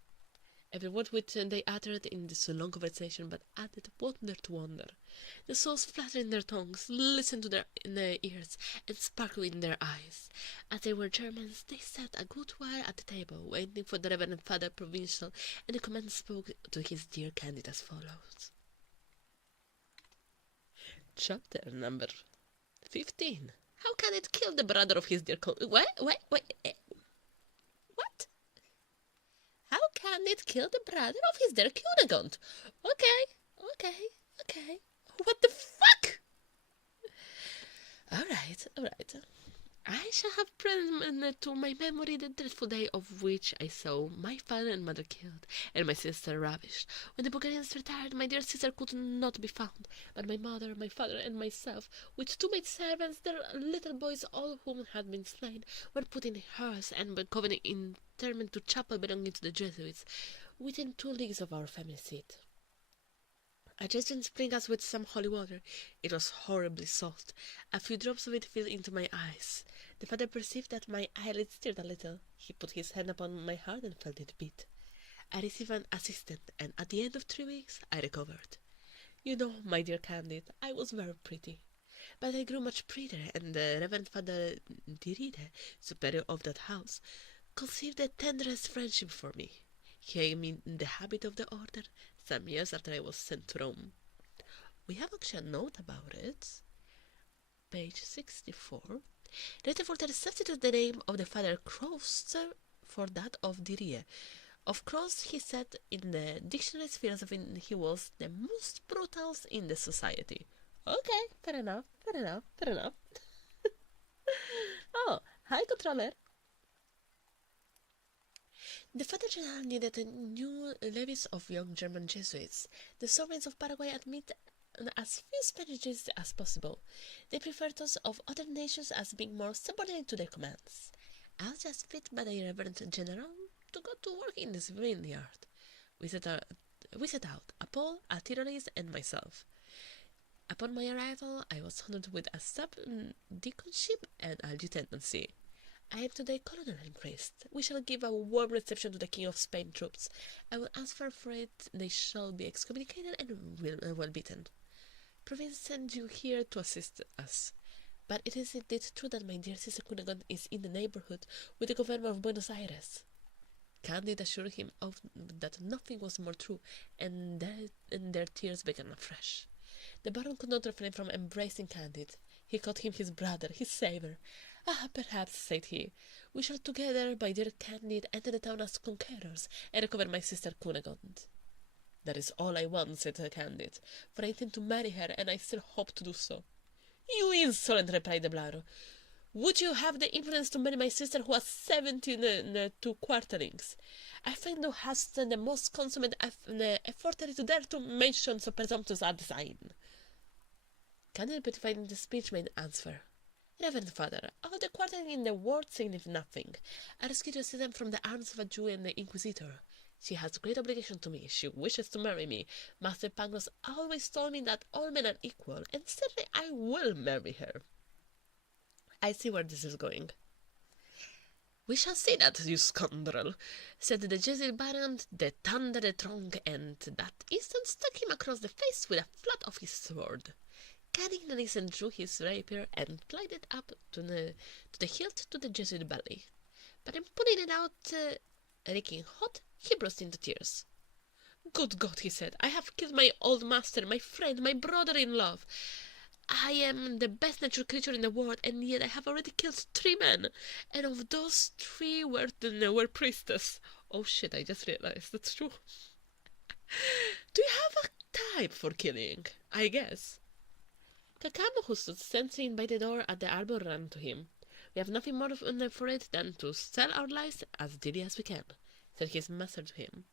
Every word which they uttered in this long conversation but added wonder to wonder. The souls fluttered in their tongues, listened to in their ears, and sparkled in their eyes. As they were Germans, they sat a good while at the table, waiting for the reverend father provincial, and the command spoke to his dear Candide as follows. Chapter number 15. How can it kill the brother of his dear What? How can it kill the brother of his dear Cunegonde? Okay. What the fuck? Alright. I shall have present to my memory the dreadful day of which I saw my father and mother killed, and my sister ravished. When the Bulgarians retired, my dear sister could not be found, but my mother, my father, and myself, with two maid servants, their little boys, all whom had been slain, were put in hearse and were covered interment to chapel belonging to the Jesuits, within 2 leagues of our family seat. A Jesuit sprinkled us with some holy water. It was horribly salt. A few drops of it fell into my eyes. The father perceived that my eyelids stirred a little. He put his hand upon my heart and felt it beat. I received an assistant, and at the end of 3 weeks I recovered. You know, my dear Candide, I was very pretty. But I grew much prettier, and the Reverend Father Diride, superior of that house, conceived the tenderest friendship for me. He gave me the habit of the order some years after I was sent to Rome. We have actually a note about it. Page 64. Later Voltaire substituted the name of the father Crost for that of Dirie. Of Crost, he said in the dictionary's philosophy he was the most brutal in the society. Okay, fair enough, fair enough, fair enough. Oh, hi, controller. The Father General needed new levies of young German Jesuits. The sovereigns of Paraguay admit as few Spanish Jesuits as possible. They prefer those of other nations as being more subordinate to their commands. I'll just fit by the Reverend General to go to work in this vineyard. We set out a Paul, a terrorist, and myself. Upon my arrival, I was honored with a sub-deaconship and a lieutenancy. I am today colonel and priest. We shall give a warm reception to the King of Spain troops. I will answer for it they shall be excommunicated and well beaten. Providence sent you here to assist us. But it is indeed true that my dear sister Cunegonde is in the neighborhood with the governor of Buenos Aires. Candide assured him that nothing was more true, and their tears began afresh. The Baron could not refrain from embracing Candide. He called him his brother, his saviour. Ah, perhaps, said he, we shall together, my dear Candide, enter the town as conquerors, and recover my sister Cunegonde. That is all I want, said Candide, for I intend to marry her, and I still hope to do so. You insolent, replied the Blaro. Would you have the impudence to marry my sister who has 72 quarterings? I find thou hast the most consummate effortery to dare to mention so presumptuous a design. Candide, petrified in the speech, made answer. Reverend Father, all the quartering in the world signify nothing. I rescued your sister from the arms of a Jew and the Inquisitor. She has great obligation to me. She wishes to marry me. Master Pangloss always told me that all men are equal, and certainly I will marry her. I see where this is going. We shall see that, you scoundrel, said the Jesuit Baron, the thunder the trunk, and that instant struck him across the face with a flat of his sword. Cunning drew his rapier and plied it up to the hilt to the Jesuit belly. But in pulling it out, reeking hot, he burst into tears. Good God, he said, I have killed my old master, my friend, my brother-in-law. I am the best-natured creature in the world, and yet I have already killed 3 men, and of those 3 were priestess. Oh shit, I just realized that's true. Do you have a type for killing? I guess. Cacamo, who stood sensing by the door at the arbor, ran to him. We have nothing more for it than to sell our lives as dearly as we can, said his master to him.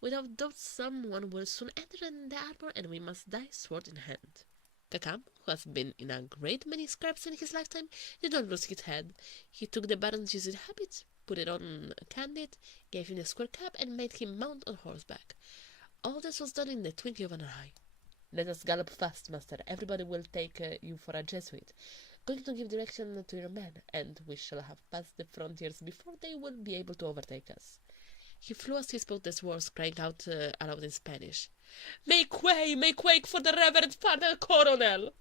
Without doubt someone will soon enter in the arbor, and we must die sword in hand. Cacam, who has been in a great many scrapes in his lifetime, did not lose his head. He took the Baron's Jesuit habit, put it on Candide, gave him a square cap, and made him mount on horseback. All this was done in the twinkling of an eye. Let us gallop fast, master. Everybody will take you for a Jesuit. Going to give direction to your men, and we shall have passed the frontiers before they will be able to overtake us. He flew as he spoke these words, crying out aloud in Spanish, make way for the Reverend Father Coronel!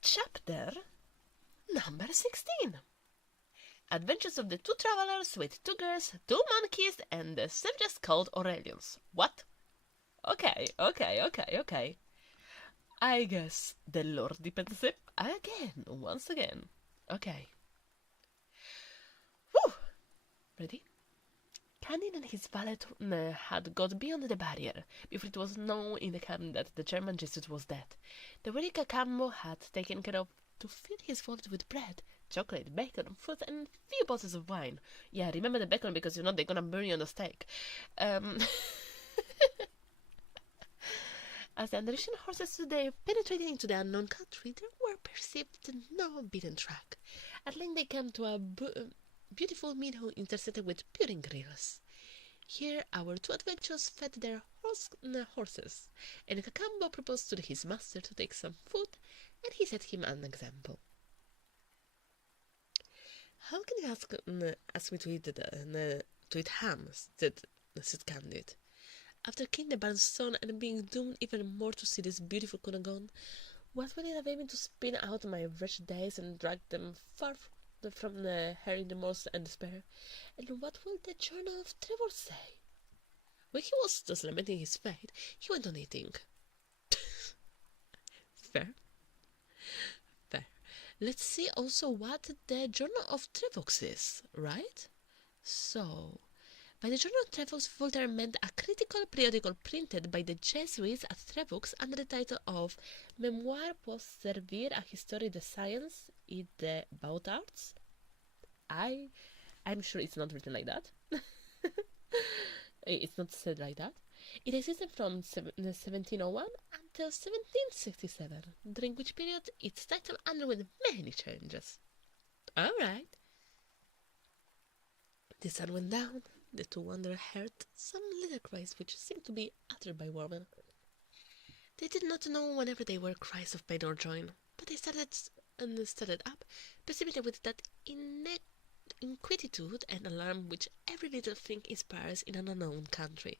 Chapter number 16. Adventures of the 2 travelers with 2 girls, 2 monkeys, and the subject called Aurelians. What? Okay. I guess the Lord depends once again. Okay. Whew! Ready? Candide and his valet had got beyond the barrier before it was known in the camp that the German Jesuit was dead. The wary Cacambo had taken care of to feed his valet with bread, chocolate, bacon, fruit, and few bottles of wine. Yeah, remember the bacon because they're gonna burn you on the stake. As the Andalusian horses today penetrated into the unknown country, there were perceived no beaten track. At length they came to a beautiful meadow intersected with purring rills. Here our 2 adventurers fed their horses, and Cacambo proposed to his master to take some food, and he set him an example. How can you ask me to eat ham? said Candide. After killing the Baron's son and being doomed even more to see this beautiful Cunegonde, what will it avail me to spin out my wretched days and drag them far from her in remorse and despair? And what will the journal of Trevor say? When he was thus lamenting his fate, he went on eating. Fair. Let's see also what the journal of Trevor is, right? So, By the journal Trevoux, Voltaire meant a critical periodical printed by the Jesuits at Trevoux under the title of Mémoire pour servir à histoire des sciences et des beaux-arts. I'm sure it's not written like that. It's not said like that. It existed from 1701 until 1767, during which period its title underwent many changes. Alright. The sun went down, the two wanderers heard some little cries which seemed to be uttered by women. They did not know whenever they were cries of pain or joy, but they started up, precipitate with that inquietude and alarm which every little thing inspires in an unknown country.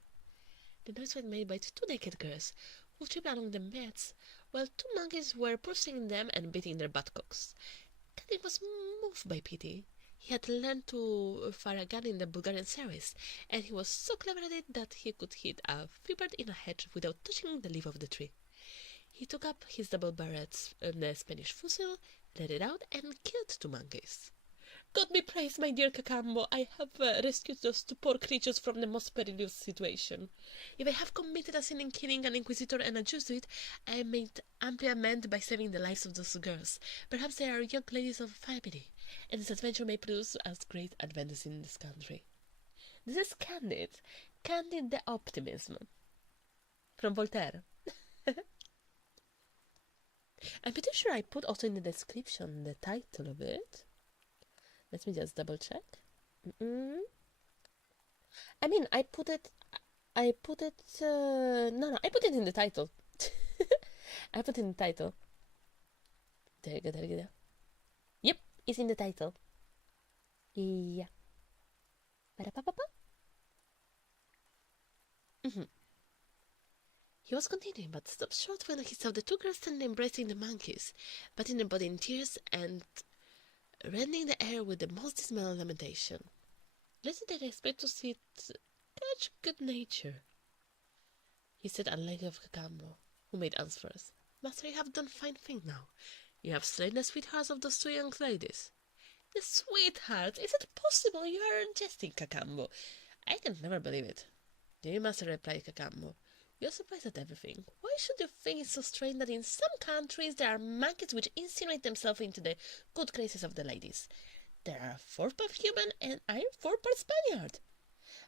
The noise was made by two naked girls, who tripped along the beds, while two monkeys were pursuing them and beating their buttocks. Candide was moved by pity. He had learned to fire a gun in the Bulgarian service, and he was so clever at it that he could hit a freebird in a hedge without touching the leaf of the tree. He took up his double-barreled Spanish fusil, let it out, and killed two monkeys. God be praised, my dear Cacambo, I have rescued those two poor creatures from the most perilous situation. If I have committed a sin in killing an inquisitor and a Jesuit, I made ample amends by saving the lives of those girls. Perhaps they are young ladies of family, and this adventure may produce as great advantages in this country. This is Candide, Candide the Optimism, from Voltaire. I'm pretty sure I put also in the description the title of it. Let me just double check. I mean, I put it in the title. I put it in the title. There you go. Yep, it's in the title. Yeah. He was continuing, but stopped short when he saw the two girls standing embracing the monkeys, batting their body in tears and rending the air with the most dismal lamentation. Little did I expect to see such good nature, he said, unlike of Cacambo, who made answers. Master, you have done fine thing now. You have slain the sweethearts of those two young ladies. The sweethearts? Is it possible? You are jesting, Cacambo. I can never believe it. Dear master, replied Cacambo, you are surprised at everything. Why should you think it so strange that in some countries there are monkeys which insinuate themselves into the good graces of the ladies? There are 4 parts human, and I am 4 parts Spaniard.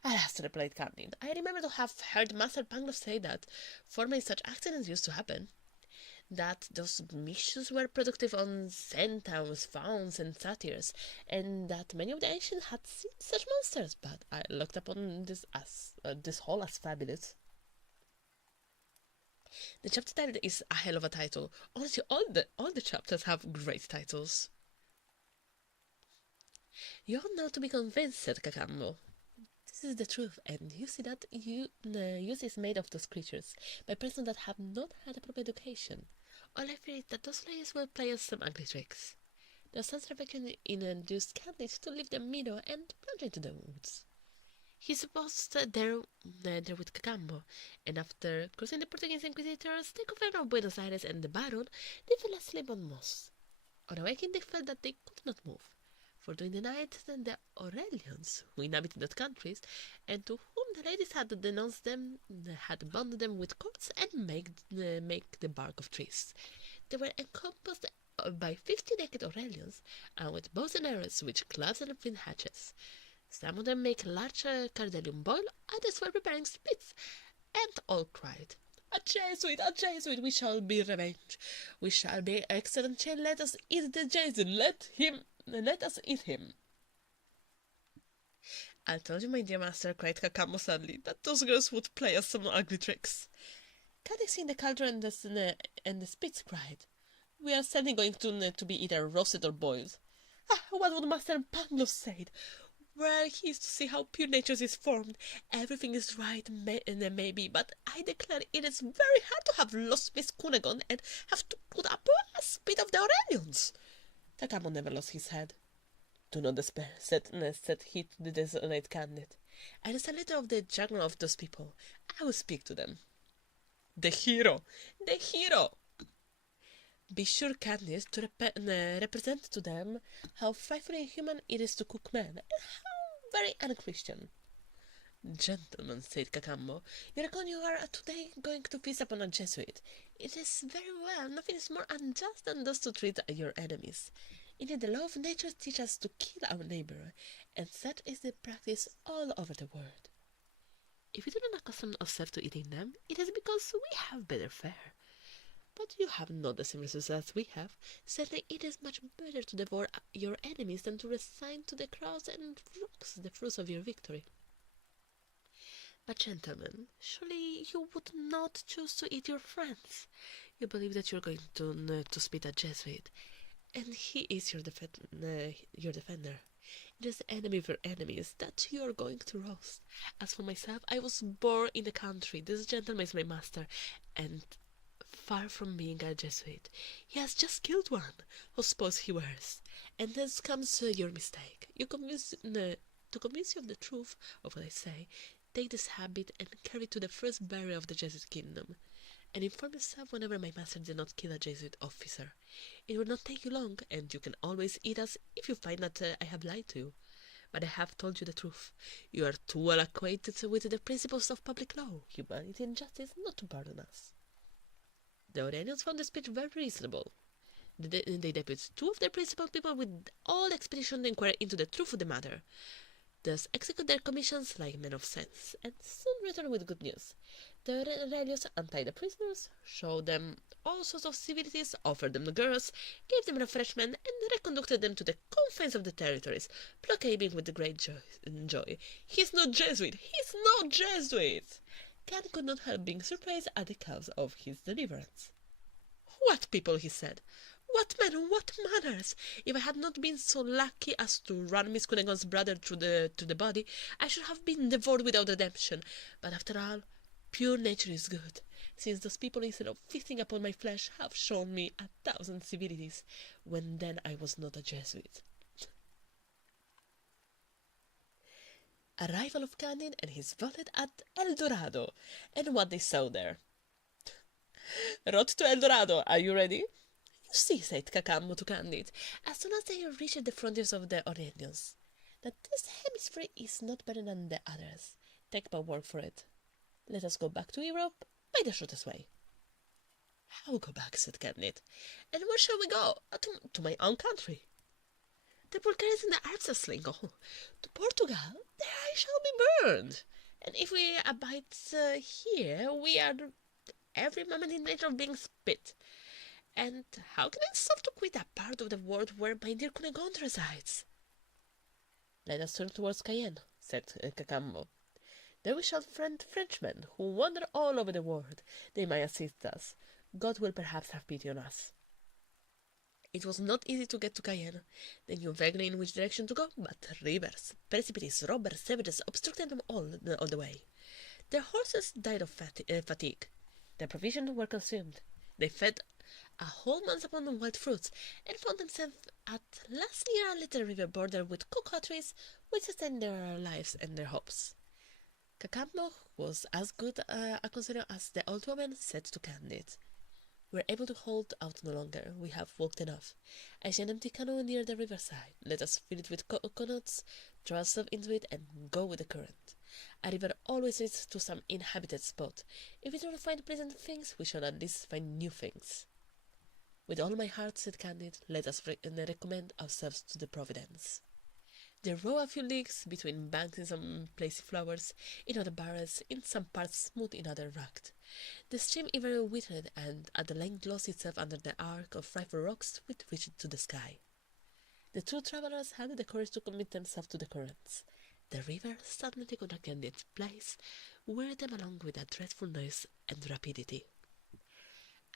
Alas, replied Candide, I remember to have heard Master Pangloss say that formerly such accidents used to happen, that those missions were productive on centaurs, fauns, and satyrs, and that many of the ancients had seen such monsters, but I looked upon this whole as fabulous. The chapter title is a hell of a title. Honestly, all the chapters have great titles. You ought now to be convinced, said Cacambo. This is the truth, and you see that use is made of those creatures by persons that have not had a proper education. All I fear is that those ladies will play us some ugly tricks. The sun's reflection induced Candide to leave the meadow and plunge into the woods. He supposed there with Cacambo, and after crossing the Portuguese Inquisitors, the Governor of Buenos Aires and the Baron, they fell asleep on moss. On awaking, they felt that they could not move, for during the night the Aurelians, who inhabited those countries, and to whom the ladies had denounced them, had bound them with cords and make the bark of trees. They were encompassed by 50 naked Aurelians, and with bows and arrows which clubs and flint hatchets. Some of them make large cardelium boil, others were preparing spits, and all cried, a Jesuit, we shall be revenged. We shall be excellent chain, let us eat the Jesuit, let us eat him. I told you, my dear master, cried Cacambo sadly, that those girls would play us some ugly tricks. Candide, seeing the cauldron and the spits, cried, we are certainly going to be either roasted or boiled. Ah, what would Master Pangloss say? Were he is to see how pure nature is formed, everything is right, maybe, but I declare it is very hard to have lost Miss Cunegonde and have to put up a spit of the Aurelians. Cacambo never lost his head. Do not despair, said he to the desolate Candide. I understand little of the jargon of those people. I will speak to them. The hero! Be sure, Candide, to represent to them how frightfully inhuman it is to cook men, and how very unchristian. Gentlemen, said Cacambo, you reckon you are today going to feast upon a Jesuit. It is very well. Nothing is more unjust than thus to treat your enemies. Indeed, the law of nature teaches us to kill our neighbor, and that is the practice all over the world. If we do not accustom ourselves to eating them, it is because we have better fare. But you have not the same resources as we have. Certainly it is much better to devour your enemies than to resign to the crows and rocks the fruits of your victory. But gentlemen, surely you would not choose to eat your friends. You believe that you are going to spit a Jesuit, and he is your defender. It is the enemy of your enemies that you are going to roast. As for myself, I was born in the country. This gentleman is my master, and far from being a Jesuit, he has just killed one whose spoils he wears. And thence comes your mistake. To convince you of the truth of what I say, take this habit and carry it to the first barrier of the Jesuit kingdom, and inform yourself whenever my master did not kill a Jesuit officer. It will not take you long, and you can always eat us if you find that I have lied to you. But I have told you the truth. You are too well acquainted with the principles of public law, humanity, and justice not to pardon us. The Aurelians found the speech very reasonable. They deputed two of their principal people with all expedition to inquire into the truth of the matter, thus execute their commissions like men of sense, and soon return with good news. The Aurelians untied the prisoners, showed them all sorts of civilities, offered them the girls, gave them refreshment, and reconducted them to the confines of the territories, proclaiming with great joy, "He's no Jesuit! He's no Jesuit!" Can could not help being surprised at the cause of his deliverance. "What people!" he said. "What men, what manners! If I had not been so lucky as to run Miss Cunegonde's brother through the body, I should have been devoured without redemption. But after all, pure nature is good, since those people, instead of feasting upon my flesh, have shown me 1,000 civilities, when then I was not a Jesuit." Arrival of Candide and his valet at El Dorado, and what they saw there. "Road to El Dorado, are you ready?" "You see," said Cacambo to Candide, as soon as they reached the frontiers of the Aurelians, "that this hemisphere is not better than the others. Take my word for it. Let us go back to Europe by the shortest way." "How go back?" said Candide. "And where shall we go?" To my own country." "The Bulgarians and the Arabs are slaying all. To Portugal, there I shall be burned. And if we abide here, we are every moment in danger of being spit. And how can I stop to quit a part of the world where my dear Cunegonde resides?" "Let us turn towards Cayenne," said Cacambo. "There we shall find Frenchmen who wander all over the world. They may assist us. God will perhaps have pity on us." It was not easy to get to Cayenne. They knew vaguely in which direction to go, but rivers, precipices, robbers, savages obstructed them all the way. Their horses died of fatigue. Their provisions were consumed. They fed a whole month upon wild fruits, and found themselves at last near a little river bordered with cocoa trees, which sustained their lives and their hopes. Cacambo was as good a counselor as the old woman, said to Candide, "We are able to hold out no longer. We have walked enough. I see an empty canoe near the riverside. Let us fill it with coconuts, throw ourselves into it, and go with the current. A river always leads to some inhabited spot. If we do not find pleasant things, we shall at least find new things." "With all my heart," said Candide, "let us recommend ourselves to the Providence." They row a few leagues between banks in some places flowers, in other barrels, in some parts smooth, in other rugged. The stream even withered, and at the length lost itself under the arc of frightful rocks which reached to the sky. The two travellers had the courage to commit themselves to the currents. The river, suddenly taking a Candide's place, whirled them along with a dreadful noise and rapidity.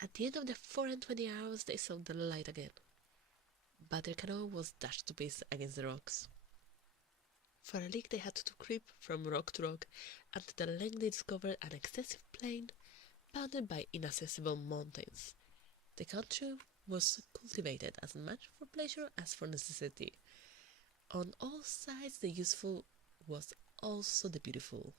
At the end of the 24 hours they saw the light again, but their canoe was dashed to pieces against the rocks. For a league they had to creep from rock to rock, until at length they discovered an extensive plain bounded by inaccessible mountains. The country was cultivated as much for pleasure as for necessity. On all sides the useful was also the beautiful.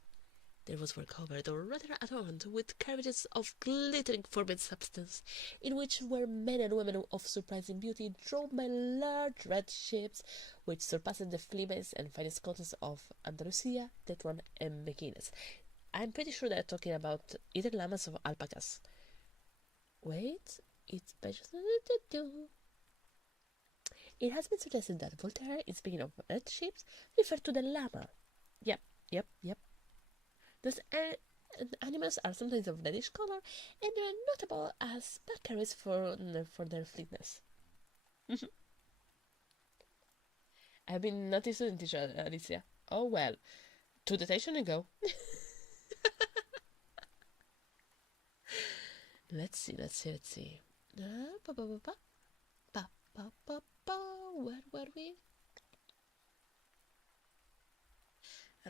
Their walls were covered, or rather adorned, with carriages of glittering forbidden substance, in which were men and women of surprising beauty, drawn by large red ships, which surpassed the fleetest and finest coasts of Andalusia, Tetuan, and Mequines. I'm pretty sure they're talking about either llamas or alpacas. Wait, it's It has been suggested that Voltaire, in speaking of red ships, referred to the llama. Yep. Those animals are sometimes of reddish color, and they are notable as bad carriers for their fleetness. I've been not a student teacher, Alicia. Oh well, to the station you go. Let's see. Where were we?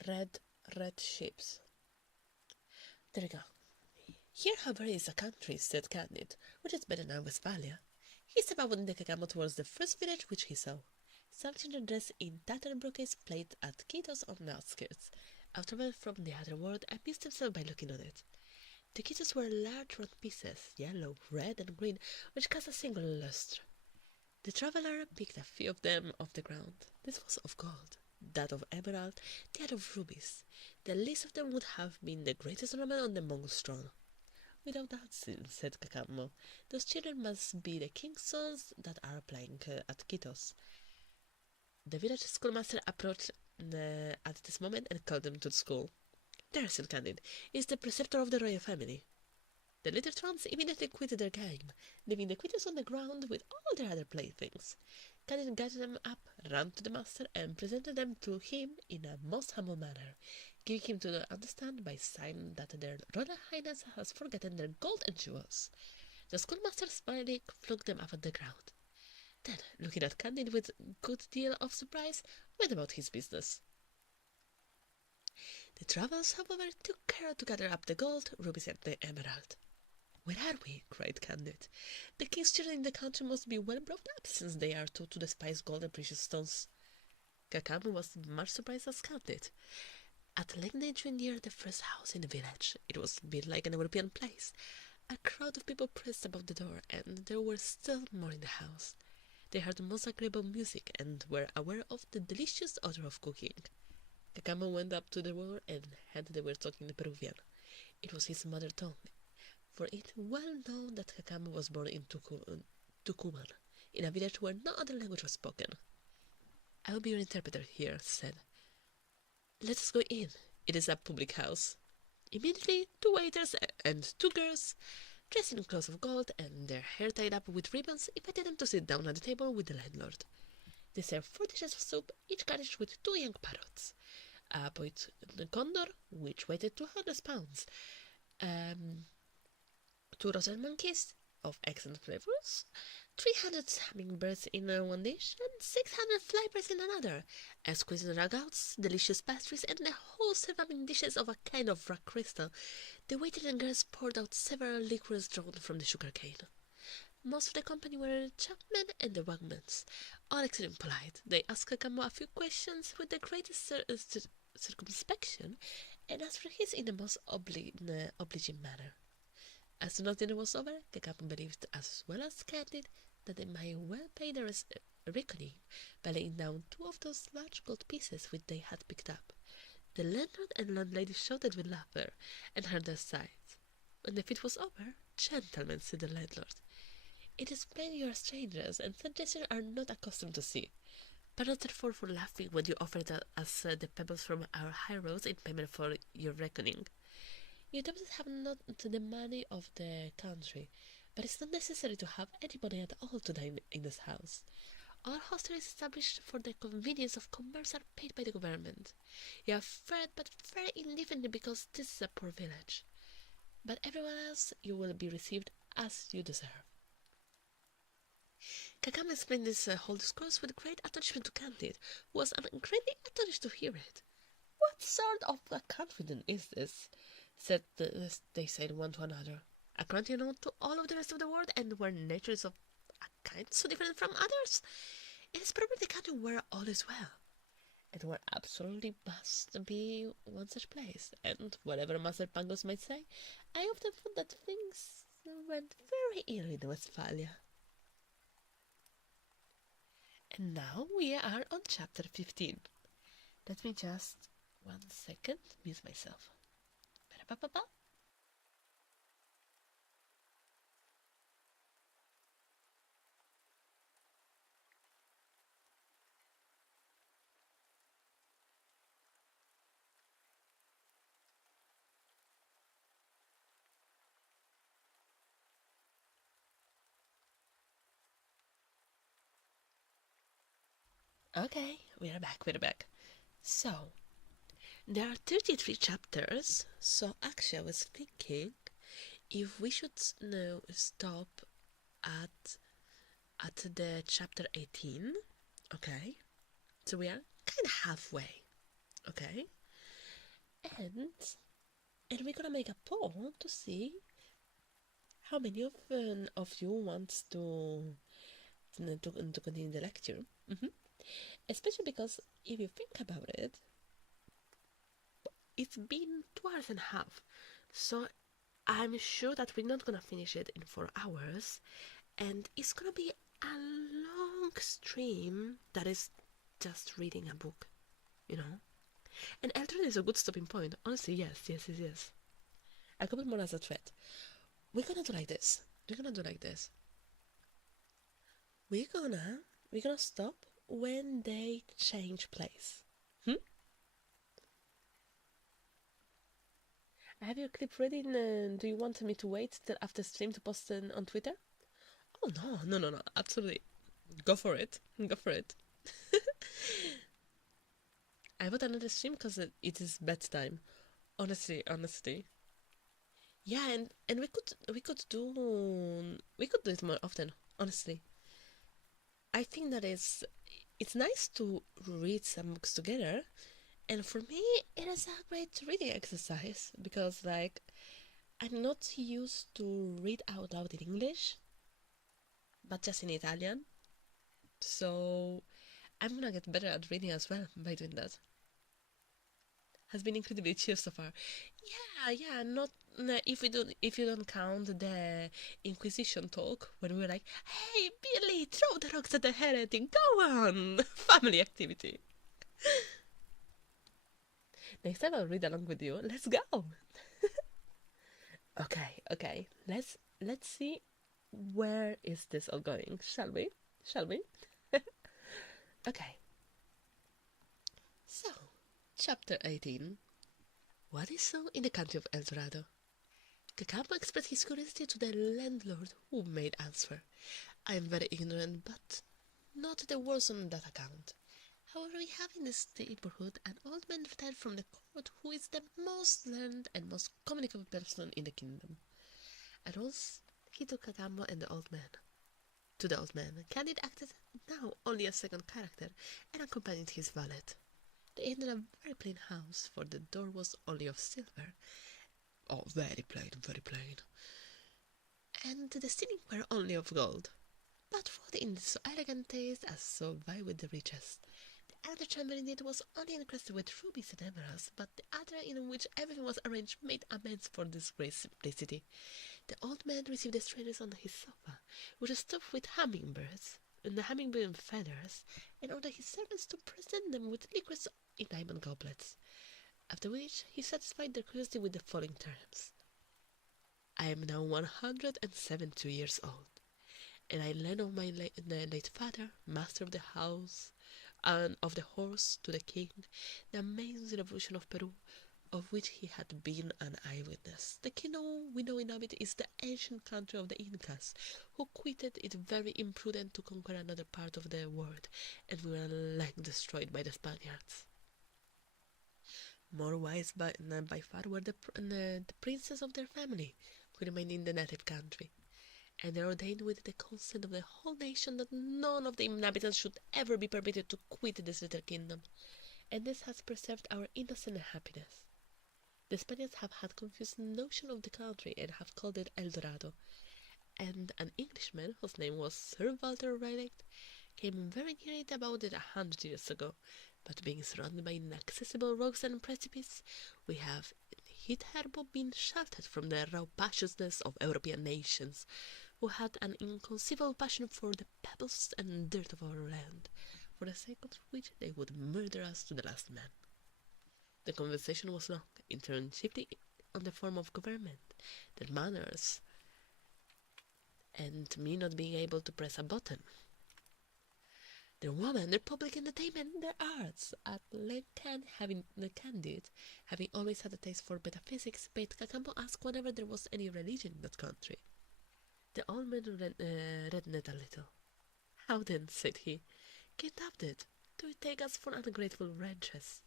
Red ships. There we go. Here, however, is a country, said Candide, which is better than Westphalia. He stepped out with the Cacamo towards the first village which he saw. Some children dressed in tattered brocades played at quitos on the outskirts. A traveler from the other world amused himself by looking on it. The quitos were large round pieces, yellow, red, and green, which cast a single lustre. The traveller picked a few of them off the ground. This was of gold, that of emerald, the other of rubies. The least of them would have been the greatest ornament on the Mongol's throne. Without doubt, said Cacamo, those children must be the king's sons that are playing at quitos. The village schoolmaster approached at this moment and called them to the school. There, said Candide, is the preceptor of the royal family. The little trons immediately quitted their game, leaving the quitos on the ground with all their other playthings. Candide gathered them up, ran to the master, and presented them to him in a most humble manner, giving him to understand by sign that their royal highness has forgotten their gold and jewels. The schoolmaster smiling flung them up on the ground. Then, looking at Candide with a good deal of surprise, went about his business. The travellers, however, took care to gather up the gold, rubies, and the emerald. Where are we? Cried Candide. The king's children in the country must be well brought up, since they are taught to despise gold and precious stones. Cacamo was much surprised as Candide. At length they drew near the first house in the village. It was built like an European place. A crowd of people pressed about the door, and there were still more in the house. They heard most agreeable music, and were aware of the delicious odor of cooking. Cacamo went up to the door and heard they were talking the Peruvian. It was his mother tongue, for it well known that Cacamo was born in Tucuman, in a village where no other language was spoken. I will be your interpreter here, said. Let us go in. It is a public house. Immediately, 2 waiters and 2 girls, dressed in clothes of gold and their hair tied up with ribbons, invited them to sit down at the table with the landlord. They served 4 dishes of soup, each garnished with 2 young parrots, a point condor, which weighed 200 pounds, 2 roasted monkeys of excellent flavors, 300 hummingbirds in one dish, and 600 flyers in another, exquisite ragouts, delicious pastries, and a whole serving dishes of a kind of rock crystal. The waiters and girls poured out several liquors drawn from the sugar cane. Most of the company were chapmen and the wagmans, all extremely polite. They asked Cacamo a few questions with the greatest circumspection, and asked for his in the most obliging manner. As soon as dinner was over, Cacamo believed, as well as Candide, that they might well pay their reckoning by laying down 2 of those large gold pieces which they had picked up. The landlord and landlady shouted with laughter, and heard their sighs. When the feast was over, gentlemen, said the landlord, it is plain you are strangers, and such gestures are not accustomed to see. Pardon therefore for laughing when you offered us the pebbles from our high roads in payment for your reckoning. You doubtless have not the money of the country, but it's not necessary to have any money at all to dine in this house. All hostels established for the convenience of commerce are paid by the government. You have fared but very indifferently because this is a poor village. But everywhere else you will be received as you deserve. Cacamo explained this whole discourse with great astonishment to Candide, who was greatly astonished to hear it. What sort of a country then is this? They said one to another. A country known to all of the rest of the world, and where nature is of a kind so different from others? It is probably the country where all is well. and where absolutely must be one such place. And whatever Master Pangos might say, I often thought that things went very ill in Westphalia. And now we are on chapter 15. Let me just 1 second mute myself. Ba-da-ba-ba-ba. Okay, we're back. So, there are 33 chapters, so actually I was thinking if we should stop at the chapter 18, okay? So we are kind of halfway, okay? And we're gonna make a poll to see how many of you wants to continue the lecture. Especially because if you think about it, it's been 2 hours and a half, so I'm sure that we're not gonna finish it in 4 hours, and it's gonna be a long stream that is just reading a book, you know? And Eldred is a good stopping point. Honestly, yes. A couple more as a threat. We're gonna do like this. We're gonna stop when they change place. I have your clip ready. Do you want me to wait till after stream to post it on Twitter? Oh no, absolutely. Go for it. I bought another stream because it is bedtime. Honestly. Yeah, and we could do it more often. Honestly, I think that it's nice to read some books together, and for me, it is a great reading exercise because like I'm not used to read out loud in English, but just in Italian. So I'm gonna get better at reading as well by doing that. Has been incredibly chill so far. Yeah. Not if you don't count the Inquisition talk when we were like, "Hey Billy, throw the rocks at the heretic. Go on, family activity." Next time I'll read along with you. Let's go. Okay. Let's see where is this all going. Shall we? Okay. So, chapter 18. What is so in the country of El Dorado? Cacambo expressed his curiosity to the landlord, who made answer. I am very ignorant, but not the worse on that account. However, we have in this neighborhood an old man retired from the court who is the most learned and most communicable person in the kingdom. At once he took Cacambo and the old man. To the old man, Candide acted now only a second character and accompanied his valet. They entered a very plain house, for the door was only of silver. Oh, very plain. And the ceiling were only of gold, but wrought in so elegant taste as so vie with the richest. The other chamber indeed was only encrusted with rubies and emeralds, but the other, in which everything was arranged, made amends for this great simplicity. The old man received the strangers on his sofa, which was stuffed with hummingbirds, and the hummingbird feathers, and ordered his servants to present them with liquors in diamond goblets. After which he satisfied their curiosity with the following terms. I am now 172 years old, and I lend of my late father, master of the house and of the horse, to the king, the amazing revolution of Peru, of which he had been an eyewitness. The kingdom we now inhabit is the ancient country of the Incas, who quitted it very imprudent to conquer another part of the world, and were long destroyed by the Spaniards. More wise by far were the princes of their family, who remained in the native country, and they ordained with the consent of the whole nation that none of the inhabitants should ever be permitted to quit this little kingdom, and this has preserved our innocence and happiness. The Spaniards have had confused notion of the country and have called it El Dorado, and an Englishman, whose name was Sir Walter Raleigh, came very near it about 100 years ago, But being surrounded by inaccessible rocks and precipices, we have hitherto been sheltered from the rapaciousness of European nations, who had an inconceivable passion for the pebbles and dirt of our land, for the sake of which they would murder us to the last man. The conversation was long, in turn chiefly on the form of government, their manners, and me not being able to press a button. Their woman, their public entertainment, their arts. At length, Candide, having always had a taste for metaphysics, bade Cacambo ask whenever there was any religion in that country. The old man reddened a little. "How then," said he, "get up it? Do you take us for ungrateful wretches?"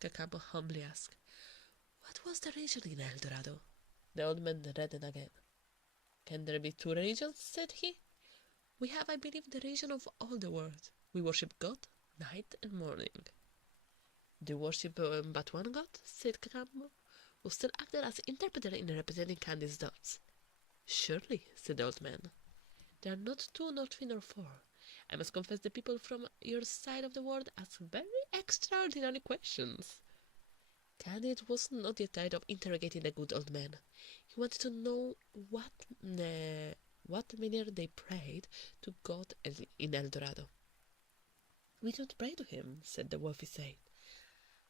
Cacambo humbly asked, "What was the religion in El Dorado?" The old man reddened again. "Can there be two religions?" said he. "We have, I believe, the religion of all the world. We worship God, night and morning." "Do you worship but one God?" said Cacambo, who still acted as interpreter in representing Candide's doubts. "Surely," said the old man. "There are not two, nor three, nor four. I must confess the people from your side of the world ask very extraordinary questions." Candide was not yet tired of interrogating the good old man. He wanted to know what manner they prayed to God in El Dorado. "We don't pray to him," said the wealthy sage.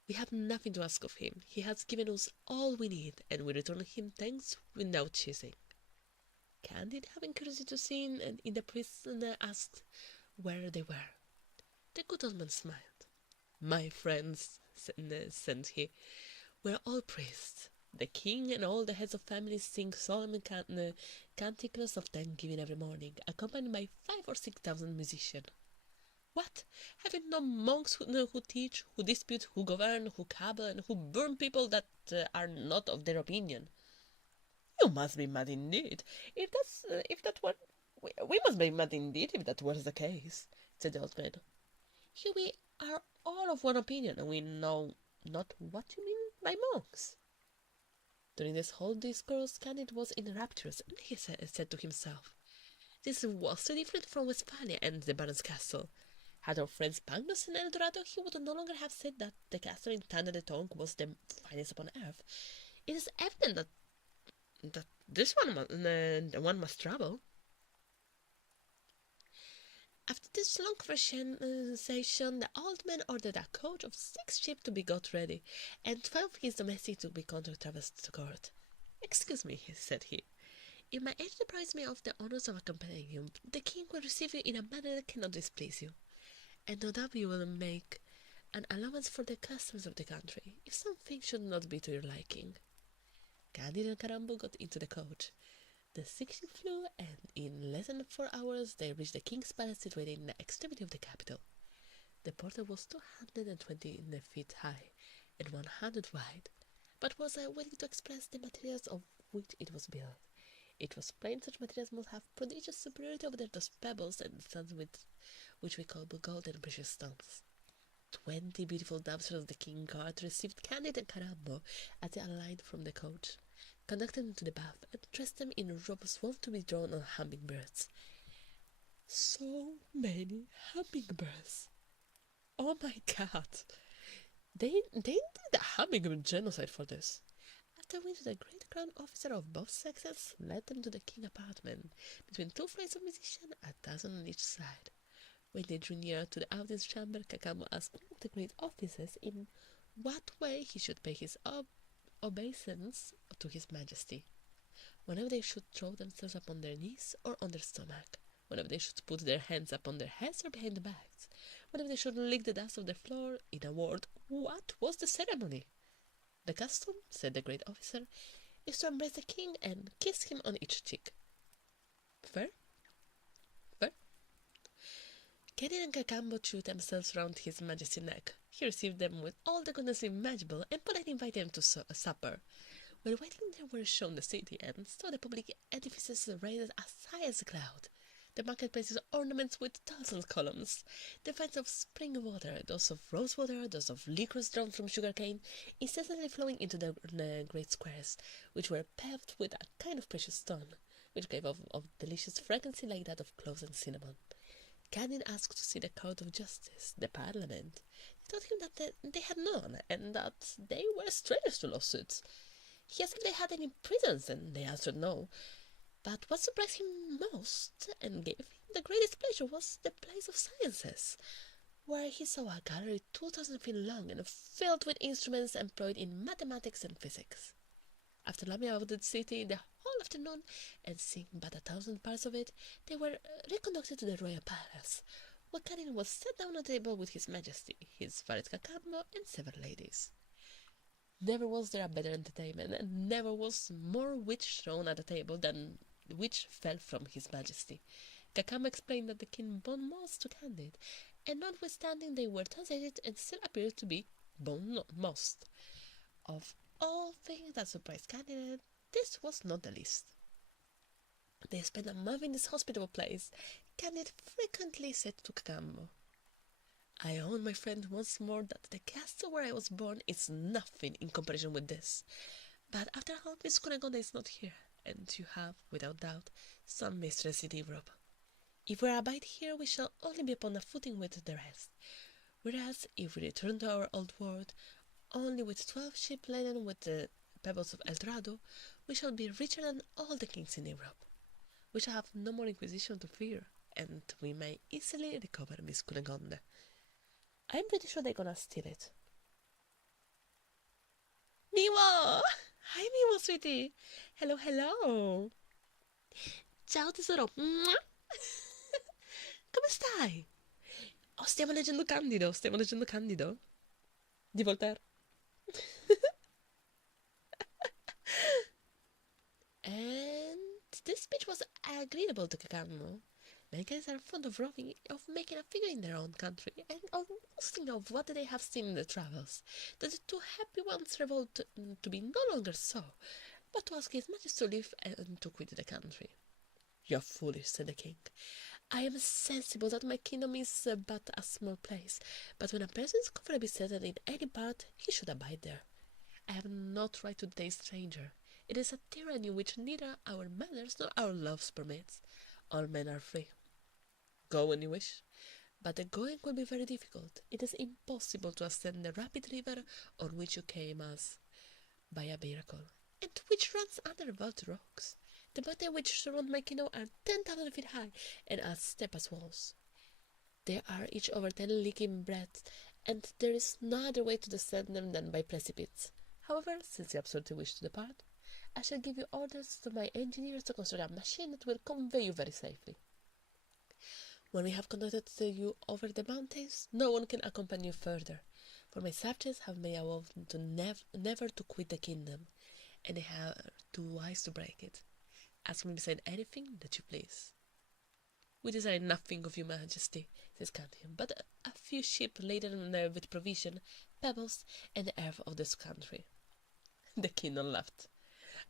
"We have nothing to ask of him. He has given us all we need, and we return him thanks without ceasing." Candide, having curiosity to see in the priests, asked where they were. The good old man smiled. "My friends," said he, "we're all priests. The king and all the heads of families sing solemn canticles of thanksgiving every morning, accompanied by 5,000 or 6,000 musicians. What? Have you no monks who teach, who dispute, who govern, who cabal, and who burn people that are not of their opinion?" "You must be mad indeed. We must be mad indeed if that was the case," said the old man. "Here we are all of one opinion, and we know not what you mean by monks." During this whole discourse, Candide was in raptures, and he said to himself, "This was so different from Westphalia and the Baron's castle. Had our friend Magnus in El Dorado, he would no longer have said that the castle in Tanda de Tongue was the finest upon earth. It is evident that this one must travel." After this long conversation, the old man ordered a coach of 6 sheep to be got ready, and 12 of his domestics to be contraversed to court. "Excuse me," said he. "If my age deprives me of the honours of accompanying you, the king will receive you in a manner that cannot displease you, and no doubt you will make an allowance for the customs of the country, if some things should not be to your liking." Candide and Carambo got into the coach. The 6 sheep flew, and in less than 4 hours they reached the king's palace situated in the extremity of the capital. The portal was 220 feet high and 100 wide, but was willing to express the materials of which it was built. It was plain such materials must have prodigious superiority over those pebbles and stones which we call gold and precious stones. 20 beautiful damsels of the king's guard received Candide and Carambo as they alighted from the coach, conducted them to the bath, and dressed them in robes wont to be drawn on hummingbirds. So many hummingbirds! Oh my God! They did a hummingbird genocide for this. After which the great crown officer of both sexes led them to the king's apartment, between 2 flights of musicians, 1,000 on each side. When they drew near to the audience chamber, Cacambo asked one of the great officers in what way he should pay his obeisance to his majesty. Whenever they should throw themselves upon their knees or on their stomach, whenever they should put their hands upon their heads or behind their backs, whenever they should lick the dust of the floor, in a word, what was the ceremony? "The custom," said the great officer, "is to embrace the king and kiss him on each cheek." "Fair? Fair?" Candide and Cacambo threw themselves round his majesty's neck. He received them with all the goodness imaginable, and politely invited them to supper. While waiting, they were shown the city, and saw the public edifices raised as high as a cloud, the marketplaces ornaments with 1,000 columns, the fountains of spring water, those of rose water, those of liquors drawn from sugar-cane, incessantly flowing into the great squares, which were paved with a kind of precious stone, which gave off delicious fragrancy like that of cloves and cinnamon. Candide asked to see the court of justice, the parliament. told him that they had none, and that they were strangers to lawsuits. He asked if they had any prisons, and they answered no. But what surprised him most, and gave him the greatest pleasure, was the place of sciences, where he saw a gallery 2,000 feet long and filled with instruments employed in mathematics and physics. After lambing about the city the whole afternoon and seeing but 1,000 parts of it, they were reconducted to the royal palace, where Candide was set down at a table with his majesty, his valet Cacambo, and several ladies. Never was there a better entertainment, and never was more wit thrown at the table than which fell from his majesty. Cacambo explained that the king bowed most to Candide, and notwithstanding they were translated and still appeared to be bowed most. Of all things that surprised Candide, this was not the least. They spent a month in this hospitable place. Candide frequently said to Cacambo, "I own, my friend, once more that the castle where I was born is nothing in comparison with this. But after all, Miss Cunegonde is not here, and you have, without doubt, some mistress in Europe. If we abide here, we shall only be upon a footing with the rest. Whereas, if we return to our old world, only with 12 ships laden with the pebbles of El Dorado, we shall be richer than all the kings in Europe. We shall have no more Inquisition to fear, and we may easily recover Miss Cunegonde. I'm pretty sure they're gonna steal it." Mimo! Hi, Mimo, sweetie! Hello, hello! Ciao, tesoro! Mua! Come stai? Oh, stiamo leggendo Candido. Di Voltaire. And this speech was agreeable to Cacambo. Mankind are fond of roving, of making a figure in their own country, and of boasting of what they have seen in their travels. That the two happy ones revolt to be no longer so, but to ask his majesty to leave and to quit the country. "You are foolish," said the king. "I am sensible that my kingdom is but a small place, but when a person is comfortably settled in any part, he should abide there. I have not right to detain stranger. It is a tyranny which neither our manners nor our laws permits. All men are free. Go when you wish, but the going will be very difficult. It is impossible to ascend the rapid river on which you came as by a miracle, and which runs under vaulted rocks. The mountains which surround my kingdom are 10,000 feet high, and as steep as walls. They are each over 10 leagues in breadth, and there is no other way to descend them than by precipices. However, since you absolutely wish to depart, I shall give you orders to my engineers to construct a machine that will convey you very safely. When we have conducted you over the mountains, no one can accompany you further, for my subjects have made a vow to never to quit the kingdom, and they are too wise to break it. Ask me beside anything that you please." "We desire nothing of your majesty," says Candide, "but a few ships laden with provision, pebbles, and the earth of this country." The king laughed.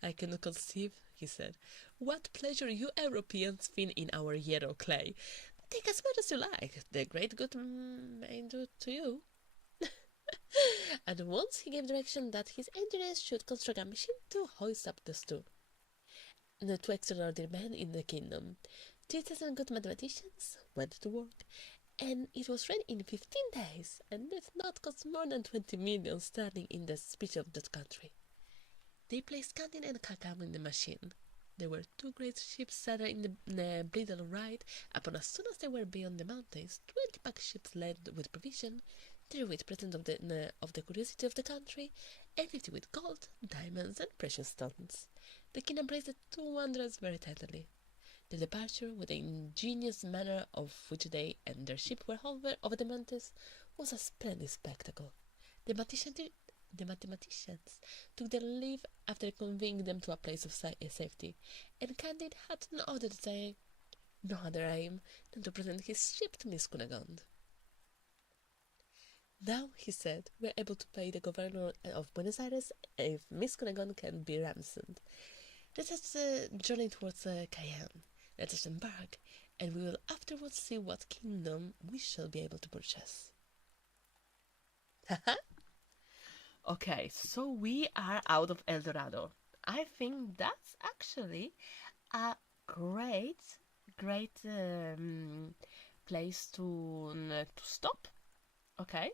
"I cannot conceive," he said, "what pleasure you Europeans feel in our yellow clay. Take as much as you like. The great good may do to you." At once he gave direction that his engineers should construct a machine to hoist up the stew. The two extraordinary men in the kingdom, 3,000 good mathematicians, went to work, and it was ready in 15 days, and did not cost more than 20 million sterling in the speech of that country. They placed Candide and Cacambo in the machine. There were two great ships saddled in the bridle right, upon as soon as they were beyond the mountains, 20 pack ships laden with provision, 3 with presents of the curiosity of the country, and 50 with gold, diamonds, and precious stones. The king embraced the two wanderers very tenderly. Their departure, with the ingenious manner of which they and their ship were over the mountains, was a splendid spectacle. The mathematicians took their leave after conveying them to a place of safety, and Candide had no other aim than to present his ship to Miss Cunegonde. "Now," he said, "we are able to pay the governor of Buenos Aires if Miss Cunegonde can be ransomed. Let us journey towards Cayenne. Let us embark, and we will afterwards see what kingdom we shall be able to purchase." Okay, so we are out of El Dorado. I think that's actually a great place to stop. Okay,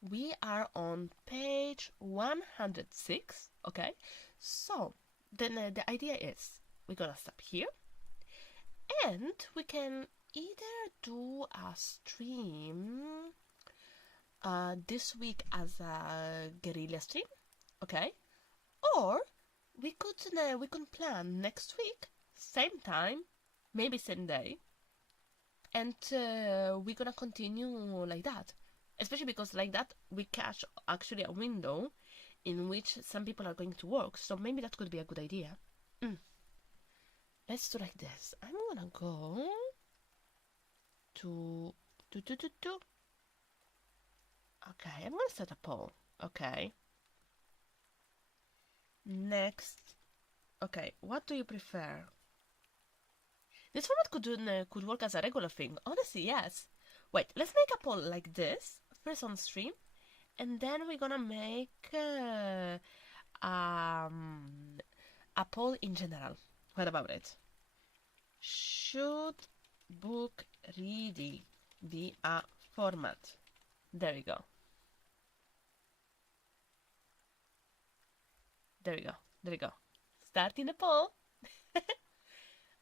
We are on page 106, okay? So, then the idea is we're gonna stop here, and we can either do a stream this week as a guerrilla stream, okay? Or we could plan next week, same time, maybe same day, and we're gonna continue like that. Especially because like that we catch actually a window in which some people are going to work, so maybe that could be a good idea. Let's do like this. I'm gonna go to okay, I'm gonna set a poll. Okay. Next. Okay, what do you prefer? This format could work as a regular thing. Honestly, yes. Wait, let's make a poll like this first on stream, and then we're gonna make a poll in general. What about it? Should book reading be a format? There we go. There we go. There we go. Starting the poll.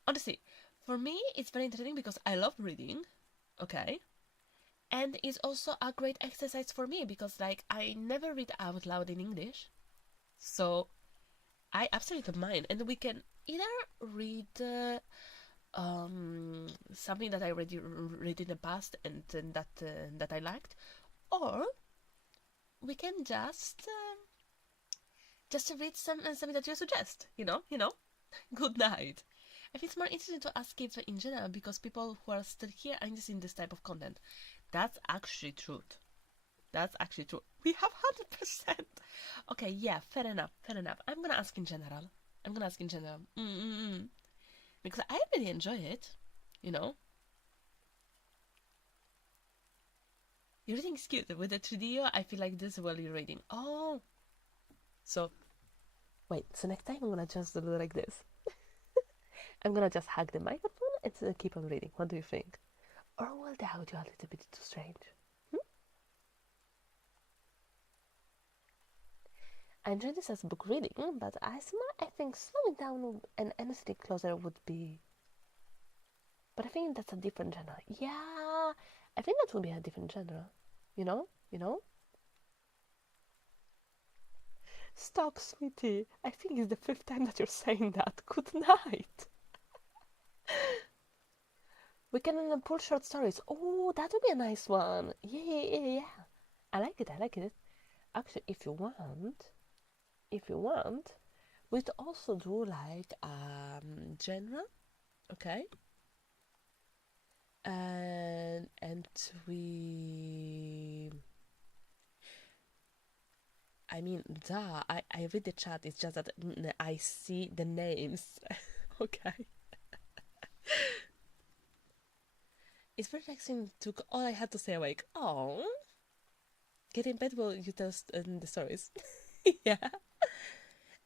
Honestly, for me, it's very interesting because I love reading. Okay. And it's also a great exercise for me because, like, I never read out loud in English. So, I absolutely don't mind. And we can either read something that I already read in the past and that I liked, or we can just read something that you suggest. You know. Good night. I think it's more interesting to ask it in general because people who are still here are interested in this type of content. That's actually true. That's actually true. We have 100%. Okay, yeah, fair enough. I'm gonna ask in general. Because I really enjoy it, you know. Your reading is cute. With the 3D, I feel like this is while you're reading. Oh. So, wait, so next time I'm gonna just do like this. I'm gonna just hug the microphone and keep on reading. What do you think? Or will the audio a little bit too strange? I enjoy this as book reading, but I think slowing down and anything closer would be... But I think that's a different genre. Yeah, I think that would be a different genre. You know? Stop, sweetie. I think it's the 5th time that you're saying that. Good night. We can pull short stories. Oh, that would be a nice one. Yeah. I like it. Actually, if you want, we'd also do like genre, okay? And I mean, I read the chat. It's just that I see the names. Okay. It's very relaxing. Took all I had to say awake. Oh, get in bed while you tell the stories. Yeah.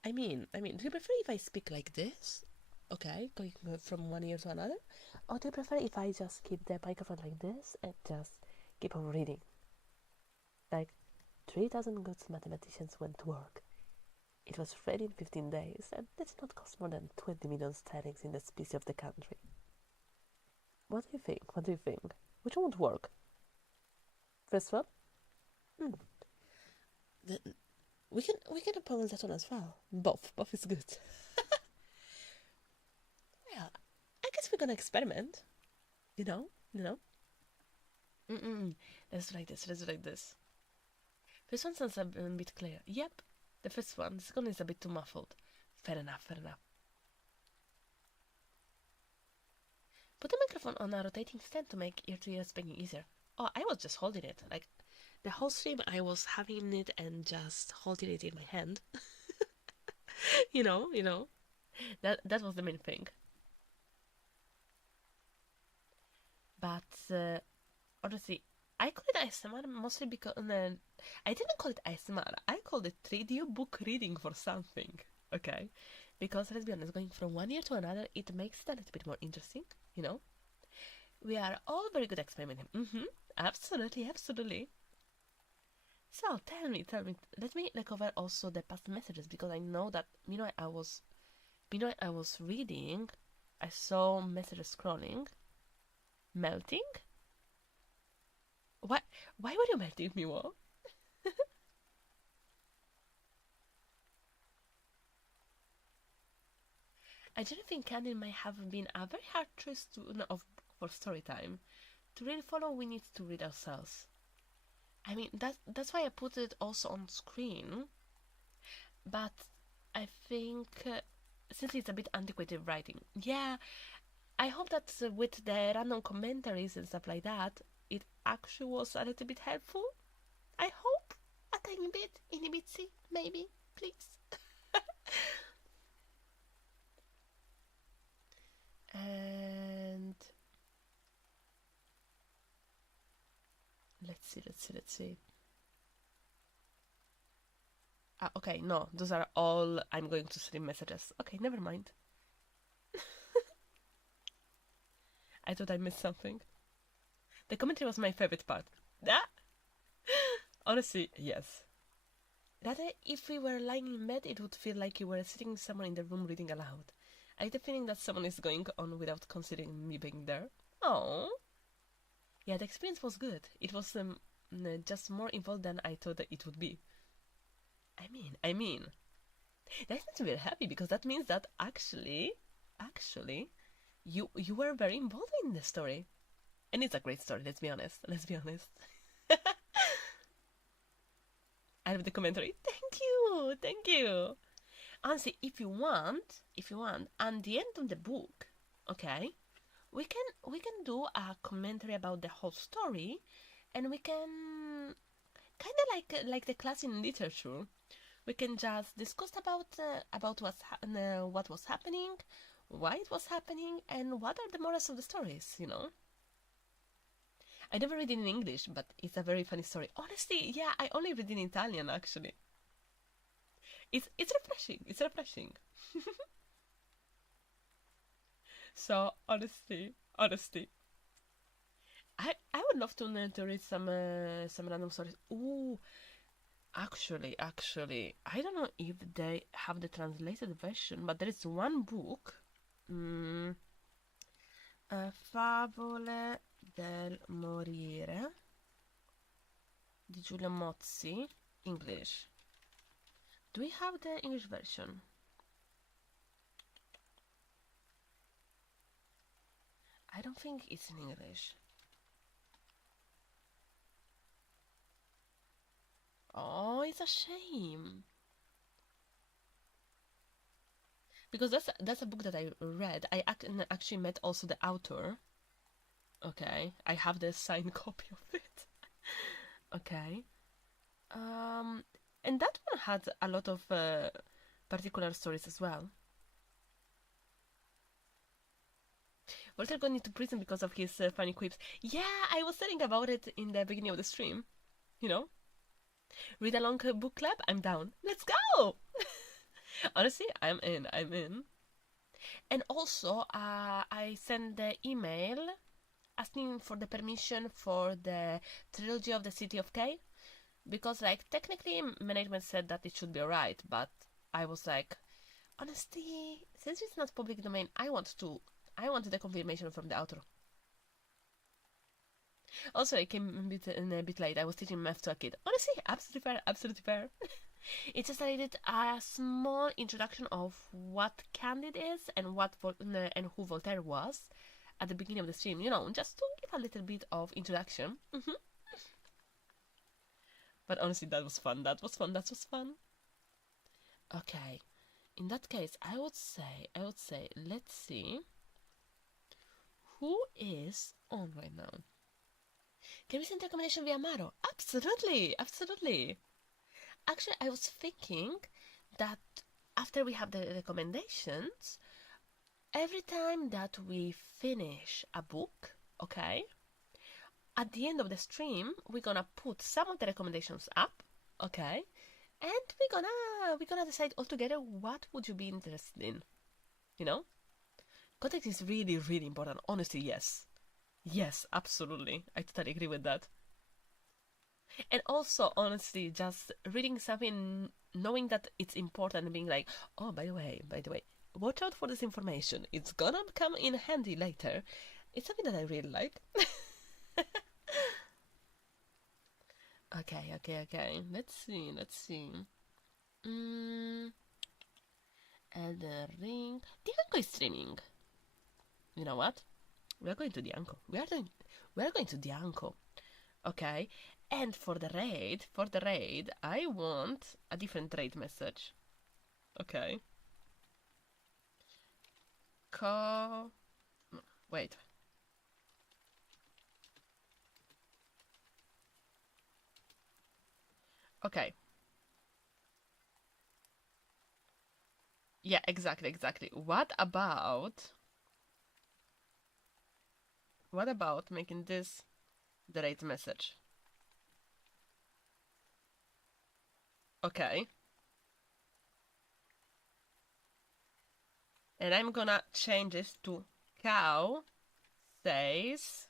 I mean, do you prefer if I speak like this? Okay, going from one ear to another, or do you prefer if I just keep the microphone like this and just keep on reading? Like 3,000 good mathematicians went to work. It was ready in 15 days, and did not cost more than 20 million sterling in the specie of the country. What do you think? Which one would work? First one? We can implement that one as well. Both is good. Well, I guess we're gonna experiment. You know. Let's do like this. First one sounds a bit clear. Yep, the first one. The second is a bit too muffled. Fair enough. Put the microphone on a rotating stand to make ear-to-ear speaking easier. Oh, I was just holding it. Like, the whole stream I was having it and just holding it in my hand. you know. That was the main thing. But, honestly, I call it ASMR mostly because... I didn't call it ASMR. I called it 3D book reading for something. Okay? Because, let's be honest, going from one ear to another, it makes it a little bit more interesting, you know? We are all very good at experimenting. Absolutely. So tell me. Let me cover also the past messages, because I know that I was reading, I saw messages scrolling, melting. Why were you melting me? What? I don't think Candide might have been a very hard choice for story time. To really follow, we need to read ourselves. I mean, that's why I put it also on screen. But I think since it's a bit antiquated writing, yeah, I hope that with the random commentaries and stuff like that, it actually was a little bit helpful. I hope a tiny bit, in a bitsy, maybe, please. And let's see. Okay, no, those are all I'm going to stream messages. Okay, never mind. I thought I missed something. The commentary was my favorite part. Ah! Honestly, yes. Rather, if we were lying in bed, it would feel like you were sitting with someone in the room reading aloud. I get the feeling that someone is going on without considering me being there. Oh. Yeah, the experience was good. It was just more involved than I thought that it would be. I mean, that makes me very happy, because that means that actually, you were very involved in the story, and it's a great story. Let's be honest. I have the commentary. Thank you. Honestly, if you want, at the end of the book, okay, we can do a commentary about the whole story, and we can kind of like the class in literature. We can just discuss about what was happening, why it was happening, and what are the morals of the stories. I never read it in English, but it's a very funny story. Honestly, yeah, I only read in Italian actually. It's refreshing. So honestly, I would love to read some random stories. Ooh, actually, I don't know if they have the translated version, but there is one book, Favole del morire di Giulio Mozzi, English. Do we have the English version? I don't think it's in English. Oh, it's a shame. Because that's a book that I read. I actually met also the author. Okay, I have the signed copy of it. Okay. And that one had a lot of particular stories as well. Voltaire got into prison because of his funny quips. Yeah, I was telling about it in the beginning of the stream. Read along book club? I'm down. Let's go! Honestly, I'm in. And also, I sent the email asking for the permission for the trilogy of the City of K, because technically management said that it should be alright, but I was like, honestly, since it's not public domain, I wanted the confirmation from the author. Also, I came a bit late. I was teaching math to a kid. Honestly, absolutely fair. It just I did a small introduction of what Candide is and and who Voltaire was at the beginning of the stream. Just to give a little bit of introduction. But honestly, that was fun. Okay, in that case, I would say, let's see who is on right now. Can we send recommendation via Maro? Absolutely. Actually, I was thinking that after we have the recommendations, every time that we finish a book, okay, at the end of the stream, we're gonna put some of the recommendations up, okay, and we're gonna decide all together what would you be interested in. Context is really, really important. Honestly, yes, absolutely. I totally agree with that. And also, honestly, just reading something, knowing that it's important, and being like, oh, by the way, watch out for this information. It's gonna come in handy later. It's something that I really like. Okay. Let's see. Elden Ring. Dianco is streaming. You know what? We are going to Dianco. We are going to Dianco. Okay. And for the raid, I want a different raid message. Okay. Wait. Okay. Yeah, exactly. What about making this the raid message? Okay. And I'm gonna change this to cow says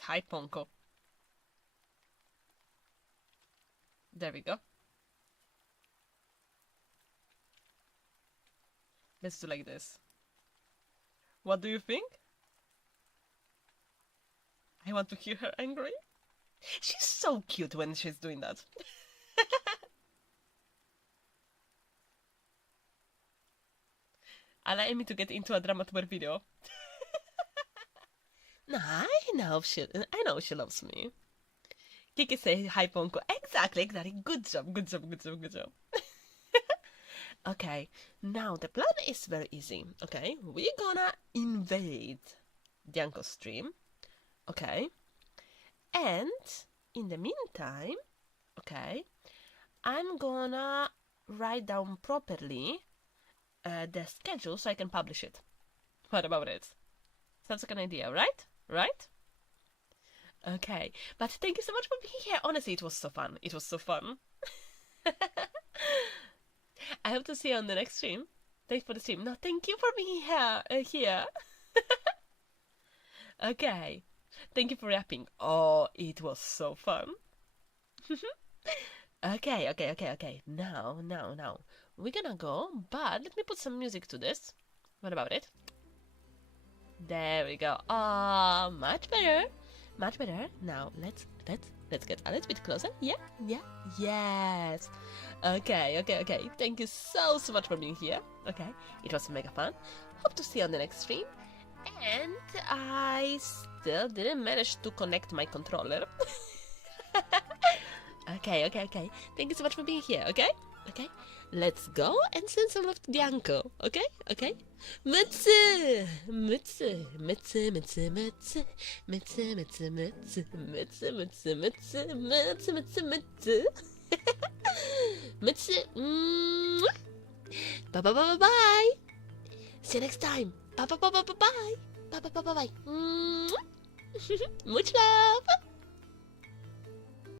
hi Ponko. There we go. Let's do like this. What do you think? I want to hear her angry. She's so cute when she's doing that. Allow me to get into a drama-tuber video. No, I know she loves me. Kiki say hi Ponko. Exactly. Good job. Okay, now the plan is very easy. Okay, we're gonna invade Dianco's stream. Okay, and in the meantime, okay, I'm gonna write down properly the schedule so I can publish it. What about it? Sounds like an idea, right? Okay, but thank you so much for being here. Honestly, it was so fun. I hope to see you on the next stream. Thanks for the stream. No, thank you for being here. Okay. Thank you for rapping. Oh, it was so fun. Okay. Now. We're gonna go, but let me put some music to this. What about it? There we go. Ah, much better. Now let's get a little bit closer. Yeah. Yes. Okay. Thank you so much for being here. Okay, it was mega fun. Hope to see you on the next stream. And I still didn't manage to connect my controller. Okay. Thank you so much for being here. Okay. Let's go and send some love to Dianco. Okay. Mütze. Mütze. Bye. See you next time. Bye. Bye. Much love.